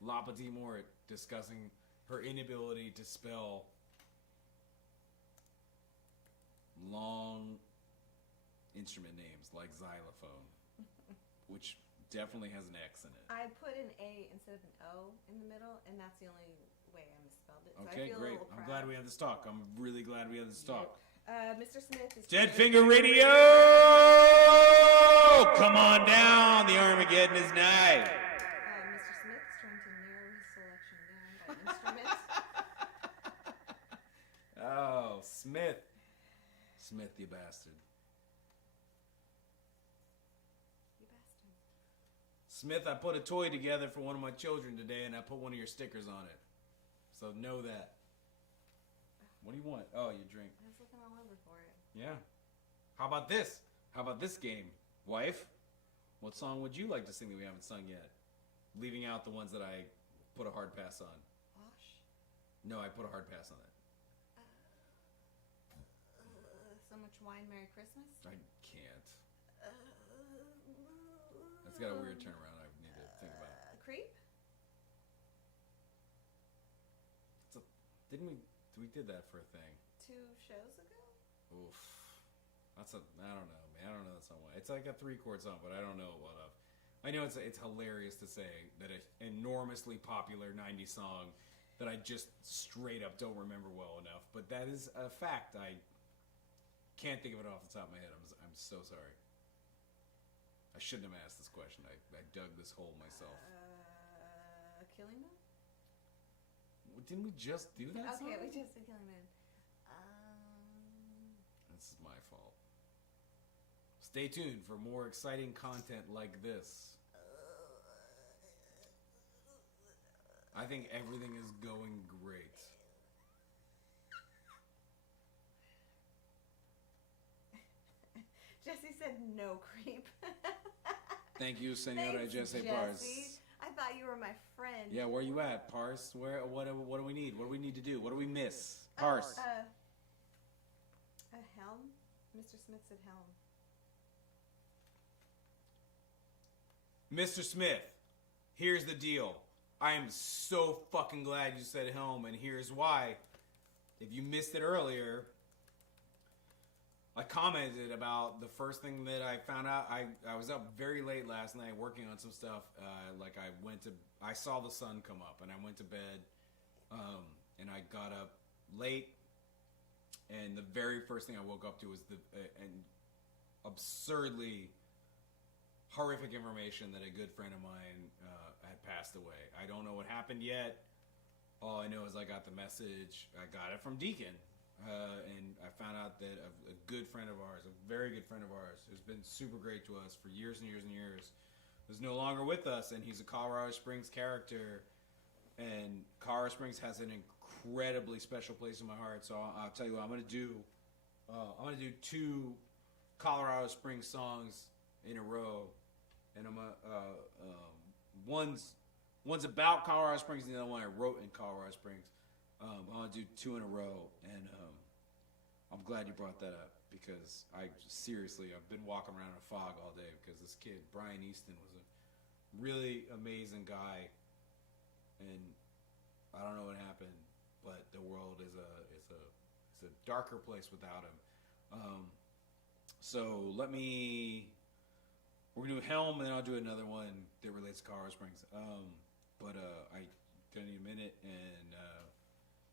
Lapa D. Mort discussing her inability to spell long instrument names like xylophone, which definitely has an X in it. I put an A instead of an O in the middle, and that's the only way I misspelled it. So Okay, I feel great. A little I'm proud. glad we had this talk. I'm really glad we had this talk. Mr. Smith is Dead Finger Radio! Come on down. The Armageddon is nigh. Mr. Smith is trying to narrow his selection down by instrument. Oh, Smith. Smith, you bastard. You bastard. Smith, I put a toy together for one of my children today, and I put one of your stickers on it. So know that. What do you want? Oh, your drink. I was looking all over for it. Yeah. How about this? How about this game? Wife, what song would you like to sing that we haven't sung yet? Leaving out the ones that I put a hard pass on. Wash. No, I put a hard pass on it. So much wine, Merry Christmas. I can't. That's got a weird turnaround. I need to think about it. Creep. We did that for a thing. 2 shows ago. Oof. I don't know, man. I don't know that song. It's like a 3-chord song, but I don't know it well enough. I know it's hilarious to say that an enormously popular 90s song that I just straight up don't remember well enough, but that is a fact. I can't think of it off the top of my head. I'm so sorry. I shouldn't have asked this question. I dug this hole myself. Killing Moon. Didn't we just do that song? Okay, we just did Killing Moon. This is my fault. Stay tuned for more exciting content like this. I think everything is going great. Jesse said no creep. Thank you, Senora Thanks, Jesse Jesse. Pars. I thought you were my friend. Yeah, where you at, Pars? What do we need? What do we need to do? What do we miss? Pars. A helm? Mr. Smith said helm. Mr. Smith, here's the deal. I am so fucking glad you said helm, and here's why. If you missed it earlier, I commented about the first thing that I found out. I was up very late last night working on some stuff. I saw the sun come up, and I went to bed, and I got up late, and the very first thing I woke up to was an absurdly horrific information that a good friend of mine had passed away. I don't know what happened yet. All I know is I got the message. I got it from Deacon. And I found out that a good friend of ours, a very good friend of ours, who's been super great to us for years and years and years, is no longer with us, and he's a Colorado Springs character And Colorado Springs has an incredibly special place in my heart. So I'll tell you what, I'm gonna do 2 Colorado Springs songs in a row, and I'm one's about Colorado Springs, and the other one I wrote in Colorado Springs. I'm gonna do 2 in a row, and I'm glad you brought that up because I've been walking around in a fog all day because this kid Brian Easton was a really amazing guy, and I don't know what happened, but the world is a darker place without him. So we're gonna do Helm, and then I'll do another one that relates to Colorado Springs. I gonna need a minute and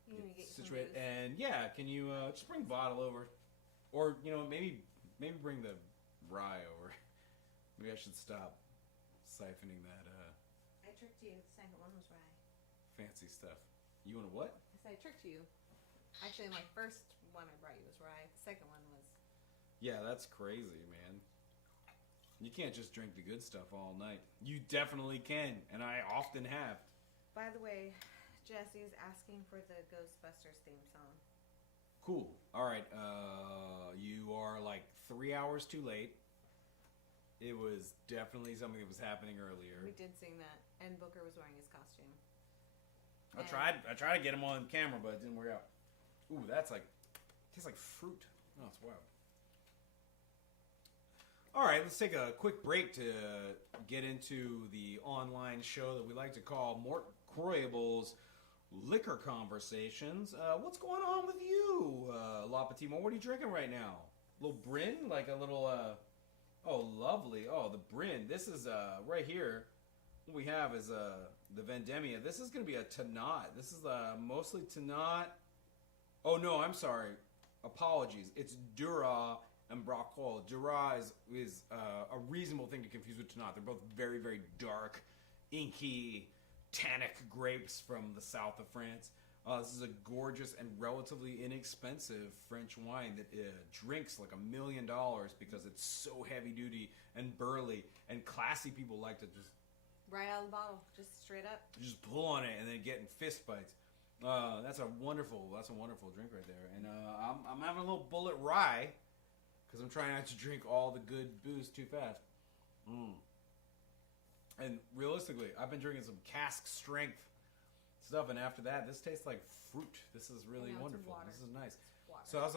You need to get some situated. booze. And yeah, can you just bring bottle over, or maybe bring the rye over. Maybe I should stop siphoning that I tricked you. The second one was rye. fancy stuff. You want a what? I said I tricked you. Actually, my first one I brought you was rye. The second one was. Yeah, that's crazy, man. You can't just drink the good stuff all night. You definitely can, and I often have. By the way, Jesse's asking for the Ghostbusters theme song. Cool. All right. You are like 3 hours too late. It was definitely something that was happening earlier. We did sing that, and Booker was wearing his costume. I tried to get him on camera, but it didn't work out. Ooh, that's like tastes like fruit. Oh, it's wild. All right, let's take a quick break to get into the online show that we like to call Mort Croyable's Liquor Conversations. What's going on with you, La Petite Mort? What are you drinking right now? A little Bryn? Like a little, oh, lovely. Oh, the Bryn. This is, right here, what we have is the Vendemmia. This is going to be a Tannat. This is mostly Tannat. Oh, no, I'm sorry. Apologies. It's Dura and Bracol. Dura is a reasonable thing to confuse with Tannat. They're both very, very dark, inky, tannic grapes from the south of France. This is a gorgeous and relatively inexpensive French wine that drinks like $1 million because it's so heavy duty and burly, and classy people like to just Right out of the bottle, just straight up. pull on it and then get in fist fights. That's a wonderful drink right there. And I'm having a little Bullet Rye because I'm trying not to drink all the good booze too fast. And realistically, I've been drinking some cask strength stuff, and after that, this tastes like fruit. This is really I know, it's wonderful. water. This is nice. Water. So that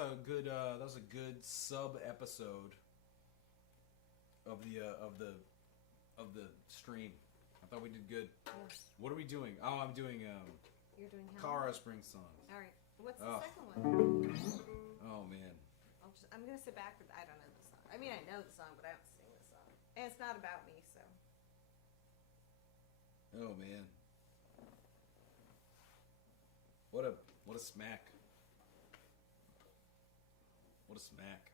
was a good sub episode of the stream. I thought we did good. Yes. What are we doing? Oh, I'm doing You're doing how? Colorado Springs songs. All right. What's the Oh. second one? Oh man. I'm gonna sit back, but I don't know the song. I mean, I know the song, but I don't sing the song, and it's not about me, so. Oh man. What a smack. What a smack.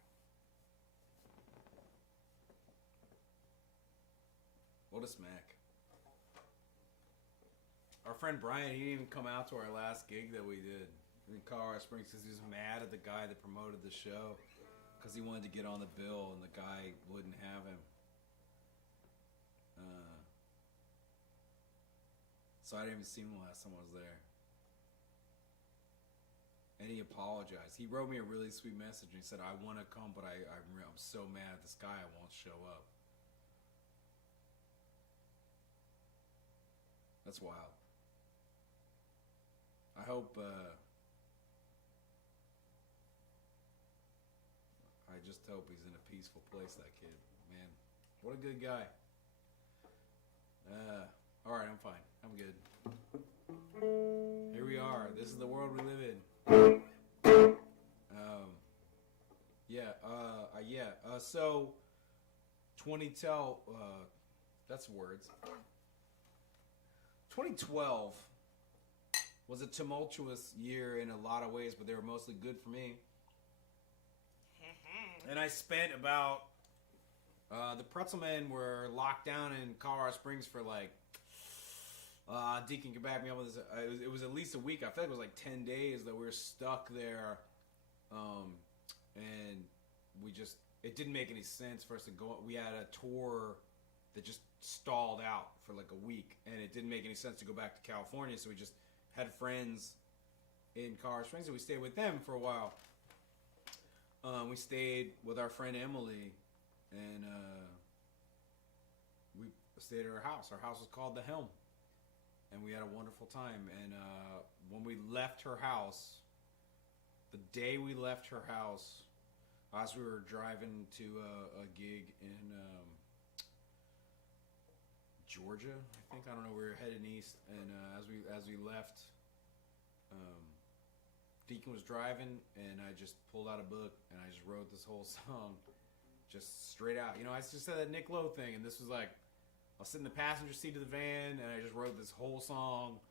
What a smack. Our friend Brian, he didn't even come out to our last gig that we did in Colorado Springs because he was mad at the guy that promoted the show because he wanted to get on the bill and the guy wouldn't have him. So I didn't even see him the last time I was there. And he apologized. He wrote me a really sweet message and he said, I want to come, but I'm so mad at this guy I won't show up. That's wild. I hope, I just hope he's in a peaceful place, that kid. Man, what a good guy. Alright, I'm fine. I'm good. Here we are. This is the world we live in. So 2012 was a tumultuous year in a lot of ways, but they were mostly good for me. And I spent about the Pretzelmen were locked down in Colorado Springs for like Deacon can back me up with this. It was at least a week. I feel like it was like 10 days that we were stuck there, and it didn't make any sense for us to go. We had a tour that just stalled out for like a week, and it didn't make any sense to go back to California, so we just had friends in Colorado Springs, and we stayed with them for a while. We stayed with our friend Emily, and we stayed at her house. Our house was called The Helm, and we had a wonderful time. And when we left her house, the day we left her house, as we were driving to a gig in Georgia, I think. I don't know. We were heading east, and as we left, Deacon was driving, and I just pulled out a book and I just wrote this whole song, just straight out. You know, I just said that Nick Lowe thing, and this was like, I was sitting in the passenger seat of the van, and I just wrote this whole song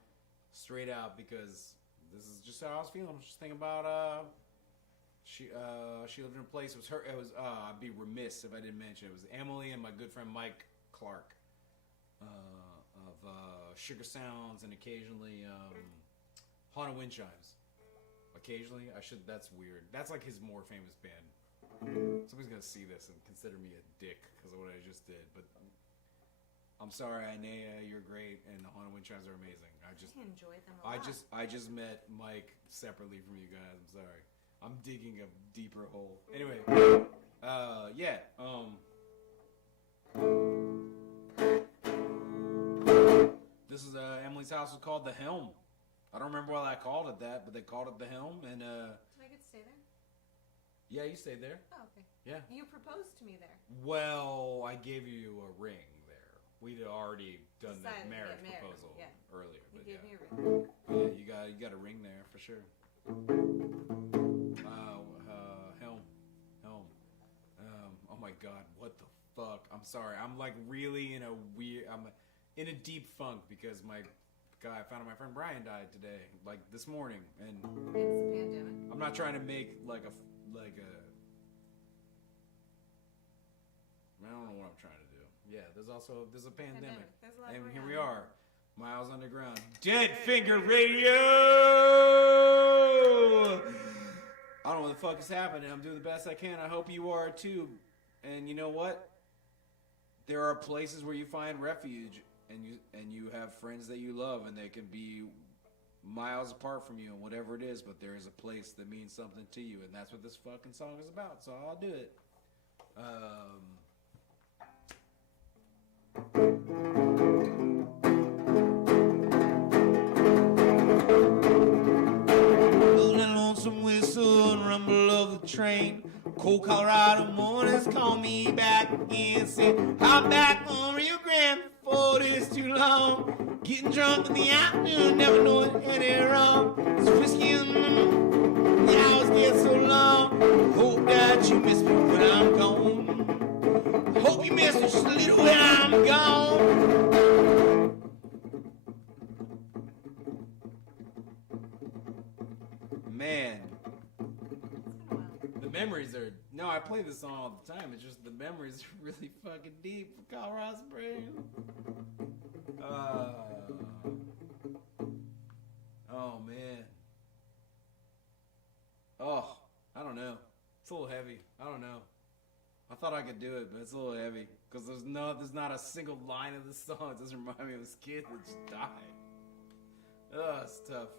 straight out because this is just how I was feeling. I was just thinking about she lived in a place. It was her. It was I'd be remiss if I didn't mention it. It was Emily and my good friend Mike Clark of Sugar Sounds and occasionally Haunted Wind Chimes. Occasionally, that's weird. That's like his more famous band. Somebody's gonna see this and consider me a dick because of what I just did. But I'm sorry, Inea, you're great, and the Haunted Wind Chimes are amazing. I enjoy them a lot. I just met Mike separately from you guys. I'm sorry. I'm digging a deeper hole. Anyway, yeah. This is Emily's house was called The Helm. I don't remember why I called it that, but they called it The Helm, and Did I get to stay there? yeah, you stayed there. Oh, okay. Yeah. You proposed to me there. Well, I gave you a ring there. We'd already done the Decided to marriage get married, proposal yeah. earlier, You but gave yeah. me a ring. But yeah, you got a ring there for sure. Helm. Oh my God, what the fuck? I'm sorry. I'm like really in a weird. I'm in a deep funk because my guy I found out my friend Brian died today, like this morning, and It's a pandemic. I'm not trying to make like a. I don't know what I'm trying to do. Yeah, there's a pandemic. There's a lot And going here on. we are, miles underground. Dead Finger Radio! I don't know what the fuck is happening. I'm doing the best I can. I hope you are too. And you know what? There are places where you find refuge, and you have friends that you love, and they can be miles apart from you and whatever it is, but there is a place that means something to you, and that's what this fucking song is about. So I'll do it. Little lonesome whistle and rumble of the train. Cold Colorado mornings call me back again. Say, I'm back on Rio Grande before it is too long. Getting drunk in the afternoon, never knowing any wrong. It's whiskey and the hours get so long. Hope that you miss me when I'm gone. Hope you miss me just a little when I'm gone. Man, the memories are. No, I play this song all the time. It's just the memories are really fucking deep for Colorado Springs. Oh man. Oh, I don't know. It's a little heavy. I don't know. I thought I could do it, but it's a little heavy because there's not a single line of the song. It doesn't remind me of this kid that just died. Oh, it's tough.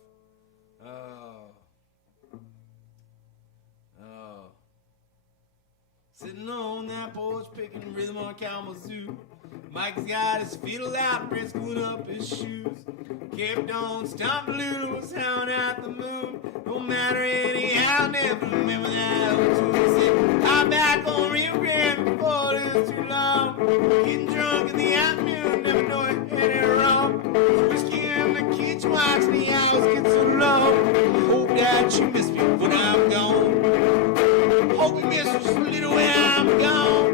Oh. Sitting on that porch picking rhythm on Kalamazoo. Mike's got his fiddle out, Brett's screwing up his shoes. Kept on stomping little was howling at the moon. Don't matter anyhow, never remember that old tune. He said, I'm back on Rio Grande before it's too long. Getting drunk in the afternoon, never knowing any wrong. There's whiskey in the kitchen, watching the hours get so long. Hope that you miss me when I'm gone. Hope you miss me just a little when I'm gone.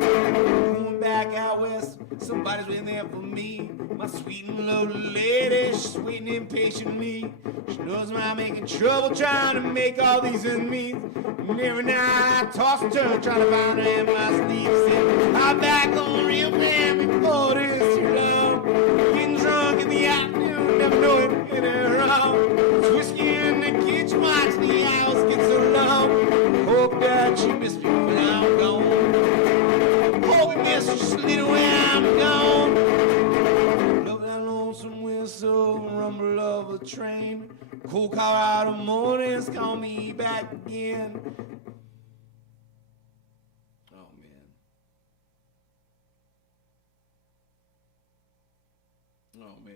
Going back out west, somebody's waiting there for me. My sweet and lovely lady, she's waiting impatiently. She knows I'm making trouble trying to make all these enemies. And every night I toss and turn trying to find her in my sleep. Said, I'm back on Rio Grande before it is too long. Getting drunk in the afternoon, never knowing any wrong. There's whiskey in the kitchen, watching the hours get so long. Hope that you miss me when I'm gone. Hope you miss me just a little when I'm Cold Colorado mornings call me back again. Oh man. Oh man.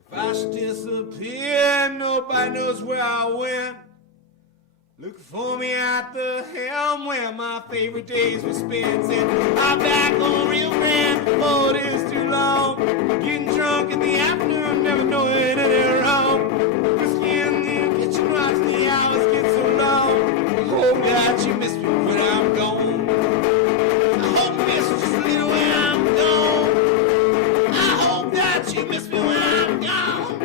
If I should disappear, nobody knows where I went. Looking for me at the helm where my favorite days were spent. Said, I'm back on Rio Grande, the boat is too long. Getting drunk in the afternoon, never knowing anything wrong. Whiskey in the kitchen rocks, the hours get so long. I hope that you miss me when I'm gone. I hope you miss me just a little when I'm gone. I hope that you miss me when I'm gone.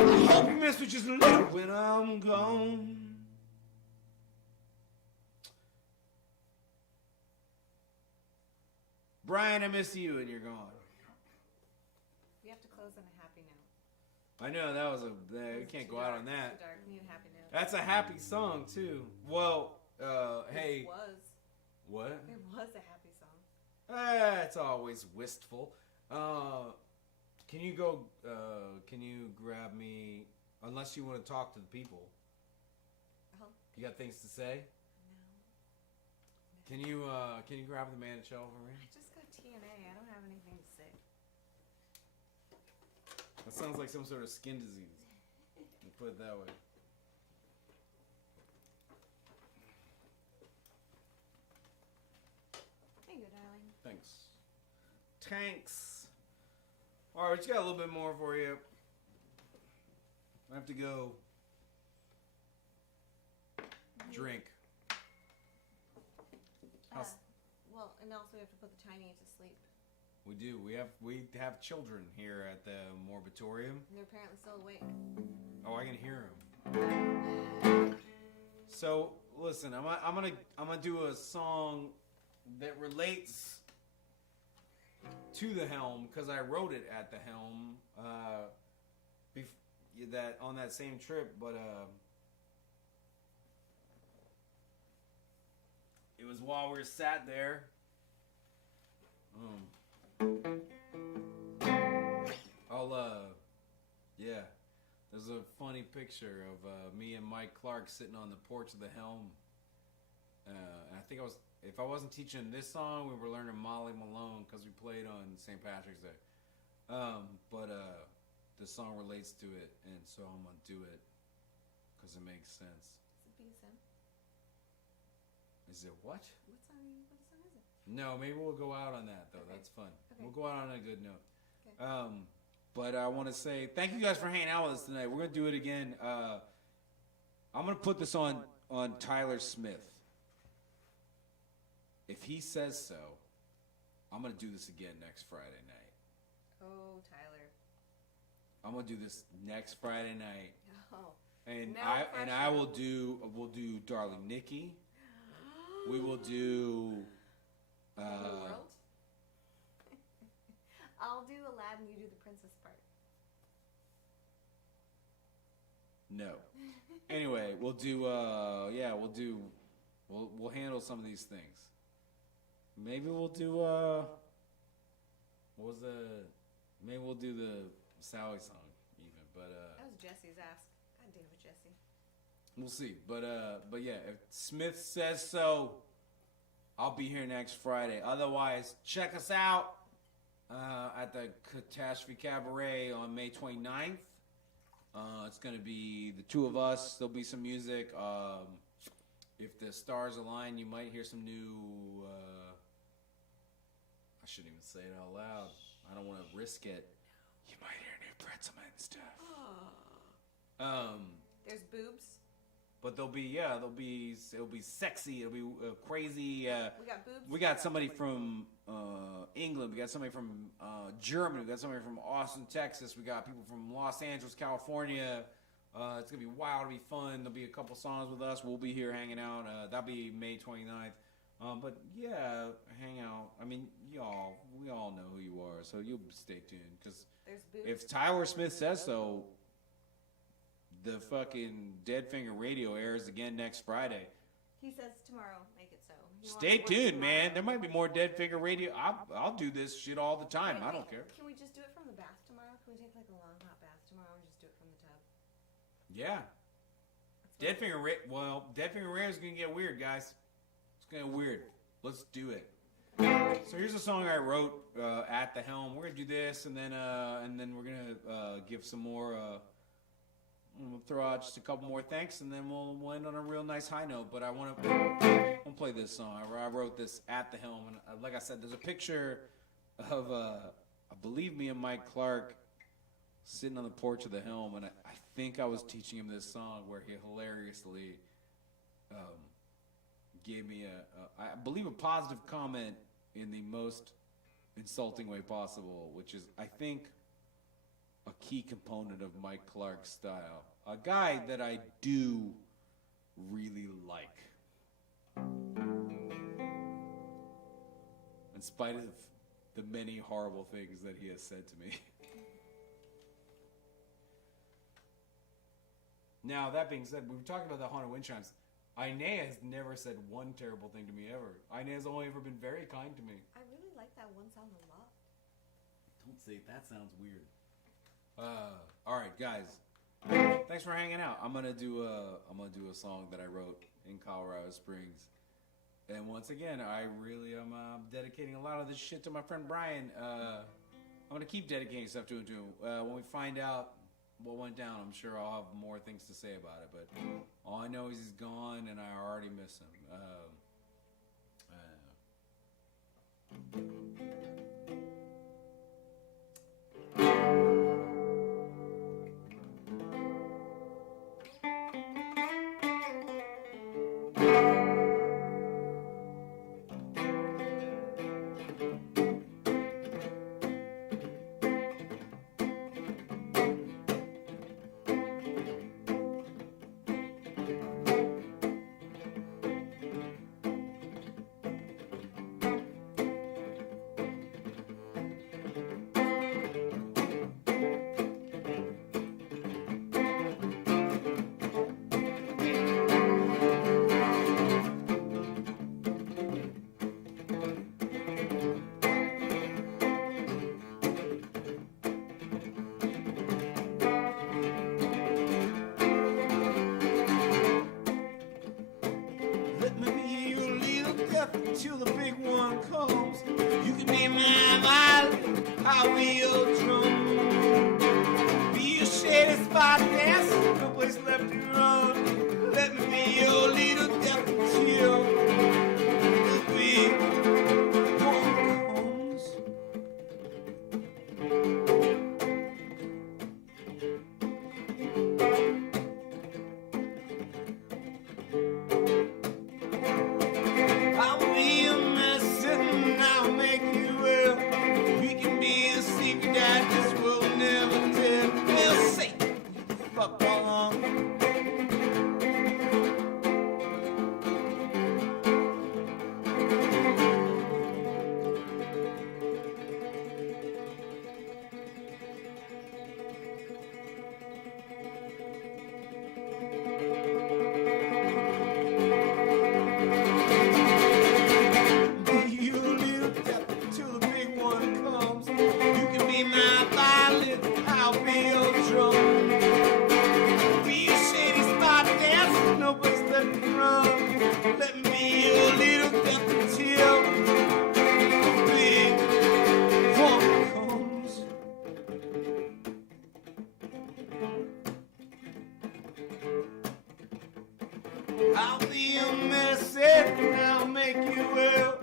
I hope you miss me just a little when I'm gone. Brian, I miss you and you're gone. We have to close on a happy note. I know that was you can't go out on that. Too dark. We need a happy note. That's a happy song too. Well, hey. It was. What? It was a happy song. It's always wistful. Can you go? Can you grab me? Unless you want to talk to the people. You got things to say? No. Can you grab the man shelf over here? I just got TNA. I don't have anything to say. That sounds like some sort of skin disease. We'll put it that way. There you go, darling. Thanks. Tanks. All right, we just got a little bit more for you. I have to go drink. Well, and also we have to put the tiny to sleep. We do. We have children here at the Morbitorium. And they're apparently still awake. Oh, I can hear them. So listen, I'm gonna do a song that relates to the helm because I wrote it at the helm. That on that same trip, but it was while we were sat there. Yeah. There's a funny picture of me and Mike Clark sitting on the porch of the helm. And I think if I wasn't teaching this song, we were learning Molly Malone because we played on St. Patrick's Day. But the song relates to it, and so I'm gonna do it because it makes sense. Is it BSM? Is it what? What song is it? No, maybe we'll go out on that though. Okay. That's fun. Okay. We'll go out on a good note. Okay. But I want to say thank you guys for hanging out with us tonight. We're gonna do it again. I'm gonna put this on Tyler Smith. If he says so, I'm gonna do this again next Friday night. Oh, Tyler. I'm gonna do this next Friday night. Oh. And No I pressure. we'll do Darling Nikki. We will do The world? I'll do Aladdin, you do the princess part. no. Anyway, we'll do we'll handle some of these things. Maybe we'll do maybe we'll do the Sally song even, but That was Jesse's ask. God damn it, Jesse. we'll see. But yeah, if Smith says so, I'll be here next Friday. Otherwise, check us out at the Catastrophe Cabaret on May 29th. It's going to be the two of us. There'll be some music. If the stars align, you might hear some new... I shouldn't even say it out loud. I don't want to risk it. You might hear new Pretzelmen stuff. There's boobs. But it'll be sexy. It'll be crazy. We got boobs. We got somebody from England. We got somebody from Germany. We got somebody from Austin, Texas. We got people from Los Angeles, California. It's going to be wild. It'll be fun. There'll be a couple songs with us. We'll be here hanging out. That'll be May 29th. But yeah, hang out. I mean, we all know who you are, so you'll stay tuned. Because if Tyler Smith says so, the fucking Dead Finger Radio airs again next Friday. He says tomorrow, make it so. Stay tuned, man. There might be more Dead Finger Radio. I'll do this shit all the time. I don't care. Can we just do it from the bath tomorrow? Can we take like a long hot bath tomorrow and just do it from the tub? Yeah. Dead Finger Radio is gonna get weird, guys. It's gonna get weird. Let's do it. So here's a song I wrote at the helm. We're gonna do this, and then we're gonna give some more. We'll throw out just a couple more thanks, and then we'll end on a real nice high note. But I want to play this song. I wrote this at the helm, and like I said, there's a picture of I believe me and Mike Clark sitting on the porch of the helm, and I think I was teaching him this song where he hilariously gave me I believe a positive comment in the most insulting way possible, which is, I think, a key component of Mike Clark's style. A guy that I do really like. In spite of the many horrible things that he has said to me. Now, that being said, we were talking about the Haunted Wind Chimes. Inea has never said one terrible thing to me ever. Inea's only ever been very kind to me. I really like that one song a lot. Don't say it. That sounds weird. All right, guys. Thanks for hanging out. I'm gonna do a song that I wrote in Colorado Springs, and once again, I really am dedicating a lot of this shit to my friend Brian. I'm gonna keep dedicating stuff to him too. When we find out what went down, I'm sure I'll have more things to say about it. But all I know is he's gone, and I already miss him. Till the big one comes, you can be my violin, I'll be your drum. Be your shady spot dance, no place left to run. Let me be your little death until the big one comes. I'll be a mess and I'll make you well. We can be a secret that this world never tell. They'll say, fuck along. I'll be a mess and I'll make you well.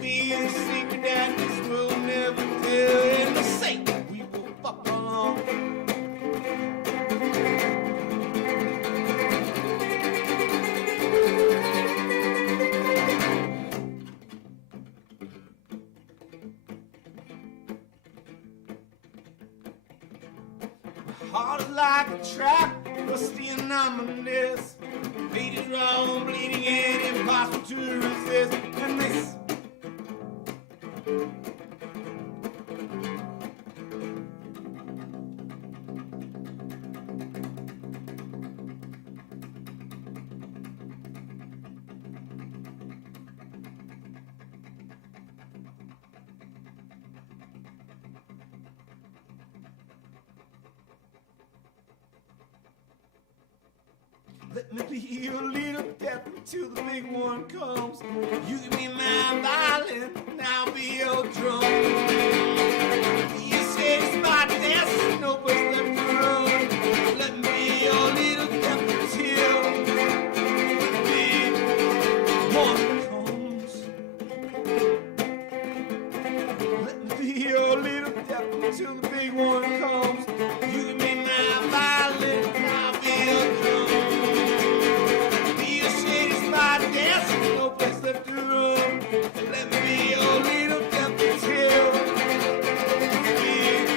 Be a secret that this world never tell. And the sake we will fuck along. Heart like a trap, rusty and ominous. Pages wrong, bleeding and impossible to resist. And this Let me be your little devil till the big one comes. You can be my violin, and I'll be your drum. You say it's my dance, no place left to run. Let me be your little devil till the big one comes. Let me be your little devil till the big one comes. You can be my violin, and I'll be your drum. Be your shady spot dancing, no place left to run. Let me be your little devil till the big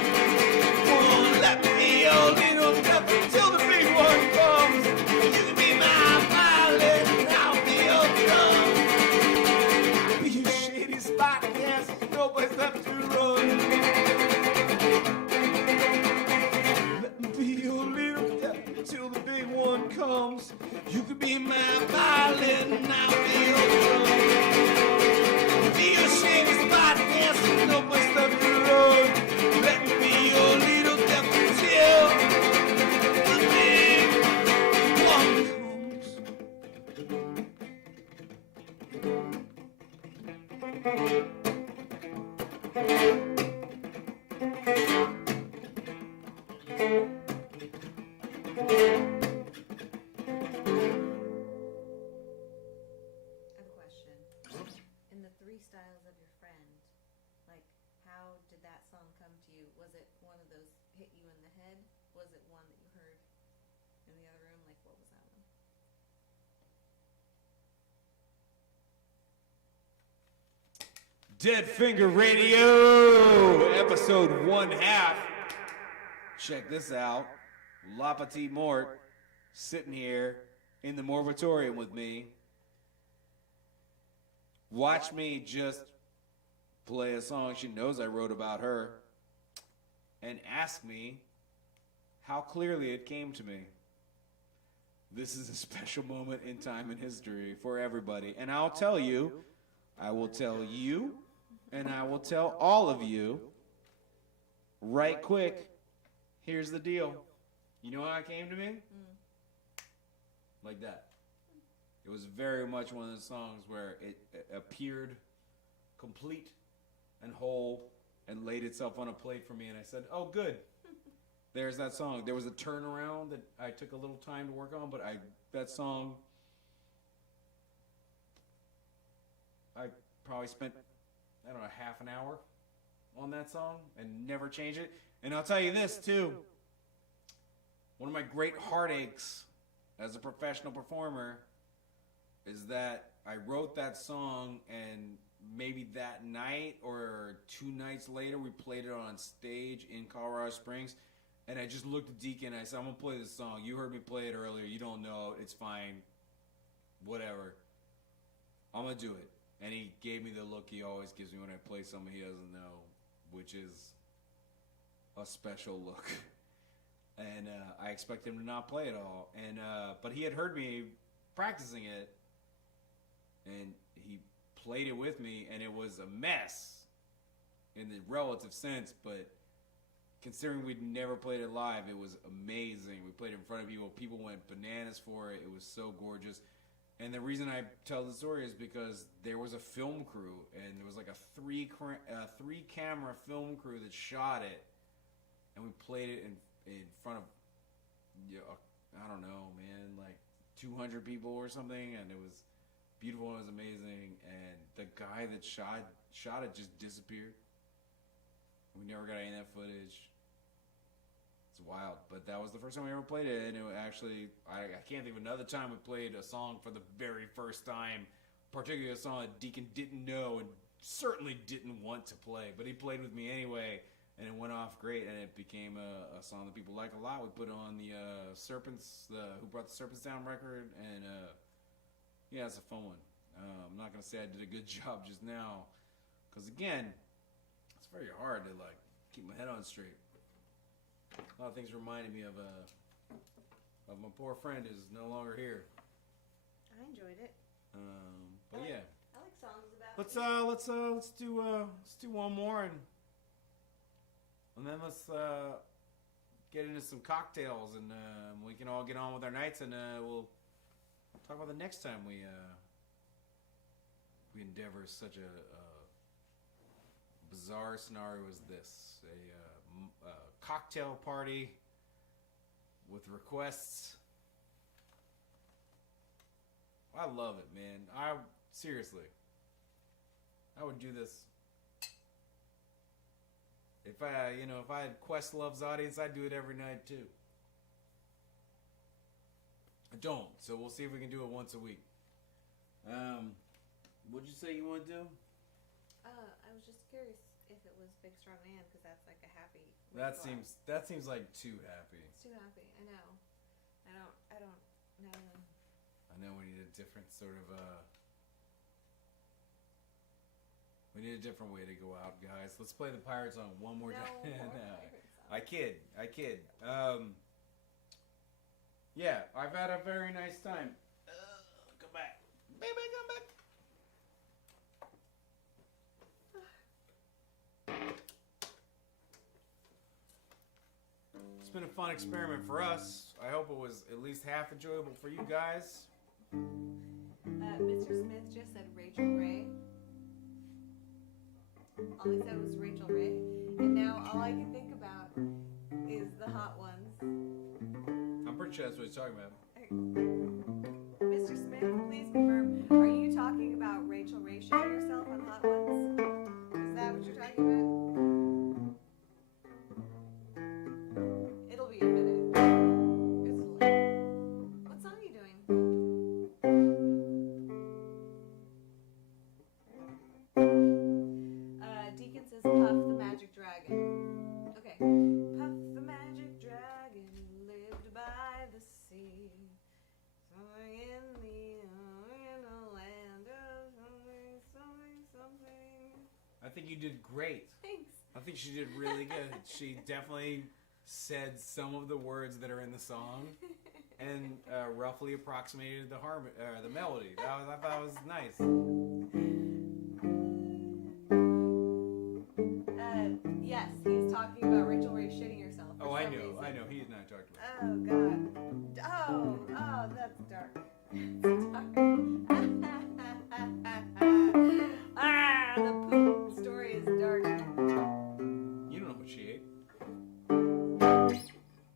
one. Let me be your little devil till the big one comes. You can be my violin, and I'll be your drum. Be your shady spot dancing, no place left to run. Let me be your little devil till the big one comes. You could be my violin, and I'll be your drum. Be your shady spot dancing, no place left to run. Let me be your little devil till the big one comes. I have a question. In the three styles of your friend, like, how did that song come to you? Was it one of those hit you in the head? Was it one that you heard in the other room? Like, what was that one? Dead Finger Radio, episode 1/2. Check this out. La Petite Mort sitting here in the Morvatorium with me. Watch me just play a song she knows I wrote about her and ask me how clearly it came to me. This is a special moment in time and history for everybody. And I'll tell you, I will tell you, and I will tell all of you, right quick, here's the deal. You know how it came to me? Like that. It was very much one of those songs where it appeared complete and whole and laid itself on a plate for me, and I said, oh, good. There's that song. There was a turnaround that I took a little time to work on, but that song, I probably spent, I don't know, half an hour on that song and never changed it. And I'll tell you this, too. One of my great heartaches as a professional performer is that I wrote that song, and maybe that night or 2 nights later, we played it on stage in Colorado Springs, and I just looked at Deacon and I said, I'm going to play this song. You heard me play it earlier. You don't know. It's fine. Whatever. I'm going to do it. And he gave me the look he always gives me when I play something he doesn't know, which is a special look. And I expect him to not play it all. And but he had heard me practicing it, and he played it with me, and it was a mess in the relative sense, but considering we'd never played it live, it was amazing. We played it in front of people. People went bananas for it. It was so gorgeous. And the reason I tell the story is because there was a film crew, and there was like a three camera film crew that shot it, and we played it in front of, I don't know, man, like 200 people or something, and it was beautiful and it was amazing. And the guy that shot it just disappeared. We never got any of that footage. It's wild, but that was the first time we ever played it, and it actually, I can't think of another time we played a song for the very first time, particularly a song that Deacon didn't know and certainly didn't want to play, but he played with me anyway, and it went off great, and it became a song that people like a lot. We put it on the Serpents, Who Brought the Serpents Down record, and yeah, it's a fun one. I'm not going to say I did a good job just now, because again, it's very hard to like keep my head on straight. A lot of things reminded me of my poor friend who's no longer here. I enjoyed it. But yeah, I like songs about. let's do one more, and then let's get into some cocktails, and we can all get on with our nights, and we'll talk about the next time we endeavor such a bizarre scenario as this. A cocktail party with requests. I love it, man. Seriously, I would do this. If I had Questlove's audience, I'd do it every night too. I don't, so we'll see if we can do it once a week. What'd you say you want to do? I was just curious if it was Big Strong Man, because that's like a happy. That response. seems like too happy. It's too happy. I know. I don't know. I know we need a different sort of we need a different way to go out, guys. Let's play the Pirate song one more time. More No, pirate song. I kid. Yeah, I've had a very nice time. Come back. Baby, come back. It's been a fun experiment for us. I hope it was at least half enjoyable for you guys. Mr. Smith just said Rachel Ray. All he said was Rachel Ray, and now all I can think about is the Hot Ones. I'm pretty sure that's what he's talking about. Mr. Smith, please confirm. Are you talking about Rachel Ray shitting herself on Hot Ones? Is that what you're talking about? It'll be a minute. It's late. What song are you doing? Deacon says Puff the Magic Dragon. Okay. Puff the Magic Dragon lived by the sea. Somewhere in the land of something. I think you did great. Thanks. I think she did really good. She definitely said some of the words that are in the song, and roughly approximated the the melody. I thought it was nice. Yes, he's talking about Rachel Ray shitting herself. For Oh, I some know. reason. I know. He's not talking about. Oh God. Oh, that's dark. The poop story is dark. You don't know what she ate.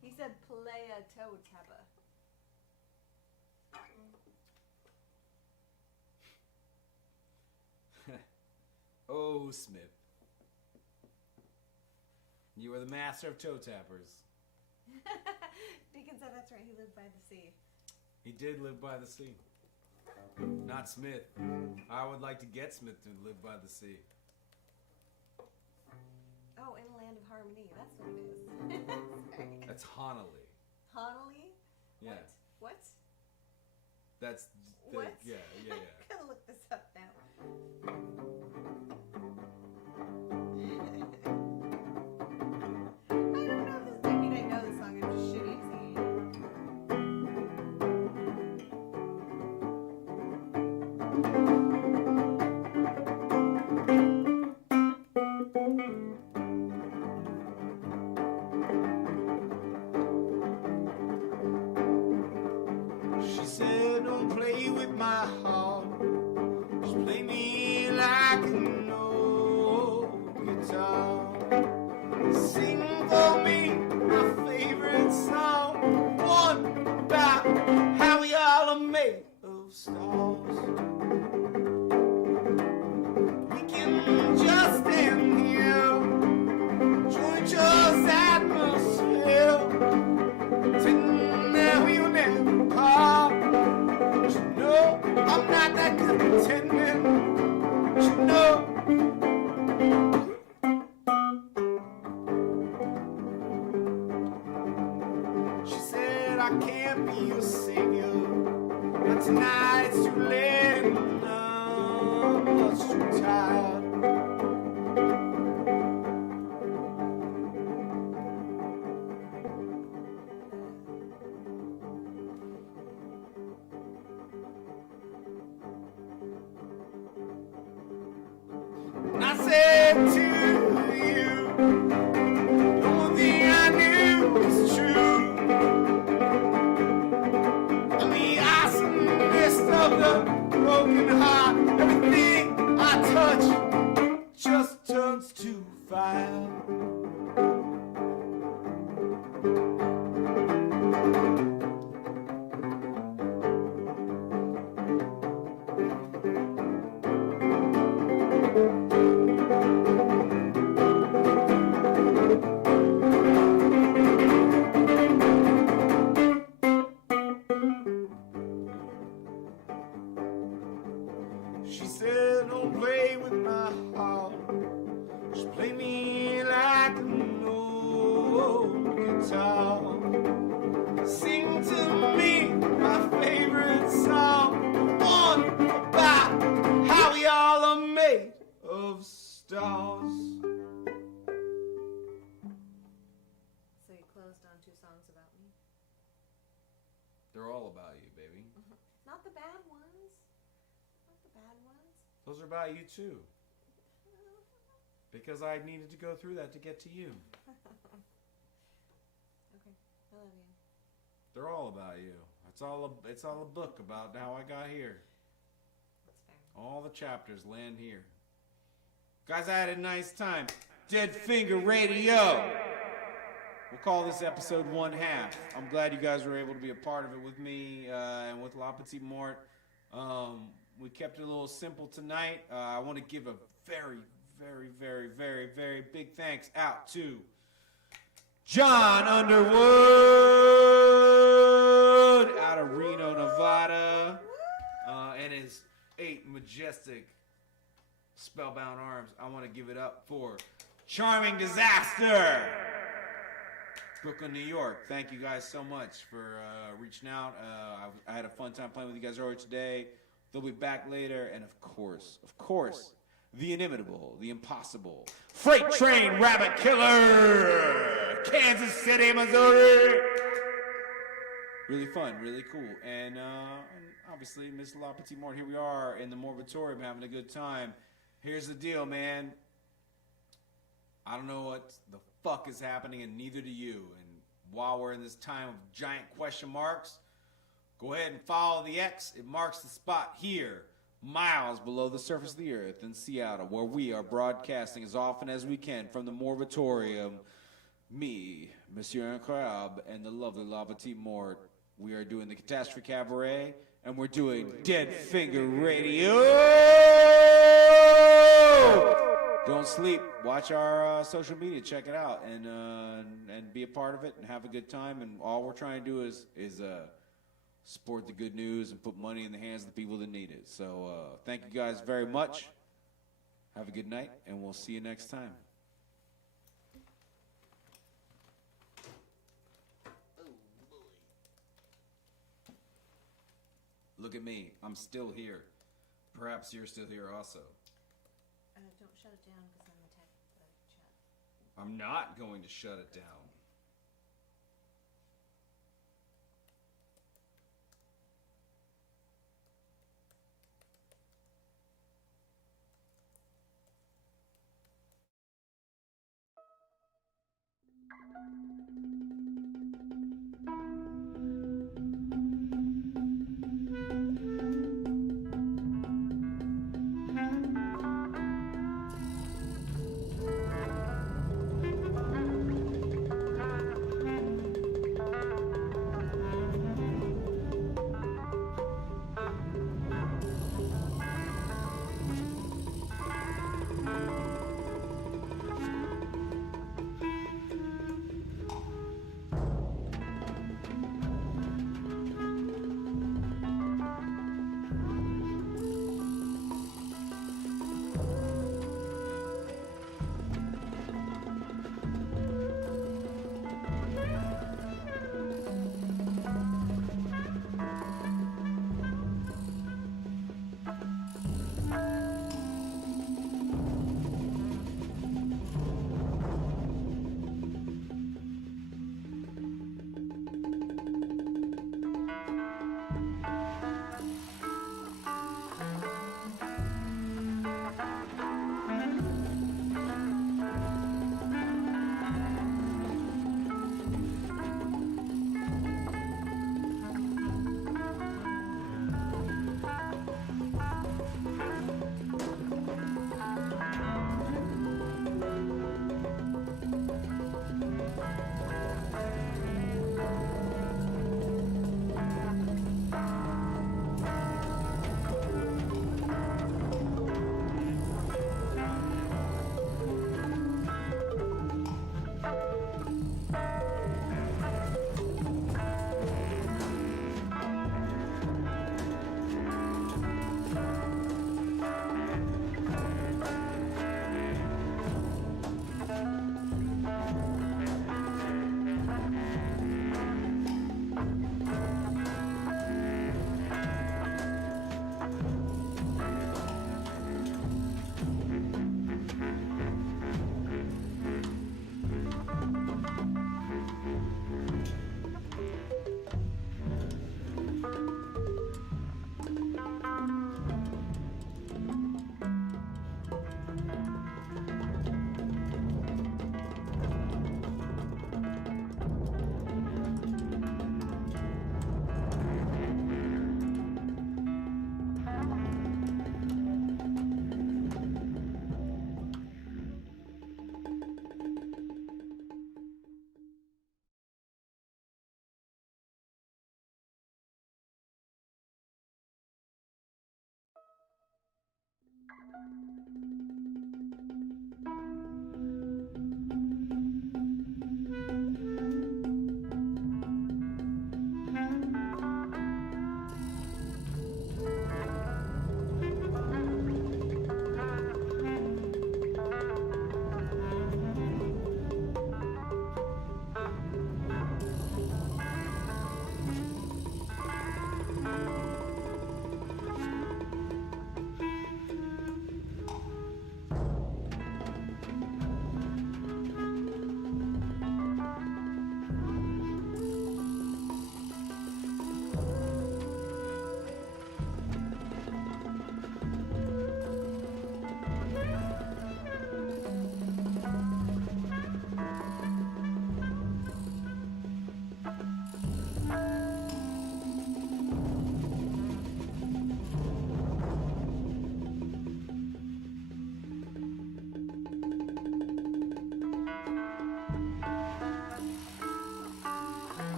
He said play a toe tapper. Oh, Smith. You are the master of toe tappers. Deacon said that's right. He lived by the sea. He did live by the sea. Not Smith. I would like to get Smith to live by the sea. Oh, in a land of harmony. That's what it is. Sorry. That's Honolulu. Honolulu? Yeah. What? That's the, What? Yeah. I'm gonna look this up now. I don't know this. I mean, I know the song. I'm just shitty at singing She said, don't play with my heart. Just play me like an old guitar. Sing for me my favorite song. One about how we all are made of stars. We can just stand here, join each other's atmosphere. Pretend we'll never part. But you know I'm not that good pretending. But you know. She said I can't be your savior, but tonight it's too late and I'm much too tired. And I said to you, the one thing I knew was true. And the ice and She said, don't play with my heart. Just play me like an old guitar. Sing to me my favorite song, the one about how we all are made of stars. So you closed on 2 songs about me? They're all about you, baby. Not the bad ones. Not the bad ones. Those are about you too. Because I needed to go through that to get to you. Okay, I love you. They're all about you. It's all a book about how I got here. That's fair. All the chapters land here. Guys, I had a nice time. Dead Finger Radio. We'll call this episode 1/2. I'm glad you guys were able to be a part of it with me and with La Petite Mort. We kept it a little simple tonight. I want to give a very, very, very, very, very big thanks out to John Underwood out of Reno, Nevada, and his 8 majestic spellbound arms. I want to give it up for Charming Disaster, Brooklyn, New York. Thank you guys so much for reaching out. I had a fun time playing with you guys earlier today. They'll be back later, and of course, the inimitable, the impossible, Freight Train Rabbit Killer, Kansas City, Missouri. Really fun, really cool, and obviously Miss La Petite Mort. Here we are in the Morbitorium having a good time. Here's the deal, man. I don't know what the fuck is happening, and neither do you. And while we're in this time of giant question marks, go ahead and follow the X. It marks the spot here, miles below the surface of the earth in Seattle, where we are broadcasting as often as we can from the Morbitorium. Me, Monsieur Incroyable, and the lovely La Petite Mort. We are doing the Catastrophe Cabaret, and we're doing Dead Finger Radio. Don't sleep. Watch our social media. Check it out, and be a part of it, and have a good time. And all we're trying to do is support the good news and put money in the hands of the people that need it. So thank you guys very much. Have a good night, and we'll see you next time. Look at me. I'm still here. Perhaps you're still here also. Don't shut it down because I'm the chat. I'm not going to shut it down.